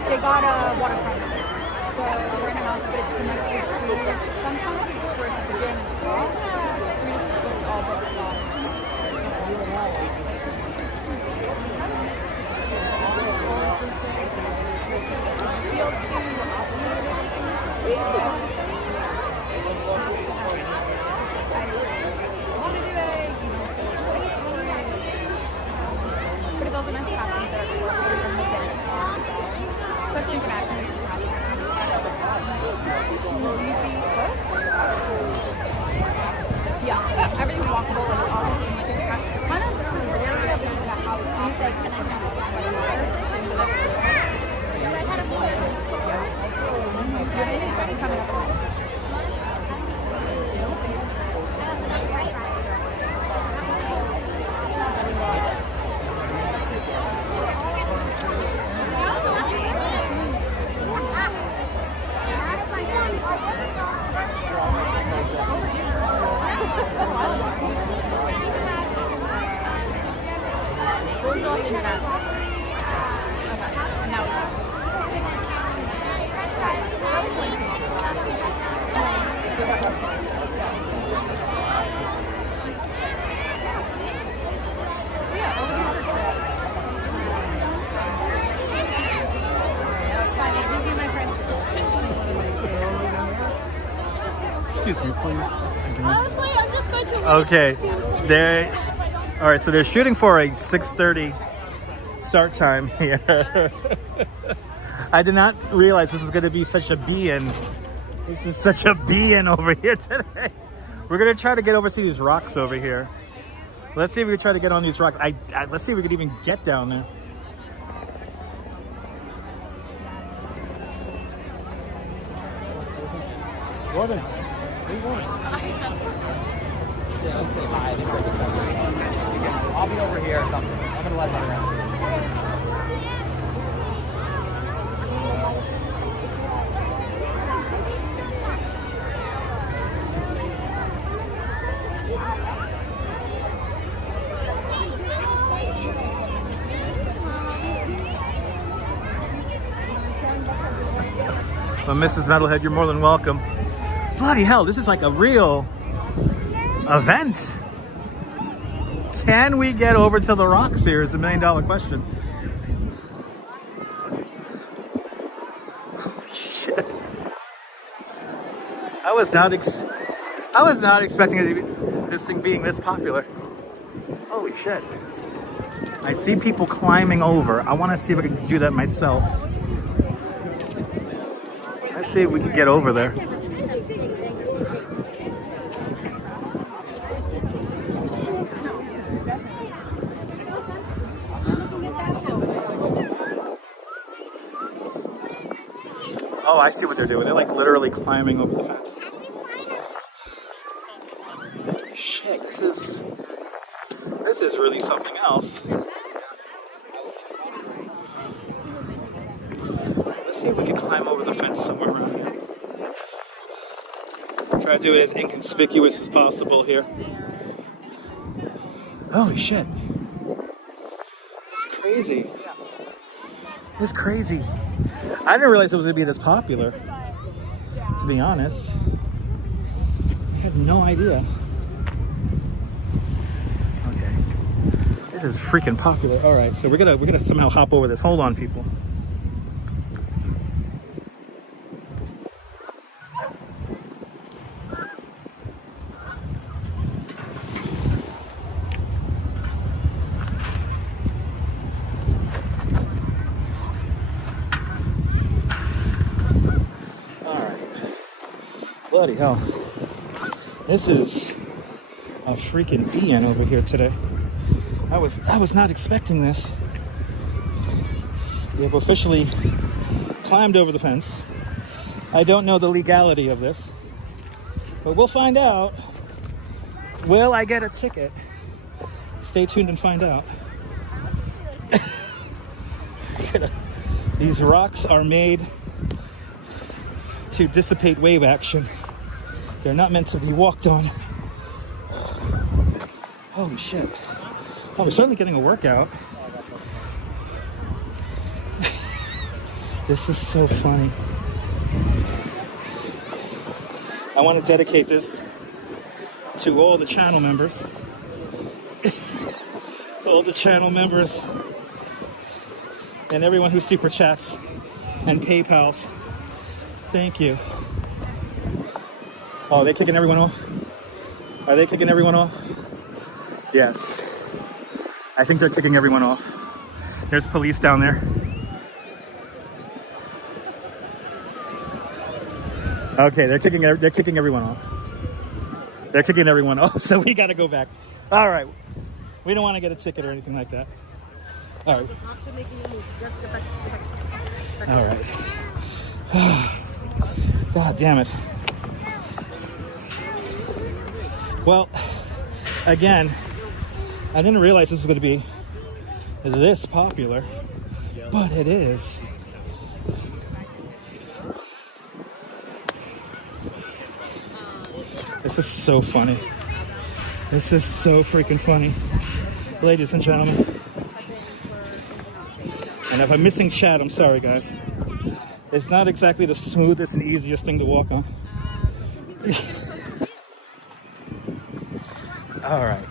they got a waterfront. So we're gonna have to connected to sometimes it's where it's the gym and stuff. We just go to all book stuff. But it's also nice to have things that are especially internationally. Yeah, everything's walkable and all kind of rarely have been in that house. It's like an coming up. Excuse me, please. Honestly, I'm just going to. Okay, all right, so they're shooting for a 6:30 start time here. I did not realize this was going to be such a be-in. This is such a be-in over here today. We're going to try to get over to these rocks over here. Let's see if we can try to get on these rocks. Let's see if we could even get down there. Gordon, where you going? Yeah, let's say hi. I'll be over here or something. I'm gonna let him around. Well, Mrs. Metalhead, you're more than welcome. Bloody hell, this is like a real event. Can we get over to the rocks here is the $1 million question. Holy shit. I was not expecting this thing being this popular. Holy shit. I see people climbing over. I want to see if I can do that myself. Let's see if we can get over there. Oh, I see what they're doing. They're like literally climbing over the fence. Shit, this is really something else. Let's see if we can climb over the fence somewhere around here. Try to do it as inconspicuous as possible here. Holy shit. It's crazy. It's crazy. I didn't realize it was going to be this popular, to be honest. I had no idea. Okay. This is freaking popular. All right, so we're gonna somehow hop over this. Hold on, people. Bloody hell. This is a freaking Ian over here today. I was not expecting this. We have officially climbed over the fence. I don't know the legality of this, but we'll find out. Will I get a ticket? Stay tuned and find out. These rocks are made to dissipate wave action. They're not meant to be walked on. Holy shit. Oh, we're certainly getting a workout. This is so funny. I want to dedicate this to all the channel members. All the channel members and everyone who super chats and PayPals. Thank you. Oh, are they kicking everyone off? Are they kicking everyone off? Yes. I think they're kicking everyone off. There's police down there. Okay, they're kicking everyone off. They're kicking everyone off, so we gotta go back. All right. We don't want to get a ticket or anything like that. All right. All right. God damn it. Well, again, I didn't realize this was going to be this popular, but it is. This is so funny. This is so freaking funny. Ladies and gentlemen. And if I'm missing chat, I'm sorry, guys. It's not exactly the smoothest and easiest thing to walk on. All right.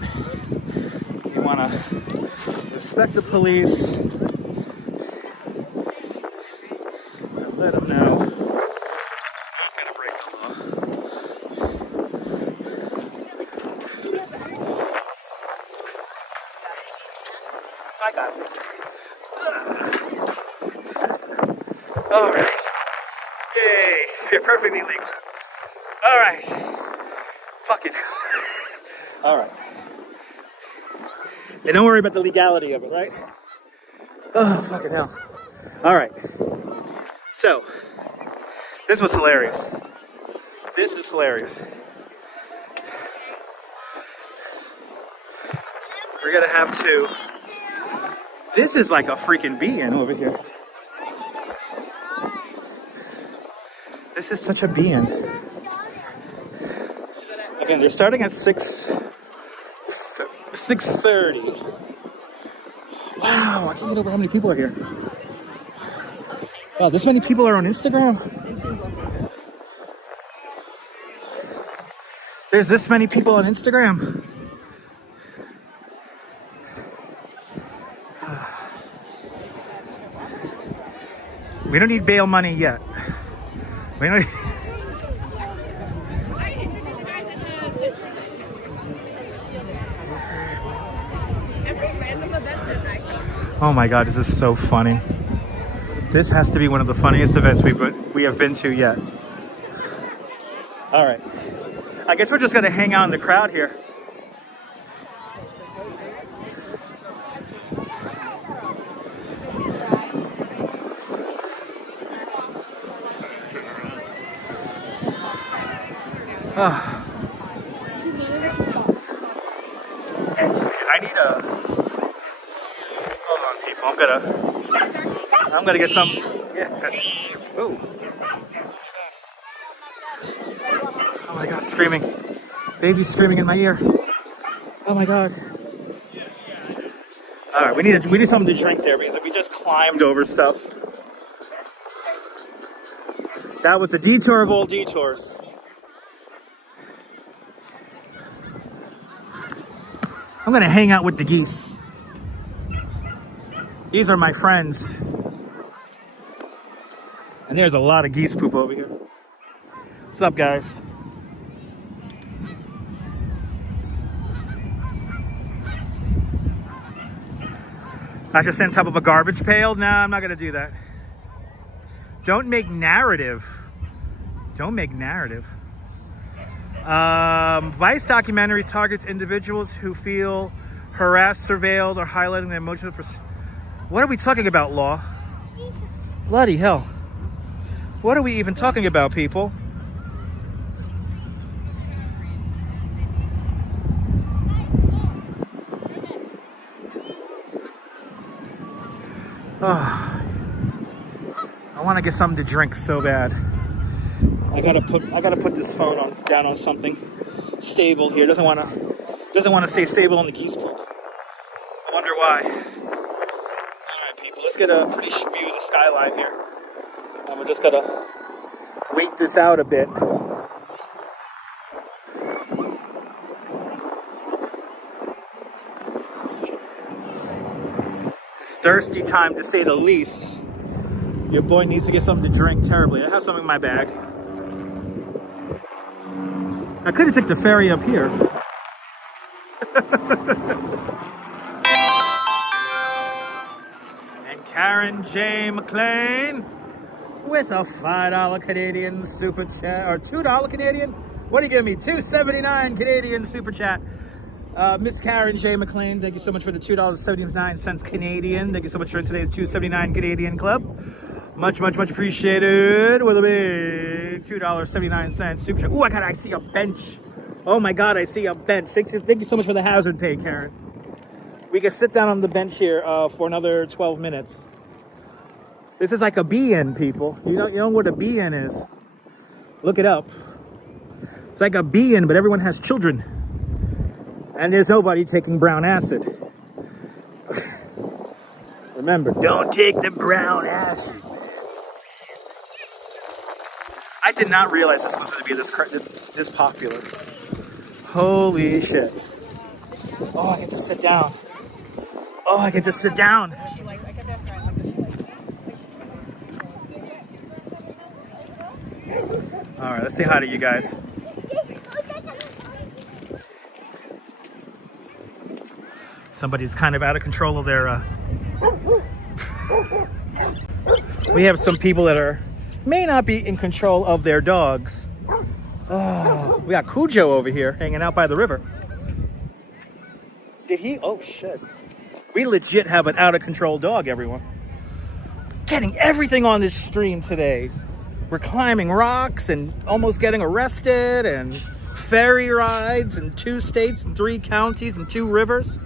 You want to respect the police and let them know. I've got to break the law. I got it. All right. Hey, you're perfectly legal. All right. Fuck it. All right. And don't worry about the legality of it, right? Oh, fucking hell. All right. So, this was hilarious. This is hilarious. We're gonna have to... This is like a freaking be-in over here. This is such a be-in. Again, they're starting at 6:30. Wow, I can't get over how many people are here. Wow, this many people are on Instagram? There's this many people on Instagram. We don't need bail money yet. We don't. Oh my God, this is so funny. This has to be one of the funniest events we have been to yet. All right. I guess we're just gonna hang out in the crowd here. I need a. Hold on, people. I'm gonna get some. Yeah. Ooh. Oh my God! Screaming. Baby's screaming in my ear. Oh my God. All right, we need something to drink there because we just climbed over stuff. That was the detour of all detours. I'm gonna hang out with the geese. These are my friends. And there's a lot of geese poop over here. What's up, guys? I should stand on top of a garbage pail? Nah, I'm not gonna do that. Don't make narrative. Don't make narrative. Vice documentary targets individuals who feel harassed, surveilled, or highlighting their emotional. What are we talking about, Law? Bloody hell. What are we even talking about, people? Oh, I want to get something to drink so bad. I gotta put this phone down on something stable here. Doesn't want to stay stable on the geese poop. I wonder why. All right, people, let's get a pretty view of the skyline here. And we're just gonna wait this out a bit. Thirsty time, to say the least. Your boy needs to get something to drink terribly. I have something in my bag. I could have took the ferry up here. And Karen J. McLean with a $5 Canadian super chat, or $2 Canadian? What do you give me? $2.79 Canadian super chat. Miss Karen J. McLean, thank you so much for the $2.79 Canadian. Thank you so much for today's $2.79 Canadian club. Much, much, much appreciated. With a big $2.79 super chat. Ooh, I see a bench. Oh my God, I see a bench. Thank you so much for the hazard pay, Karen. We can sit down on the bench here for another 12 minutes. This is like a be-in, people. You know what a be-in is? Look it up. It's like a be-in, but everyone has children. And there's nobody taking brown acid. Remember, don't take the brown acid. I did not realize this was going to be this popular. Holy shit. Oh, I get to sit down. Oh, I get to sit down. All right, let's say hi to you guys. Somebody's kind of out of control of their... We have some people that may not be in control of their dogs. Oh, we got Cujo over here hanging out by the river. Did he? Oh, shit. We legit have an out of control dog, everyone. Getting everything on this stream today. We're climbing rocks and almost getting arrested, and ferry rides in 2 states and 3 counties and 2 rivers.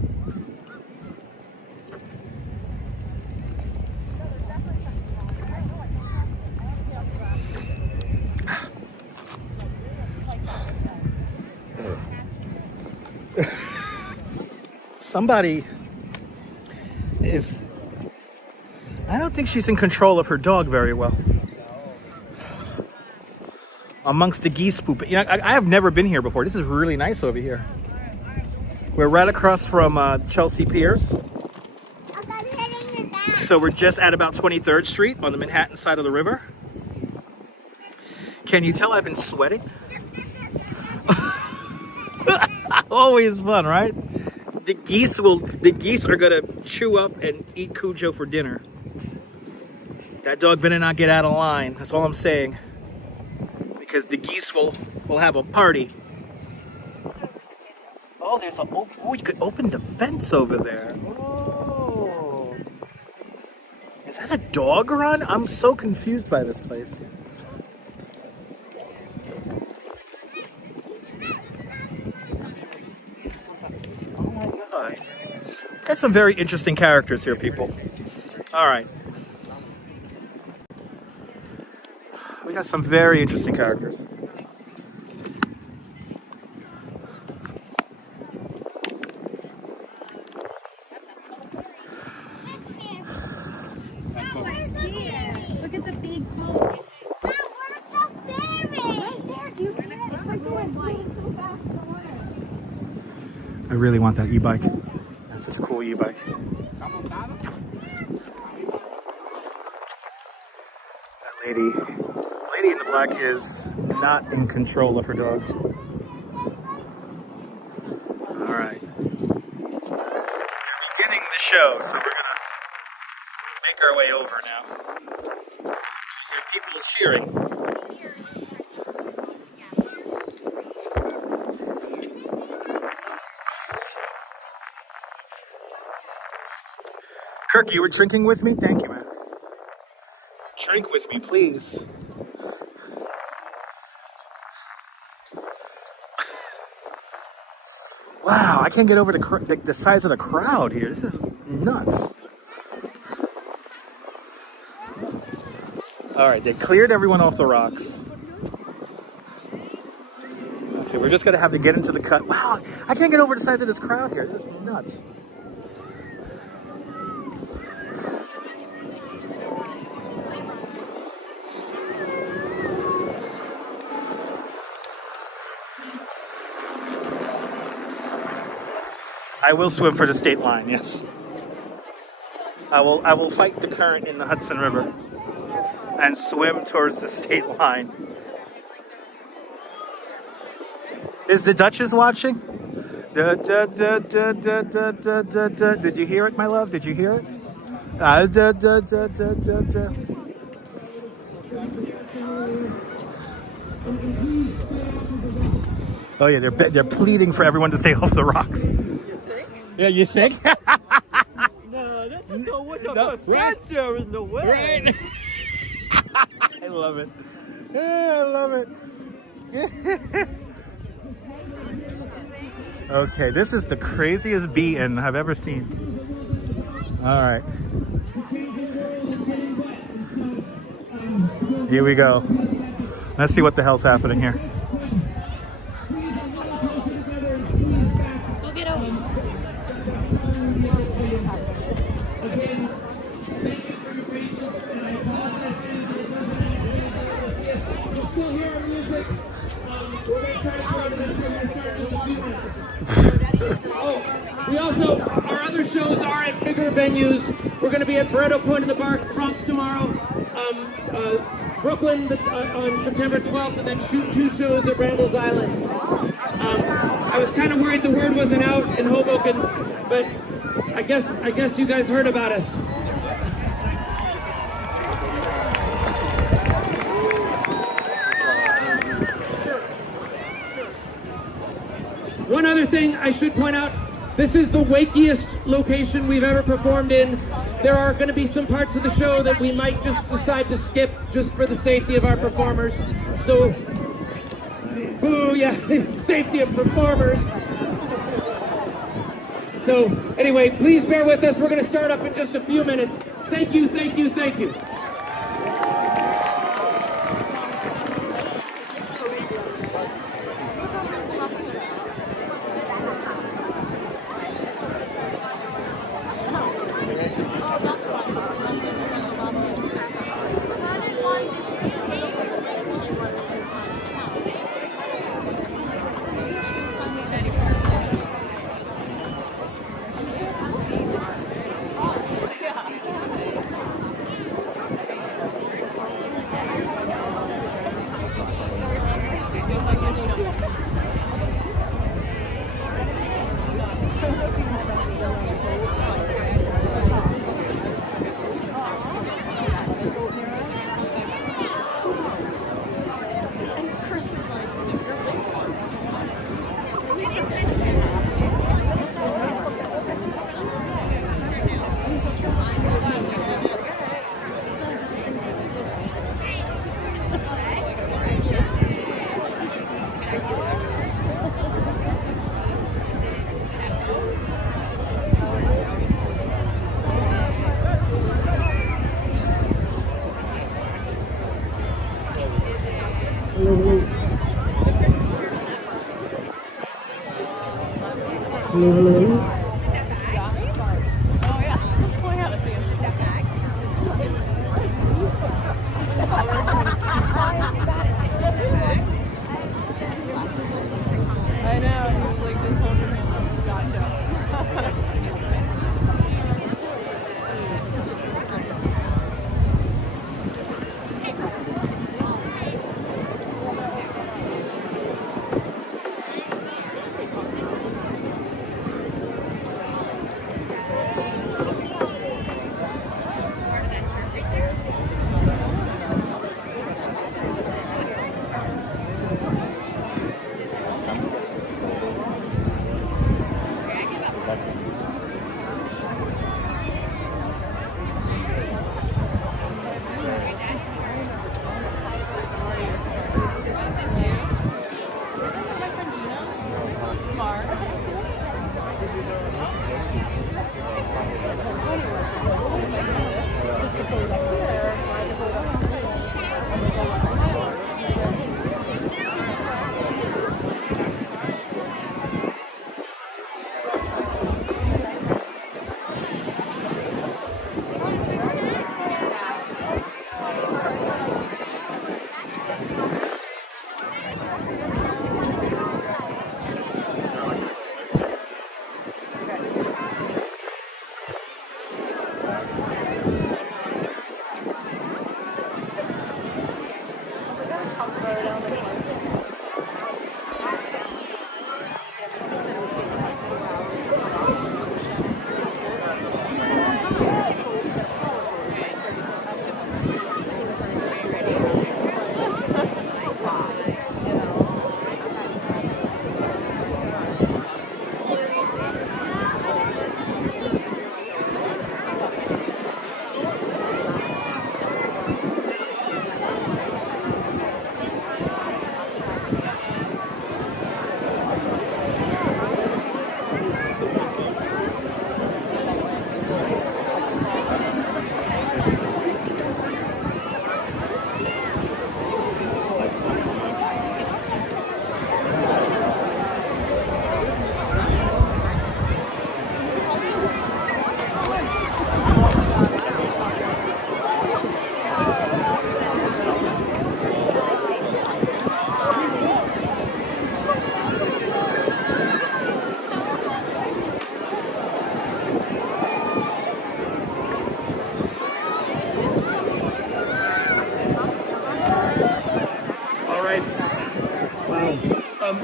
Somebody is... I don't think she's in control of her dog very well. Amongst the geese poop. You know, I have never been here before. This is really nice over here. We're right across from Chelsea Piers. So we're just at about 23rd Street on the Manhattan side of the river. Can you tell I've been sweating? Always fun, right? The geese are gonna chew up and eat Cujo for dinner. That dog better not get out of line. That's all I'm saying. Because the geese will have a party. Oh, there's a... Oh, you could open the fence over there. Oh. Is that a dog run? I'm so confused by this place. some very interesting characters here, people. All right. We got some very interesting characters. Look at the big boats. I really want that e-bike. That's such a cool e-bike. That lady in the black is not in control of her dog. All right. We're beginning the show, so we're gonna make our way over now. Hear people cheering. Kirk, you were drinking with me? Thank you, man. Drink with me, please. Wow, I can't get over the size of the crowd here. This is nuts. All right, they cleared everyone off the rocks. Okay, we're just gonna have to get into the cut. Wow, I can't get over the size of this crowd here. This is nuts. I will swim for the state line, yes. I will fight the current in the Hudson River and swim towards the state line. Is the Duchess watching? Da, da, da, da, da, da, da, da, da. Did you hear it, my love? Did you hear it? Da, da, da, da, da, da. Oh yeah, they're pleading for everyone to stay off the rocks. Yeah, you think? No, that's a no. What the fuck? Friends are in the way. Right. I love it. Yeah, I love it. Okay, this is the craziest bee-in I've ever seen. All right. Here we go. Let's see what the hell's happening here. We also, our other shows are at bigger venues. We're going to be at Barretto Point in the Bronx tomorrow, Brooklyn on September 12th, and then shoot 2 shows at Randall's Island. I was kind of worried the word wasn't out in Hoboken, but I guess you guys heard about us. One other thing I should point out, this is the wakiest location we've ever performed in. There are going to be some parts of the show that we might just decide to skip just for the safety of our performers. So, boo, yeah, safety of performers. So, anyway, please bear with us. We're going to start up in just a few minutes. Thank you, thank you, thank you. Hello, hello, hello. I know, he was like this whole thing. Gotcha.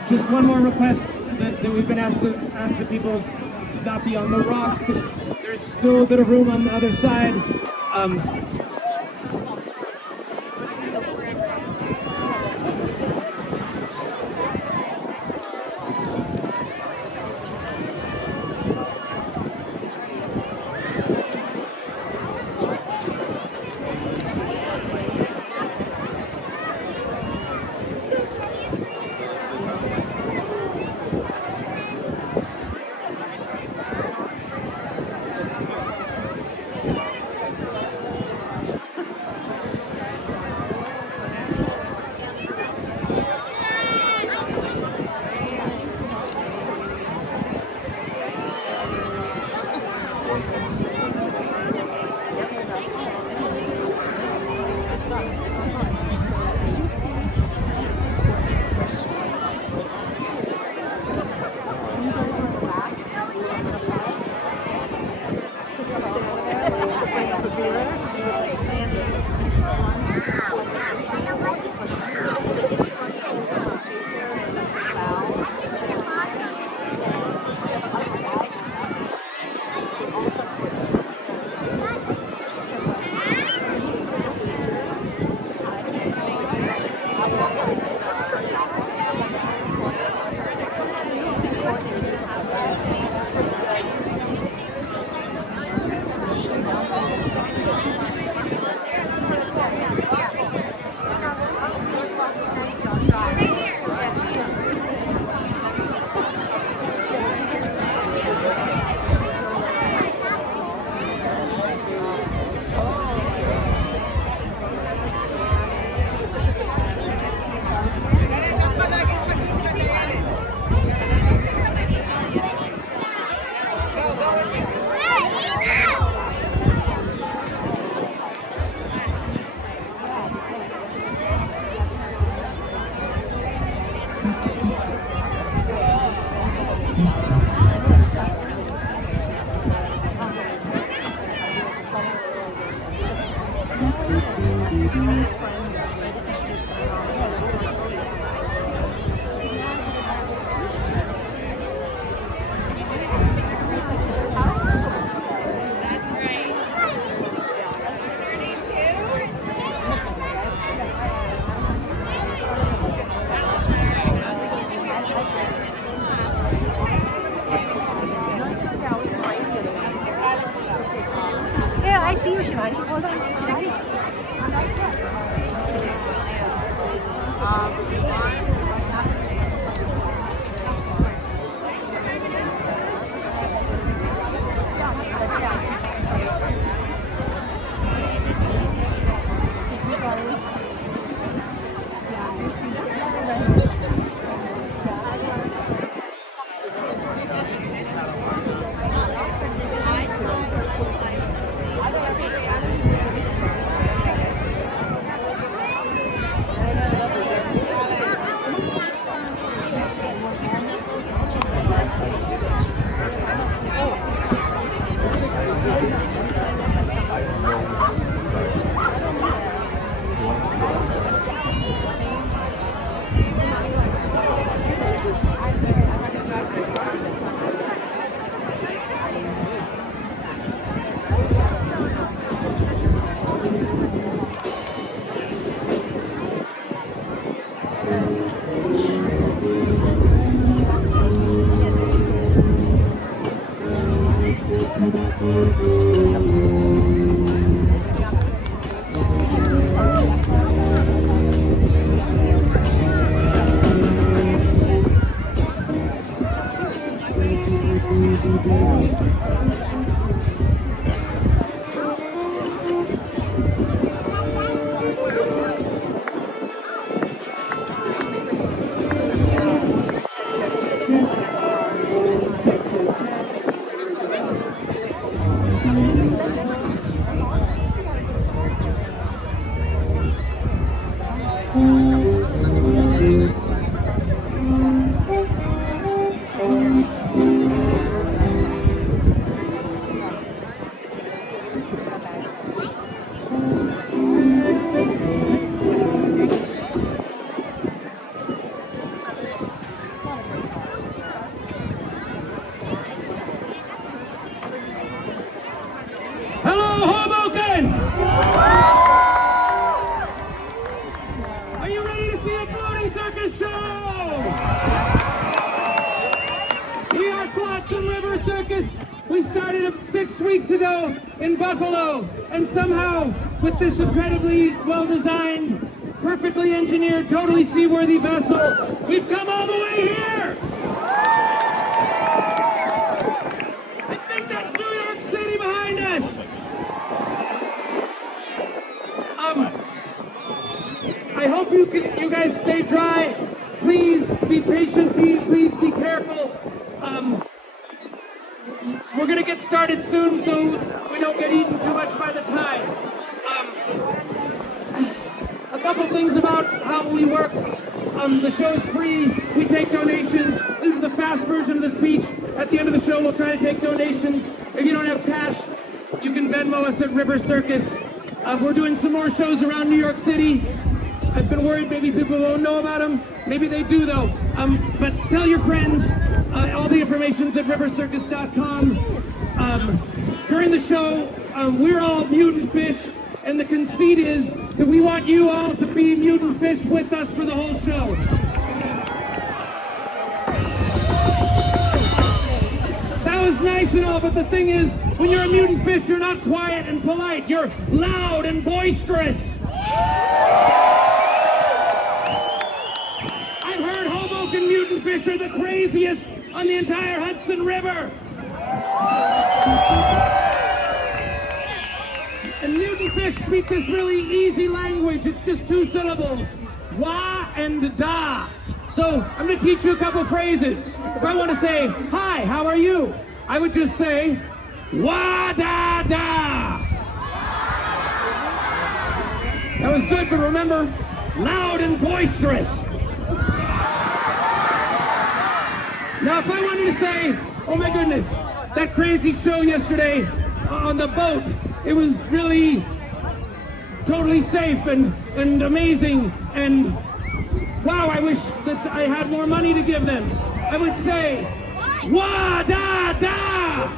Just one more request that we've been asked the people not be on the rocks. There's still a bit of room on the other side. His friends, maybe they should just sit around. That's right. Yeah, I see you, Shivani. Hold on. Shivani. Hello, Hoboken! Are you ready to see a floating circus show? We are Flotsam River Circus. We started 6 weeks ago in Buffalo, and somehow, with this incredibly well-designed, perfectly engineered, totally seaworthy vessel, we've come all the way here! I think that's New York City behind us! I hope you guys stay dry. Please be patient. Please be careful. We're gonna get started soon, so we don't get eaten too much by the time. A couple things about how we work. The show's free. We take donations. This is the fast version of the speech. At the end of the show, we'll try to take donations. If you don't have cash, you can Venmo us at River Circus. We're doing some more shows around New York City. I've been worried maybe people won't know about them. Maybe they do, though. But tell your friends. All the information's at rivercircus.com. During the show, we're all mutant fish, and the conceit is that we want you all to be mutant fish with us for the whole show. That was nice and all, but the thing is, when you're a mutant fish, you're not quiet and polite. You're loud and boisterous. I've heard Hoboken mutant fish are the craziest on the entire Hudson River. And mutant fish speak this really easy language. It's just 2 syllables. Wah and da. So I'm going to teach you a couple phrases. If I want to say, hi, how are you? I would just say, wah da da. That was good, but remember, loud and boisterous. Now, if I wanted to say, oh my goodness, that crazy show yesterday on the boat, it was really totally safe and amazing, and wow, I wish that I had more money to give them. I would say, wah da da!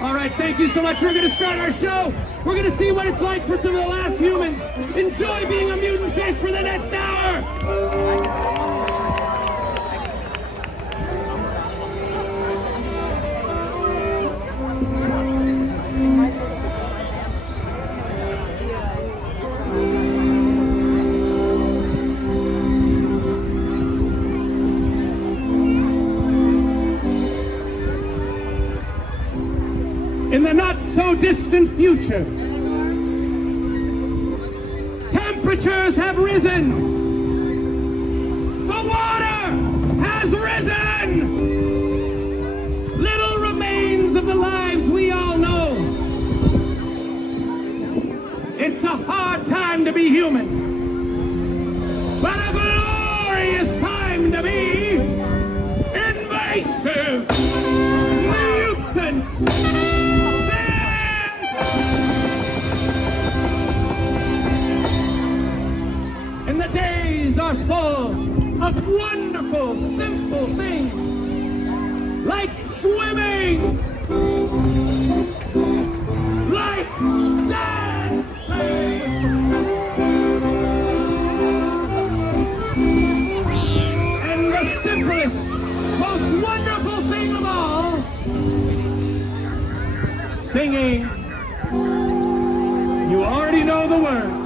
All right, thank you so much. We're going to start our show. We're going to see what it's like for some of the last humans. Enjoy being a mutant fish for the next hour. In the not-so-distant future, temperatures have risen. The water has risen. Little remains of the lives we all know. It's a hard time to be human, but a glorious time to be invasive, mutant. And the days are full of wonderful, simple things, like swimming, like dancing, and the simplest, most wonderful thing of all, singing. You already know the words.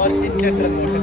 और in general motion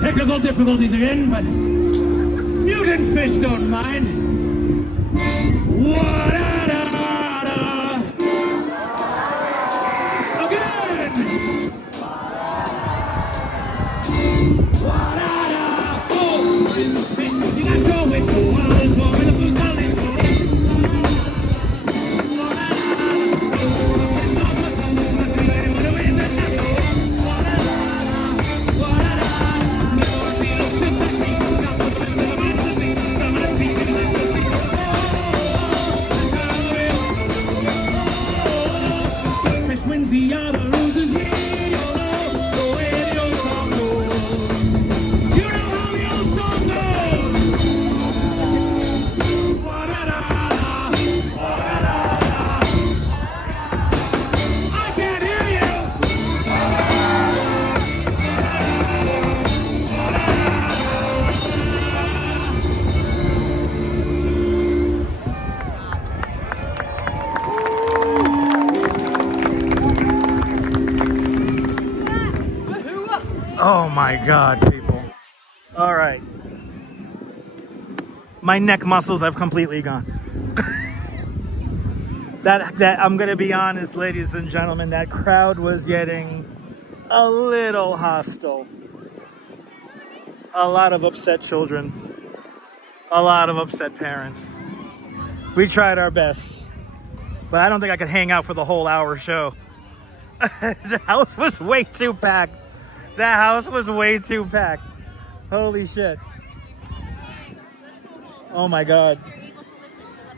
Technical difficulties again, but mutant fish don't mind. Wa-da-da-da. Again! Wa-da-da. Oh, fish, Sinatra, with the wild boy, the blue collie. Oh my God, people. All right. My neck muscles have completely gone. that I'm going to be honest, ladies and gentlemen, that crowd was getting a little hostile. A lot of upset children. A lot of upset parents. We tried our best, but I don't think I could hang out for the whole hour show. The house was way too packed. That house was way too packed. Holy shit. Oh my God.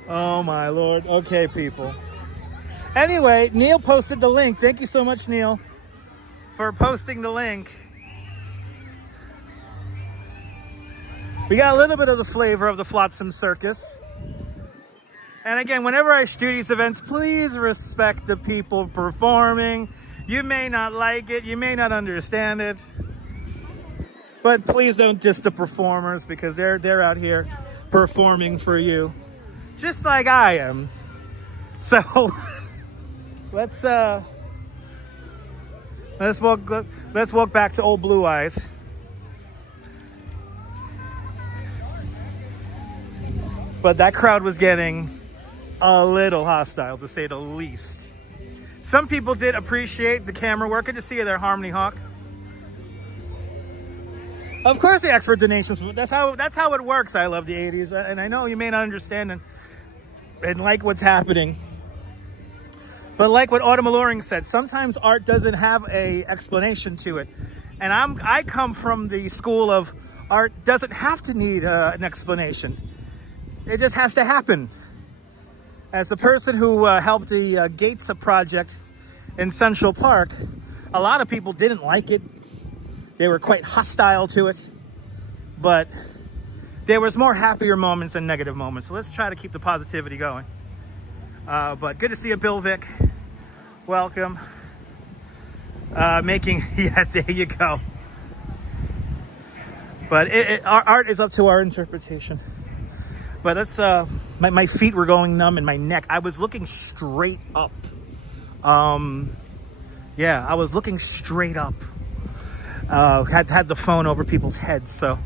Oh my Lord. Okay, people. Anyway, Neil posted the link. Thank you so much, Neil, for posting the link. We got a little bit of the flavor of the Flotsam Circus. And again, whenever I do these events, please respect the people performing. You may not like it, you may not understand it, but please don't diss the performers because they're out here performing for you, just like I am. So let's walk back to Old Blue Eyes. But that crowd was getting a little hostile, to say the least. Some people did appreciate the camera work. Good to see you there, Harmony Hawk. Of course, the expert donations. That's how it works. I love the 80s, and I know you may not understand and like what's happening. But like what Autumn Alluring said, sometimes art doesn't have a explanation to it. And I come from the school of art doesn't have to need an explanation. It just has to happen. As the person who helped the Gates project in Central Park, a lot of people didn't like it. They were quite hostile to it. But there was more happier moments than negative moments. So let's try to keep the positivity going. But good to see you, Bill Vick. Welcome. Yes, there you go. But our art is up to our interpretation. But that's, my feet were going numb and my neck. I was looking straight up. Yeah, I was looking straight up. Had the phone over people's heads, so.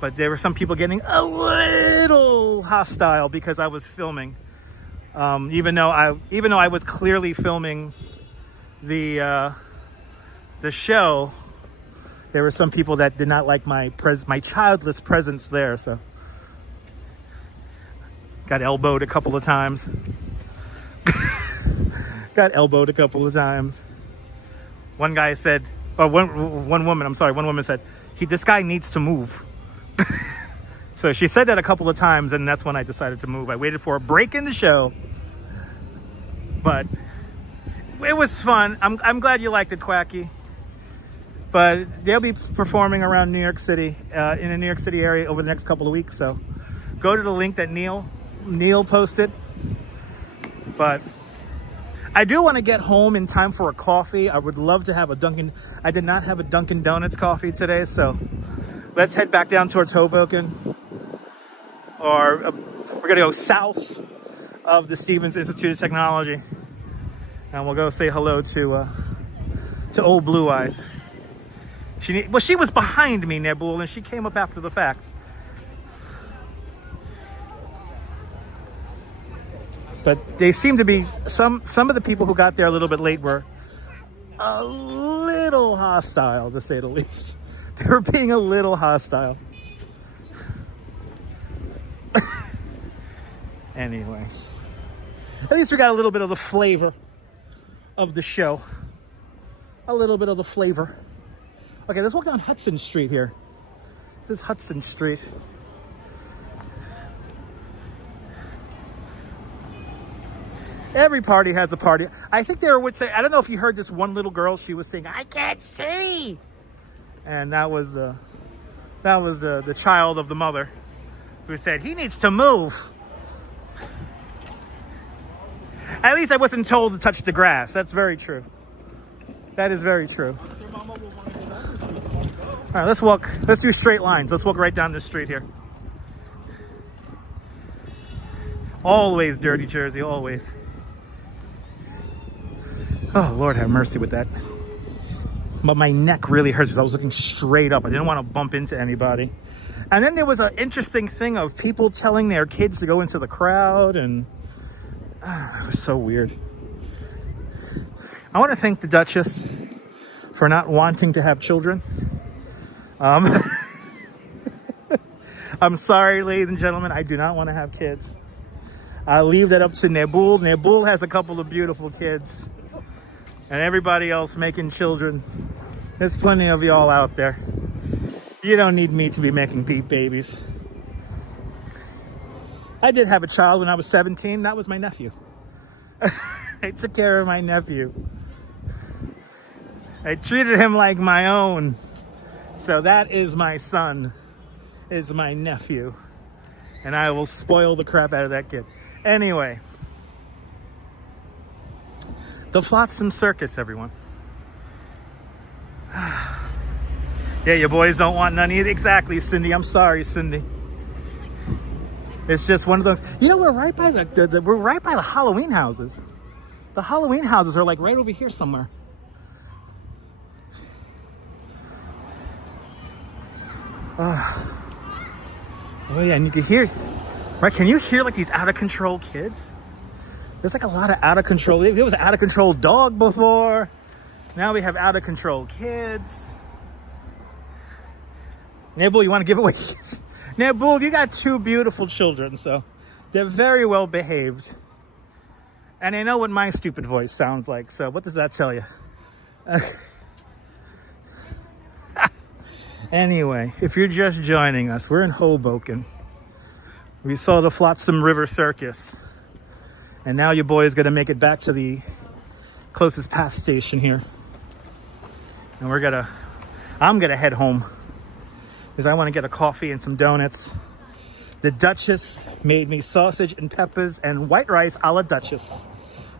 But there were some people getting a little hostile because I was filming. Even though I was clearly filming the show, there were some people that did not like my childless presence there, so. Got elbowed a couple of times. One guy said, one woman said, this guy needs to move. So she said that a couple of times, and that's when I decided to move. I waited for a break in the show, but it was fun. I'm glad you liked it, Quacky. But they'll be performing around New York City, in the New York City area over the next couple of weeks. So go to the link that Neil posted. But I do want to get home in time for a coffee. I would love to have a Dunkin'. I did not have a Dunkin' Donuts coffee today, so let's head back down towards Hoboken. Or we're going to go south of the Stevens Institute of Technology. And we'll go say hello to Old Blue Eyes. She was behind me, Nebul, and she came up after the fact. But they seem to be, some of the people who got there a little bit late were a little hostile, to say the least. They were being a little hostile. Anyway, at least we got a little bit of the flavor of the show. A little bit of the flavor. Okay, let's walk down Hudson Street here. This is Hudson Street. Every party has a party. I think there would say, I don't know if you heard this one little girl, she was saying, I can't see. And that was the child of the mother who said, he needs to move. At least I wasn't told to touch the grass. That's very true. That is very true. All right, let's walk. Let's do straight lines. Let's walk right down this street here. Always dirty Jersey, always. Oh, Lord have mercy with that. But my neck really hurts because I was looking straight up. I didn't want to bump into anybody. And then there was an interesting thing of people telling their kids to go into the crowd, and it was so weird. I want to thank the Duchess for not wanting to have children. I'm sorry, ladies and gentlemen, I do not want to have kids. I'll leave that up to Nebul. Nebul has a couple of beautiful kids. And everybody else making children. There's plenty of y'all out there. You don't need me to be making babies. I did have a child when I was 17. That was my nephew. I took care of my nephew. I treated him like my own. So that is my son, is my nephew. And I will spoil the crap out of that kid. Anyway. The Flotsam Circus, everyone. Yeah, your boys don't want none either. Exactly, Cindy. I'm sorry, Cindy. It's just one of those. You know, we're right by we're right by the Halloween houses. The Halloween houses are like right over here somewhere. Oh yeah, and you can hear, right? Can you hear like these out of control kids? There's like a lot of out of control. There was an out of control dog before. Now we have out of control kids. Nibble, you want to give away kids? Nibble, you got two beautiful children, so they're very well behaved. And they know what my stupid voice sounds like, so what does that tell you? Anyway, if you're just joining us, we're in Hoboken. We saw the Flotsam River Circus. And now your boy is going to make it back to the closest path station here. And I'm going to head home because I want to get a coffee and some donuts. The Duchess made me sausage and peppers and white rice a la Duchess.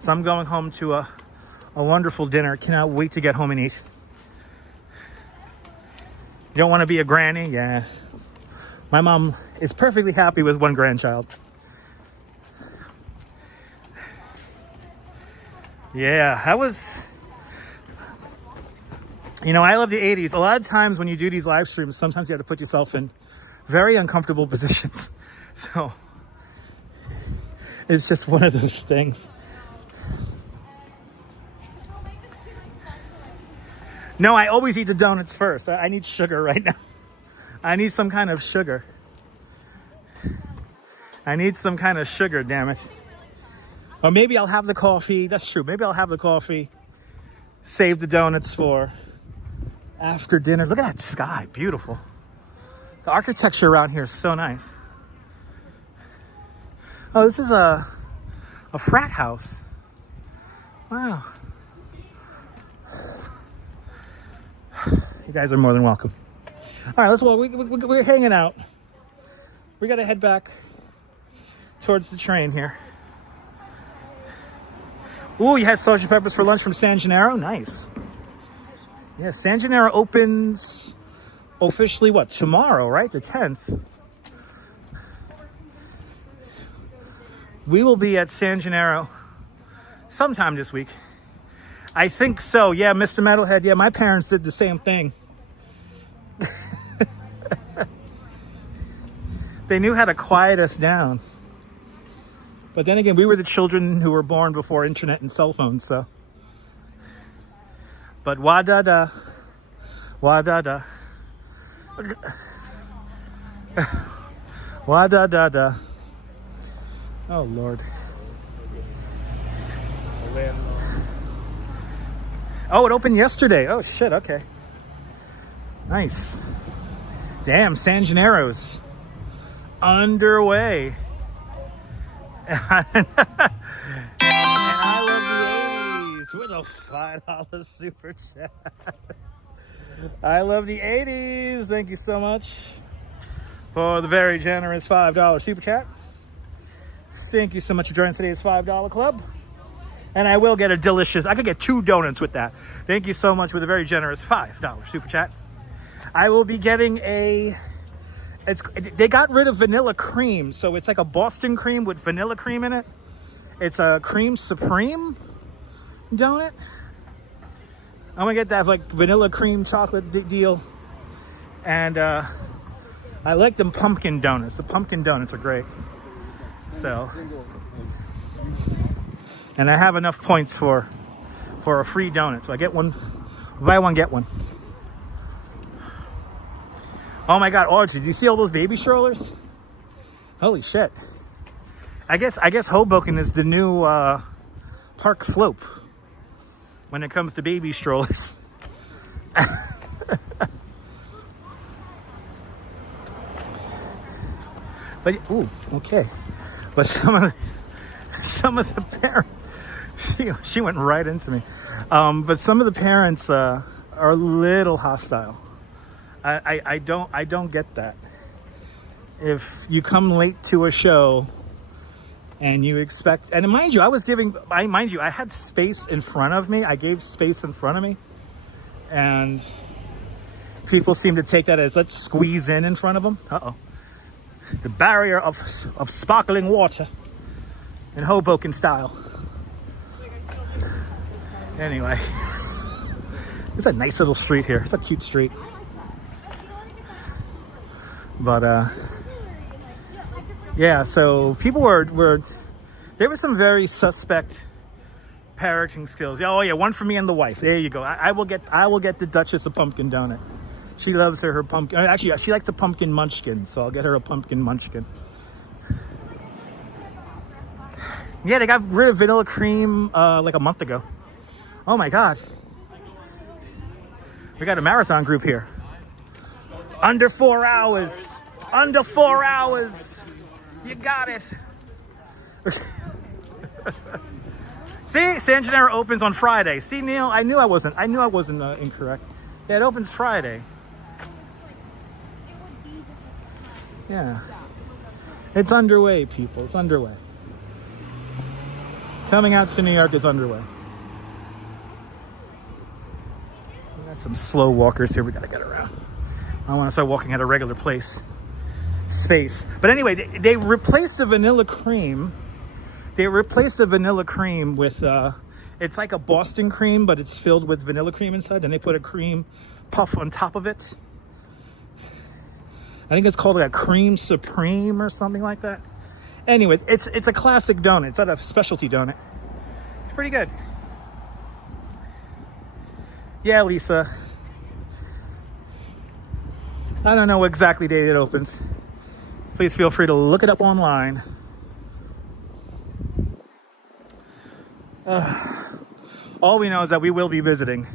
So I'm going home to a wonderful dinner. Cannot wait to get home and eat. You don't want to be a granny? Yeah. My mom is perfectly happy with one grandchild. Yeah, that was... You know, I love the 80s. A lot of times when you do these live streams, sometimes you have to put yourself in very uncomfortable positions. So, it's just one of those things. No, I always eat the donuts first. I need sugar right now. I need some kind of sugar. I need some kind of sugar, damn it. Or maybe I'll have the coffee. That's true. Maybe I'll have the coffee. Save the donuts for after dinner. Look at that sky. Beautiful. The architecture around here is so nice. Oh, this is a frat house. Wow. You guys are more than welcome. All right, let's walk. We're hanging out. We got to head back towards the train here. Ooh, you had sausage and peppers for lunch from San Gennaro? Nice. Yeah, San Gennaro opens officially, what, tomorrow, right? The 10th. We will be at San Gennaro sometime this week. I think so. Yeah, Mr. Metalhead. Yeah, my parents did the same thing. They knew how to quiet us down. But then again, we were the children who were born before internet and cell phones, so. But wa-da-da. Wa-da-da. Wa-da-da-da. Oh, Lord. Oh, it opened yesterday. Oh, shit, okay. Nice. Damn, San Gennaro's underway. And I love the 80s with a $5 super chat. I love the 80s. Thank you so much for the very generous $5 super chat. Thank you so much for joining today's $5 club. And I will get a delicious, I could get 2 donuts with that. Thank you so much for the very generous $5 super chat. I will be getting they got rid of vanilla cream, so it's like a Boston cream with vanilla cream in it. It's a cream supreme donut. I'm gonna get that like vanilla cream chocolate deal. And I like them pumpkin donuts. The pumpkin donuts are great. So, and I have enough points for a free donut. So I get one, buy one, get one. Oh my God, Audrey, did you see all those baby strollers? Holy shit. I guess Hoboken is the new Park Slope when it comes to baby strollers. But, ooh, okay. But some of the parents, she went right into me. But some of the parents are a little hostile. I don't get that. If you come late to a show and you expect, and mind you, I had space in front of me. I gave space in front of me. And People seem to take that as let's squeeze in front of them. Uh-oh. The barrier of sparkling water in Hoboken style. Anyway, it's a nice little street here. It's a cute street. But yeah, so people were there was some very suspect parenting skills. Oh yeah, one for me and the wife. There you go. I will get the Duchess a pumpkin donut. She loves her pumpkin. Actually, she likes a pumpkin munchkin, so I'll get her a pumpkin munchkin. Yeah, they got rid of vanilla cream like a month ago. Oh my God. We got a marathon group here. Under 4 hours. Under 4 hours. You got it. See, San Gennaro opens on Friday. See, Neil, I knew I wasn't incorrect. Yeah, it opens Friday. Yeah. It's underway, people. It's underway. Coming out to New York is underway. We got some slow walkers here. We gotta get around. I want to start walking at a regular space. But anyway, they replaced the vanilla cream. They replaced the vanilla cream with, it's like a Boston cream, but it's filled with vanilla cream inside. And they put a cream puff on top of it. I think it's called like a cream supreme or something like that. Anyway, it's a classic donut. It's not a specialty donut. It's pretty good. Yeah, Lisa. I don't know what exactly date it opens. Please feel free to look it up online. All we know is that we will be visiting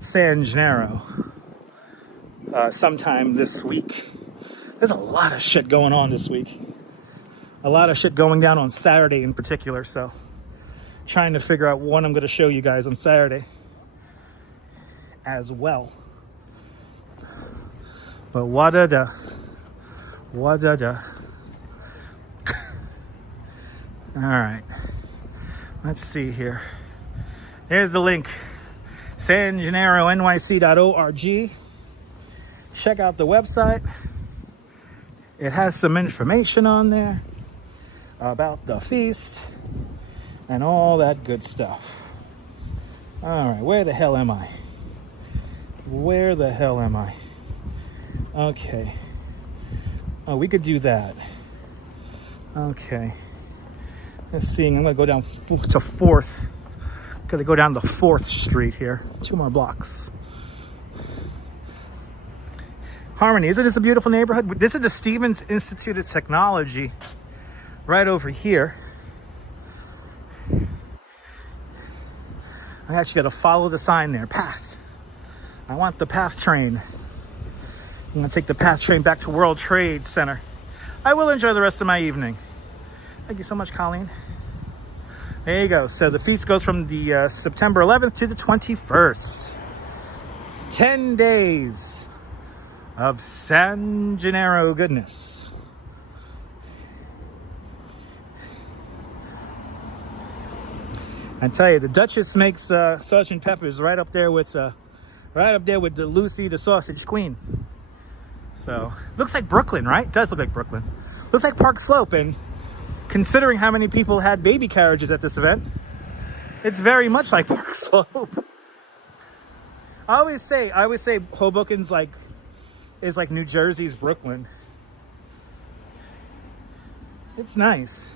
San Gennaro sometime this week. There's a lot of shit going on this week. A lot of shit going down on Saturday in particular, so trying to figure out what I'm going to show you guys on Saturday as well. But wa-da-da. All right. Let's see here. There's the link. SanGennaroNYC.org. Check out the website. It has some information on there about the feast and all that good stuff. All right, where the hell am I? Where the hell am I? Okay. Oh, we could do that. Okay. Let's see. I'm gonna go down to 4th. Gonna go down to 4th Street here. 2 more blocks. Harmony, isn't this a beautiful neighborhood? This is the Stevens Institute of Technology right over here. I actually got to follow the sign there, path. I want the path train. I'm going to take the path train back to World Trade Center. I will enjoy the rest of my evening. Thank you so much, Colleen. There you go. So the feast goes from the September 11th to the 21st. 10 days of San Gennaro goodness. I tell you, the Duchess makes Sgt. Pepper's right up there with the Lucy, the sausage queen. So looks like Brooklyn, right? It does look like Brooklyn. Looks like Park Slope, and considering how many people had baby carriages at this event, it's very much like Park Slope. I always say Hoboken's is like New Jersey's Brooklyn. It's nice.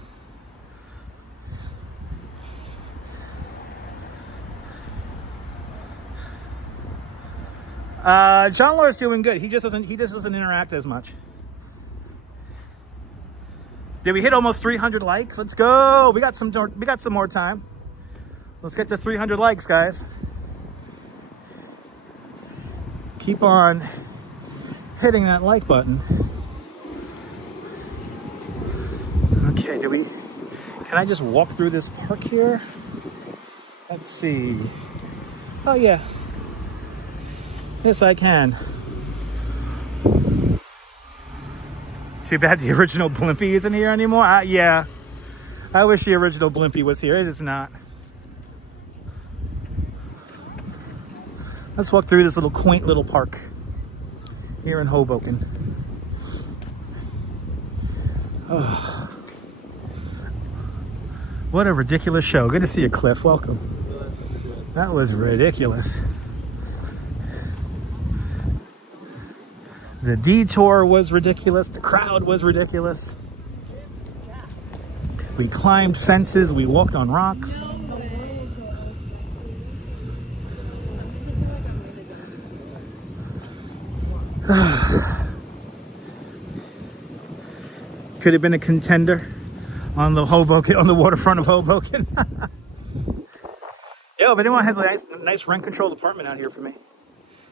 John Laura's doing good. He just doesn't interact as much. Did we hit almost 300 likes? Let's go. We got some more time. Let's get to 300 likes, guys. Keep on hitting that like button. Okay, can I just walk through this park here? Let's see. Oh yeah. Yes, I can. Too bad the original Blimpie isn't here anymore. Yeah. I wish the original Blimpie was here. It is not. Let's walk through this little quaint little park. here in Hoboken. Oh. What a ridiculous show. Good to see you, Cliff. Welcome. That was ridiculous. The detour was ridiculous. The crowd was ridiculous. We climbed fences. We walked on rocks. Could have been a contender on the Hoboken, on the waterfront of Hoboken. Yo, if anyone has a nice rent-controlled apartment out here for me,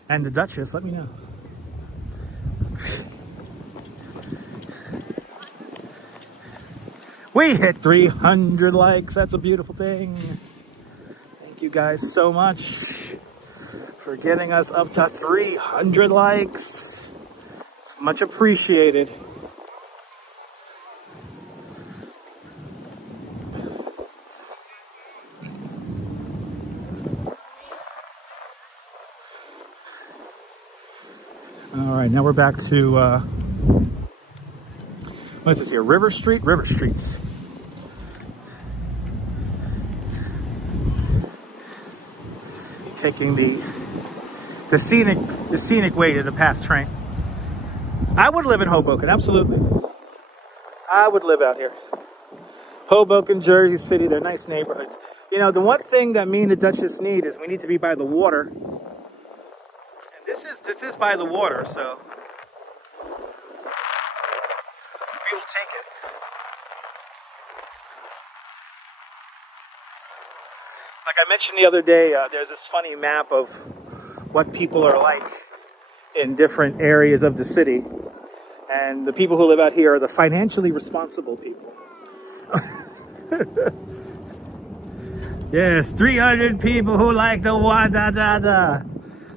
and the Duchess, let me know. We hit 300 likes. That's a beautiful thing. Thank you guys so much for getting us up to 300 likes. It's much appreciated. All right, now we're back to what is this here? River Street? River Streets. Taking the scenic way to the PATH train. I would live in Hoboken, absolutely. I would live out here. Hoboken, Jersey City, they're nice neighborhoods. You know, the one thing that me and the Duchess need is we need to be by the water. And this is by the water, so we will take it. Like I mentioned the other day, there's this funny map of what people are like in different areas of the city. And the people who live out here are the financially responsible people. Yes, 300 people who like the wa-da-da-da.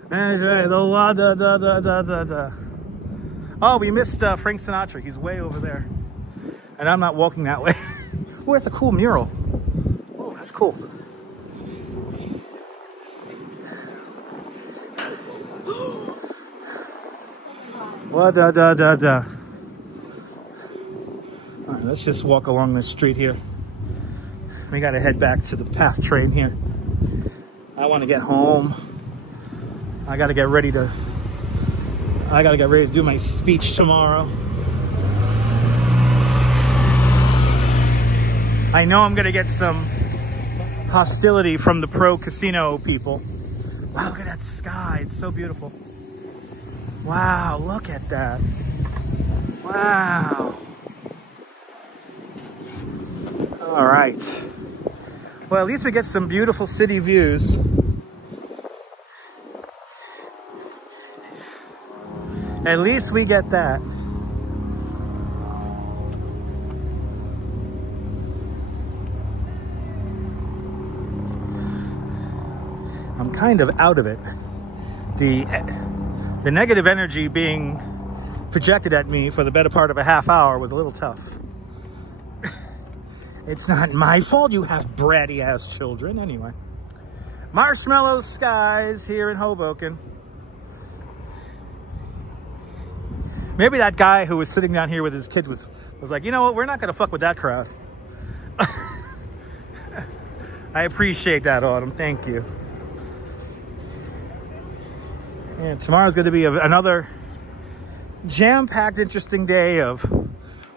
That's right, the wa-da-da-da-da-da-da. Oh, we missed Frank Sinatra. He's way over there. And I'm not walking that way. Oh, that's a cool mural. Oh, that's cool. Wa-da-da-da-da. All right, let's just walk along this street here. We got to head back to the PATH train here. I want to get home. I got to get ready to do my speech tomorrow. I know I'm going to get some hostility from the pro casino people. Wow, look at that sky. It's so beautiful. Wow, look at that. Wow. All right. Well, at least we get some beautiful city views. At least we get that. I'm kind of out of it. The negative energy being projected at me for the better part of a half hour was a little tough. It's not my fault you have bratty ass children. Anyway, marshmallow skies here in Hoboken. Maybe that guy who was sitting down here with his kid was like, you know what, we're not going to fuck with that crowd. I appreciate that, Autumn. Thank you. And tomorrow's going to be another jam-packed, interesting day of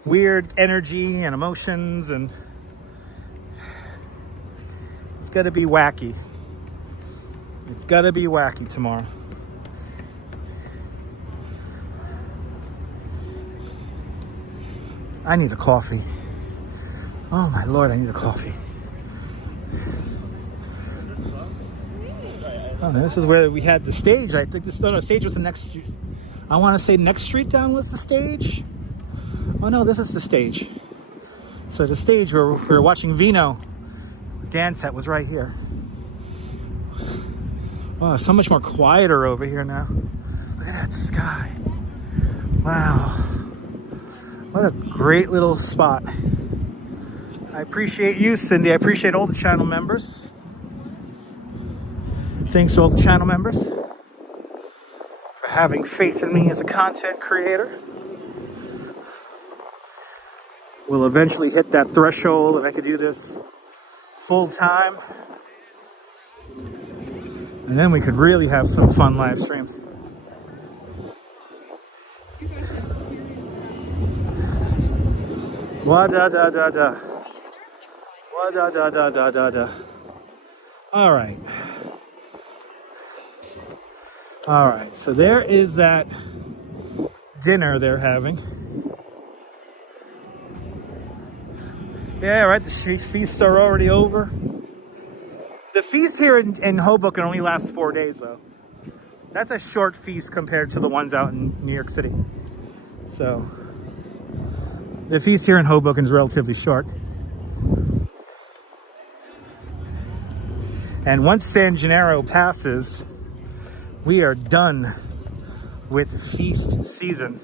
weird energy and emotions, and it's going to be wacky. It's going to be wacky tomorrow. I need a coffee. Oh my Lord, I need a coffee. Oh, this is where we had the stage. I think the stage was the next street. I want to say next street down was the stage. Oh no, this is the stage. So the stage where we were watching Vino dance at was right here. Wow, so much more quieter over here now. Look at that sky. Wow. What a great little spot. I appreciate you, Cindy. I appreciate all the channel members. Thanks to all the channel members for having faith in me as a content creator. We'll eventually hit that threshold and I could do this full time. And then we could really have some fun live streams. Wa da da da da. Wa da da da da da da. All right. All right. So there is that dinner they're having. Yeah, right. The feasts are already over. The feast here in Hoboken only lasts 4 days, though. That's a short feast compared to the ones out in New York City. So the feast here in Hoboken is relatively short. And once San Gennaro passes, we are done with feast season.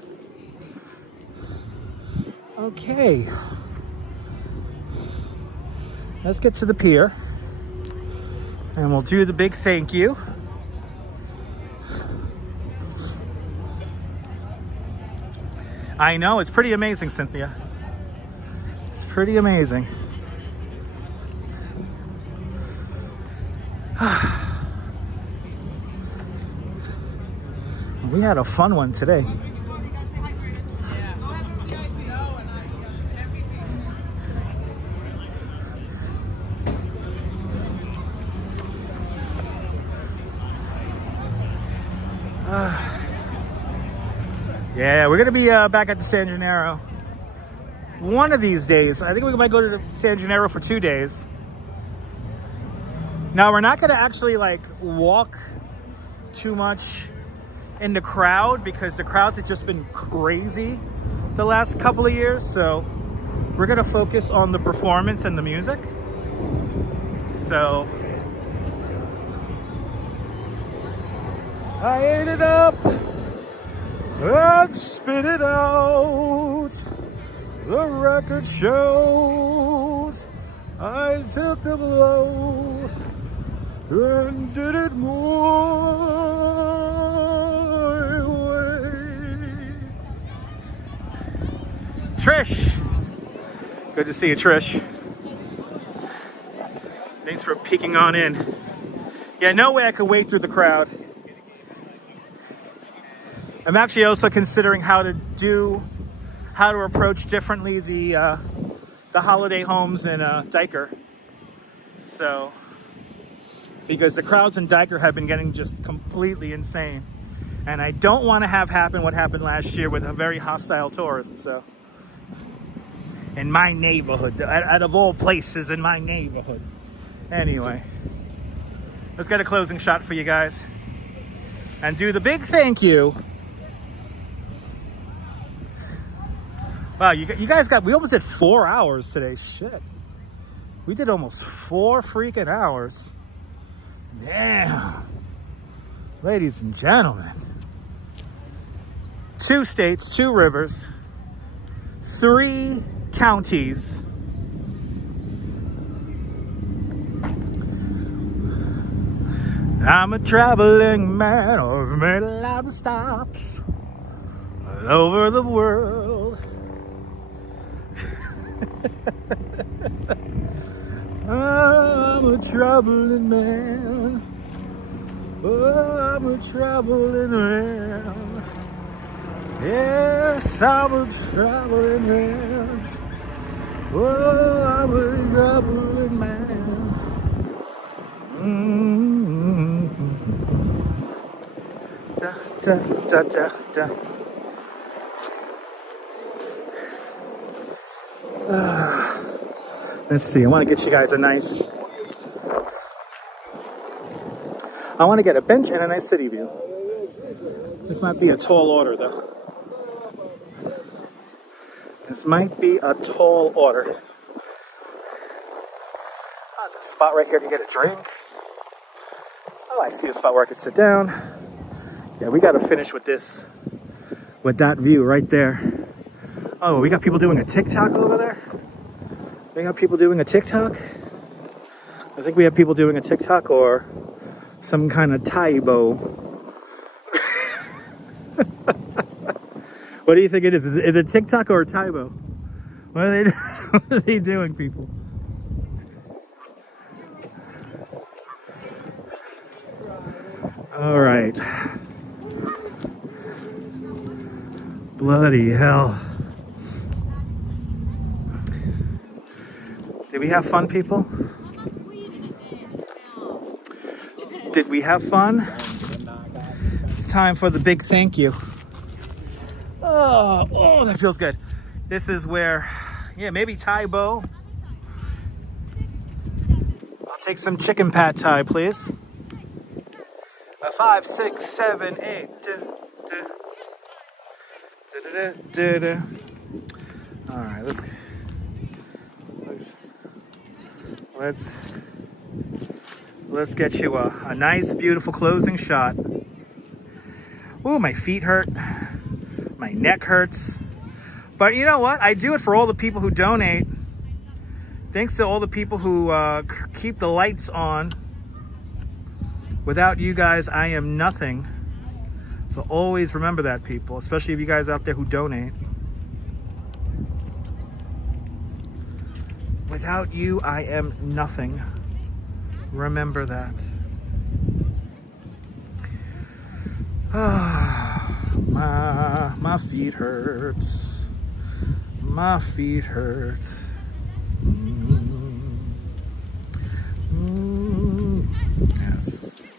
Okay. Let's get to the pier. And we'll do the big thank you. I know, it's pretty amazing, Cynthia. It's pretty amazing. We had a fun one today. Yeah, we're gonna be back at the San Gennaro one of these days. I think we might go to the San Gennaro for 2 days. Now we're not gonna actually like walk too much in the crowd because the crowds have just been crazy the last couple of years. So we're gonna focus on the performance and the music. So I ate it up. Let's spit it out. The record shows I took the blow and did it my way. Trish, good to see you, Trish. Thanks for peeking on in. Yeah, no way I could wade through the crowd. I'm actually also considering how to approach differently the holiday homes in Diker. So, because the crowds in Diker have been getting just completely insane. And I don't want to have happen what happened last year with a very hostile tourist. So, in my neighborhood, out of all places in my neighborhood. Anyway, let's get a closing shot for you guys. And do the big thank you. Wow, you guys we almost did 4 hours today. Shit. We did almost 4 freaking hours. Damn. Ladies and gentlemen. 2 states, 2 rivers, 3 counties. I'm a traveling man. I've made a lot of stops all over the world. I'm a traveling man. Oh, I'm a traveling man. Yes, I'm a traveling man. Oh, I'm a traveling man. Da, da, da, da, da. Let's see, I want to get you guys I want to get a bench and a nice city view. This might be a tall order, though. This might be a tall order. Oh, there's a spot right here to get a drink. Oh, I see a spot where I could sit down. Yeah, we got to finish with this, with that view right there. Oh, we got people doing a TikTok over there. We got people doing a TikTok. I think we have people doing a TikTok or some kind of Taibo. What do you think it is? Is it TikTok or Tybo? What are they, what are they doing, people? All right. Bloody hell. Did we have fun, people? Did we have fun? It's time for the big thank you. Oh, that feels good. This is where, yeah, maybe Tybo. I'll take some chicken pad Thai, please. 5, 6, 7, 8. All right, let's get you a nice, beautiful closing shot. Ooh, my feet hurt. My neck hurts. But you know what? I do it for all the people who donate. Thanks to all the people who keep the lights on. Without you guys, I am nothing. So always remember that, people, especially if you guys out there who donate. Without you, I am nothing. Remember that. My feet hurts. My feet hurt. Yes.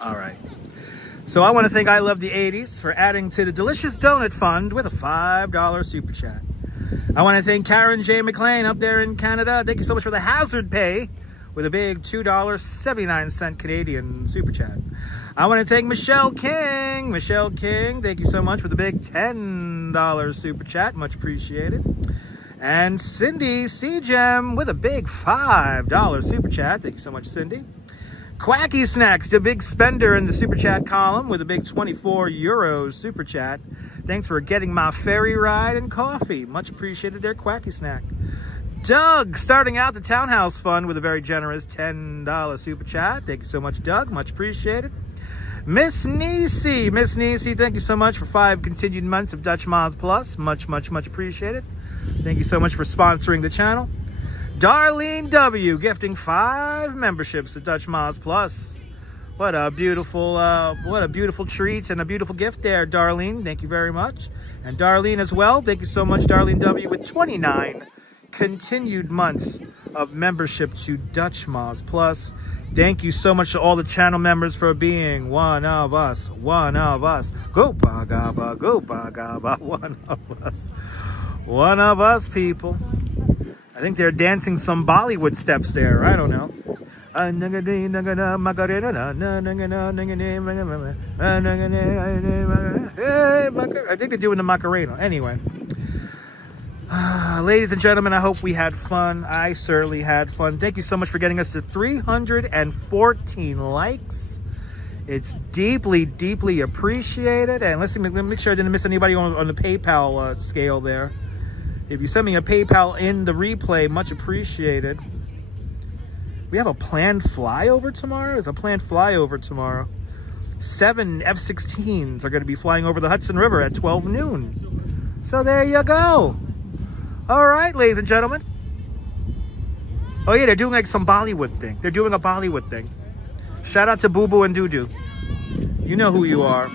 All right. So I want to thank I Love the 80s for adding to the Delicious Donut Fund with a $5 super chat. I want to thank Karen J. McLean up there in Canada. Thank you so much for the hazard pay with a big $2.79 Canadian super chat. I want to thank Michelle King. Michelle King, thank you so much for the big $10 super chat. Much appreciated. And Cindy C-Gem with a big $5 super chat. Thank you so much, Cindy. Quacky Snacks, the big spender in the super chat column with a big €24 super chat. Thanks for getting my ferry ride and coffee. Much appreciated there, Quacky Snack. Doug, starting out the Townhouse Fund with a very generous $10 super chat. Thank you so much, Doug. Much appreciated. Miss Nisi. Miss Nisi, thank you so much for 5 continued months of Dutch Miles Plus. Much, much, much appreciated. Thank you so much for sponsoring the channel. Darlene W, gifting 5 memberships to Dutch Miles Plus. What a beautiful treat and a beautiful gift there, Darlene. Thank you very much. And Darlene as well. Thank you so much, Darlene W, with 29 continued months of membership to Dutch Miles Plus. Thank you so much to all the channel members for being one of us. One of us. Go bagaba, go bagaba. One of us. One of us, people. I think they're dancing some Bollywood steps there. I don't know. I think they're doing the Macarena. Anyway. Ladies and gentlemen, I hope we had fun. I certainly had fun. Thank you so much for getting us to 314 likes. It's deeply, deeply appreciated. And let me make sure I didn't miss anybody on the PayPal scale there. If you send me a PayPal in the replay, much appreciated. We have a planned flyover tomorrow? There's a planned flyover tomorrow. 7 F-16s are going to be flying over the Hudson River at 12 noon. So there you go. All right, ladies and gentlemen. Oh yeah, they're doing like some Bollywood thing. They're doing a Bollywood thing. Shout out to Boo Boo and Doo Doo. You know who you are.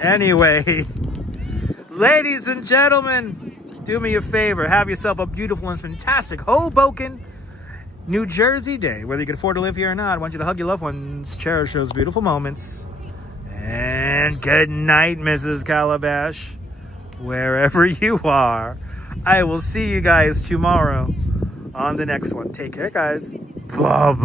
Anyway, ladies and gentlemen, do me a favor. Have yourself a beautiful and fantastic Hoboken, New Jersey day. Whether you can afford to live here or not, I want you to hug your loved ones, cherish those beautiful moments. And good night, Mrs. Calabash, wherever you are. I will see you guys tomorrow on the next one. Take care, guys. Bye-bye.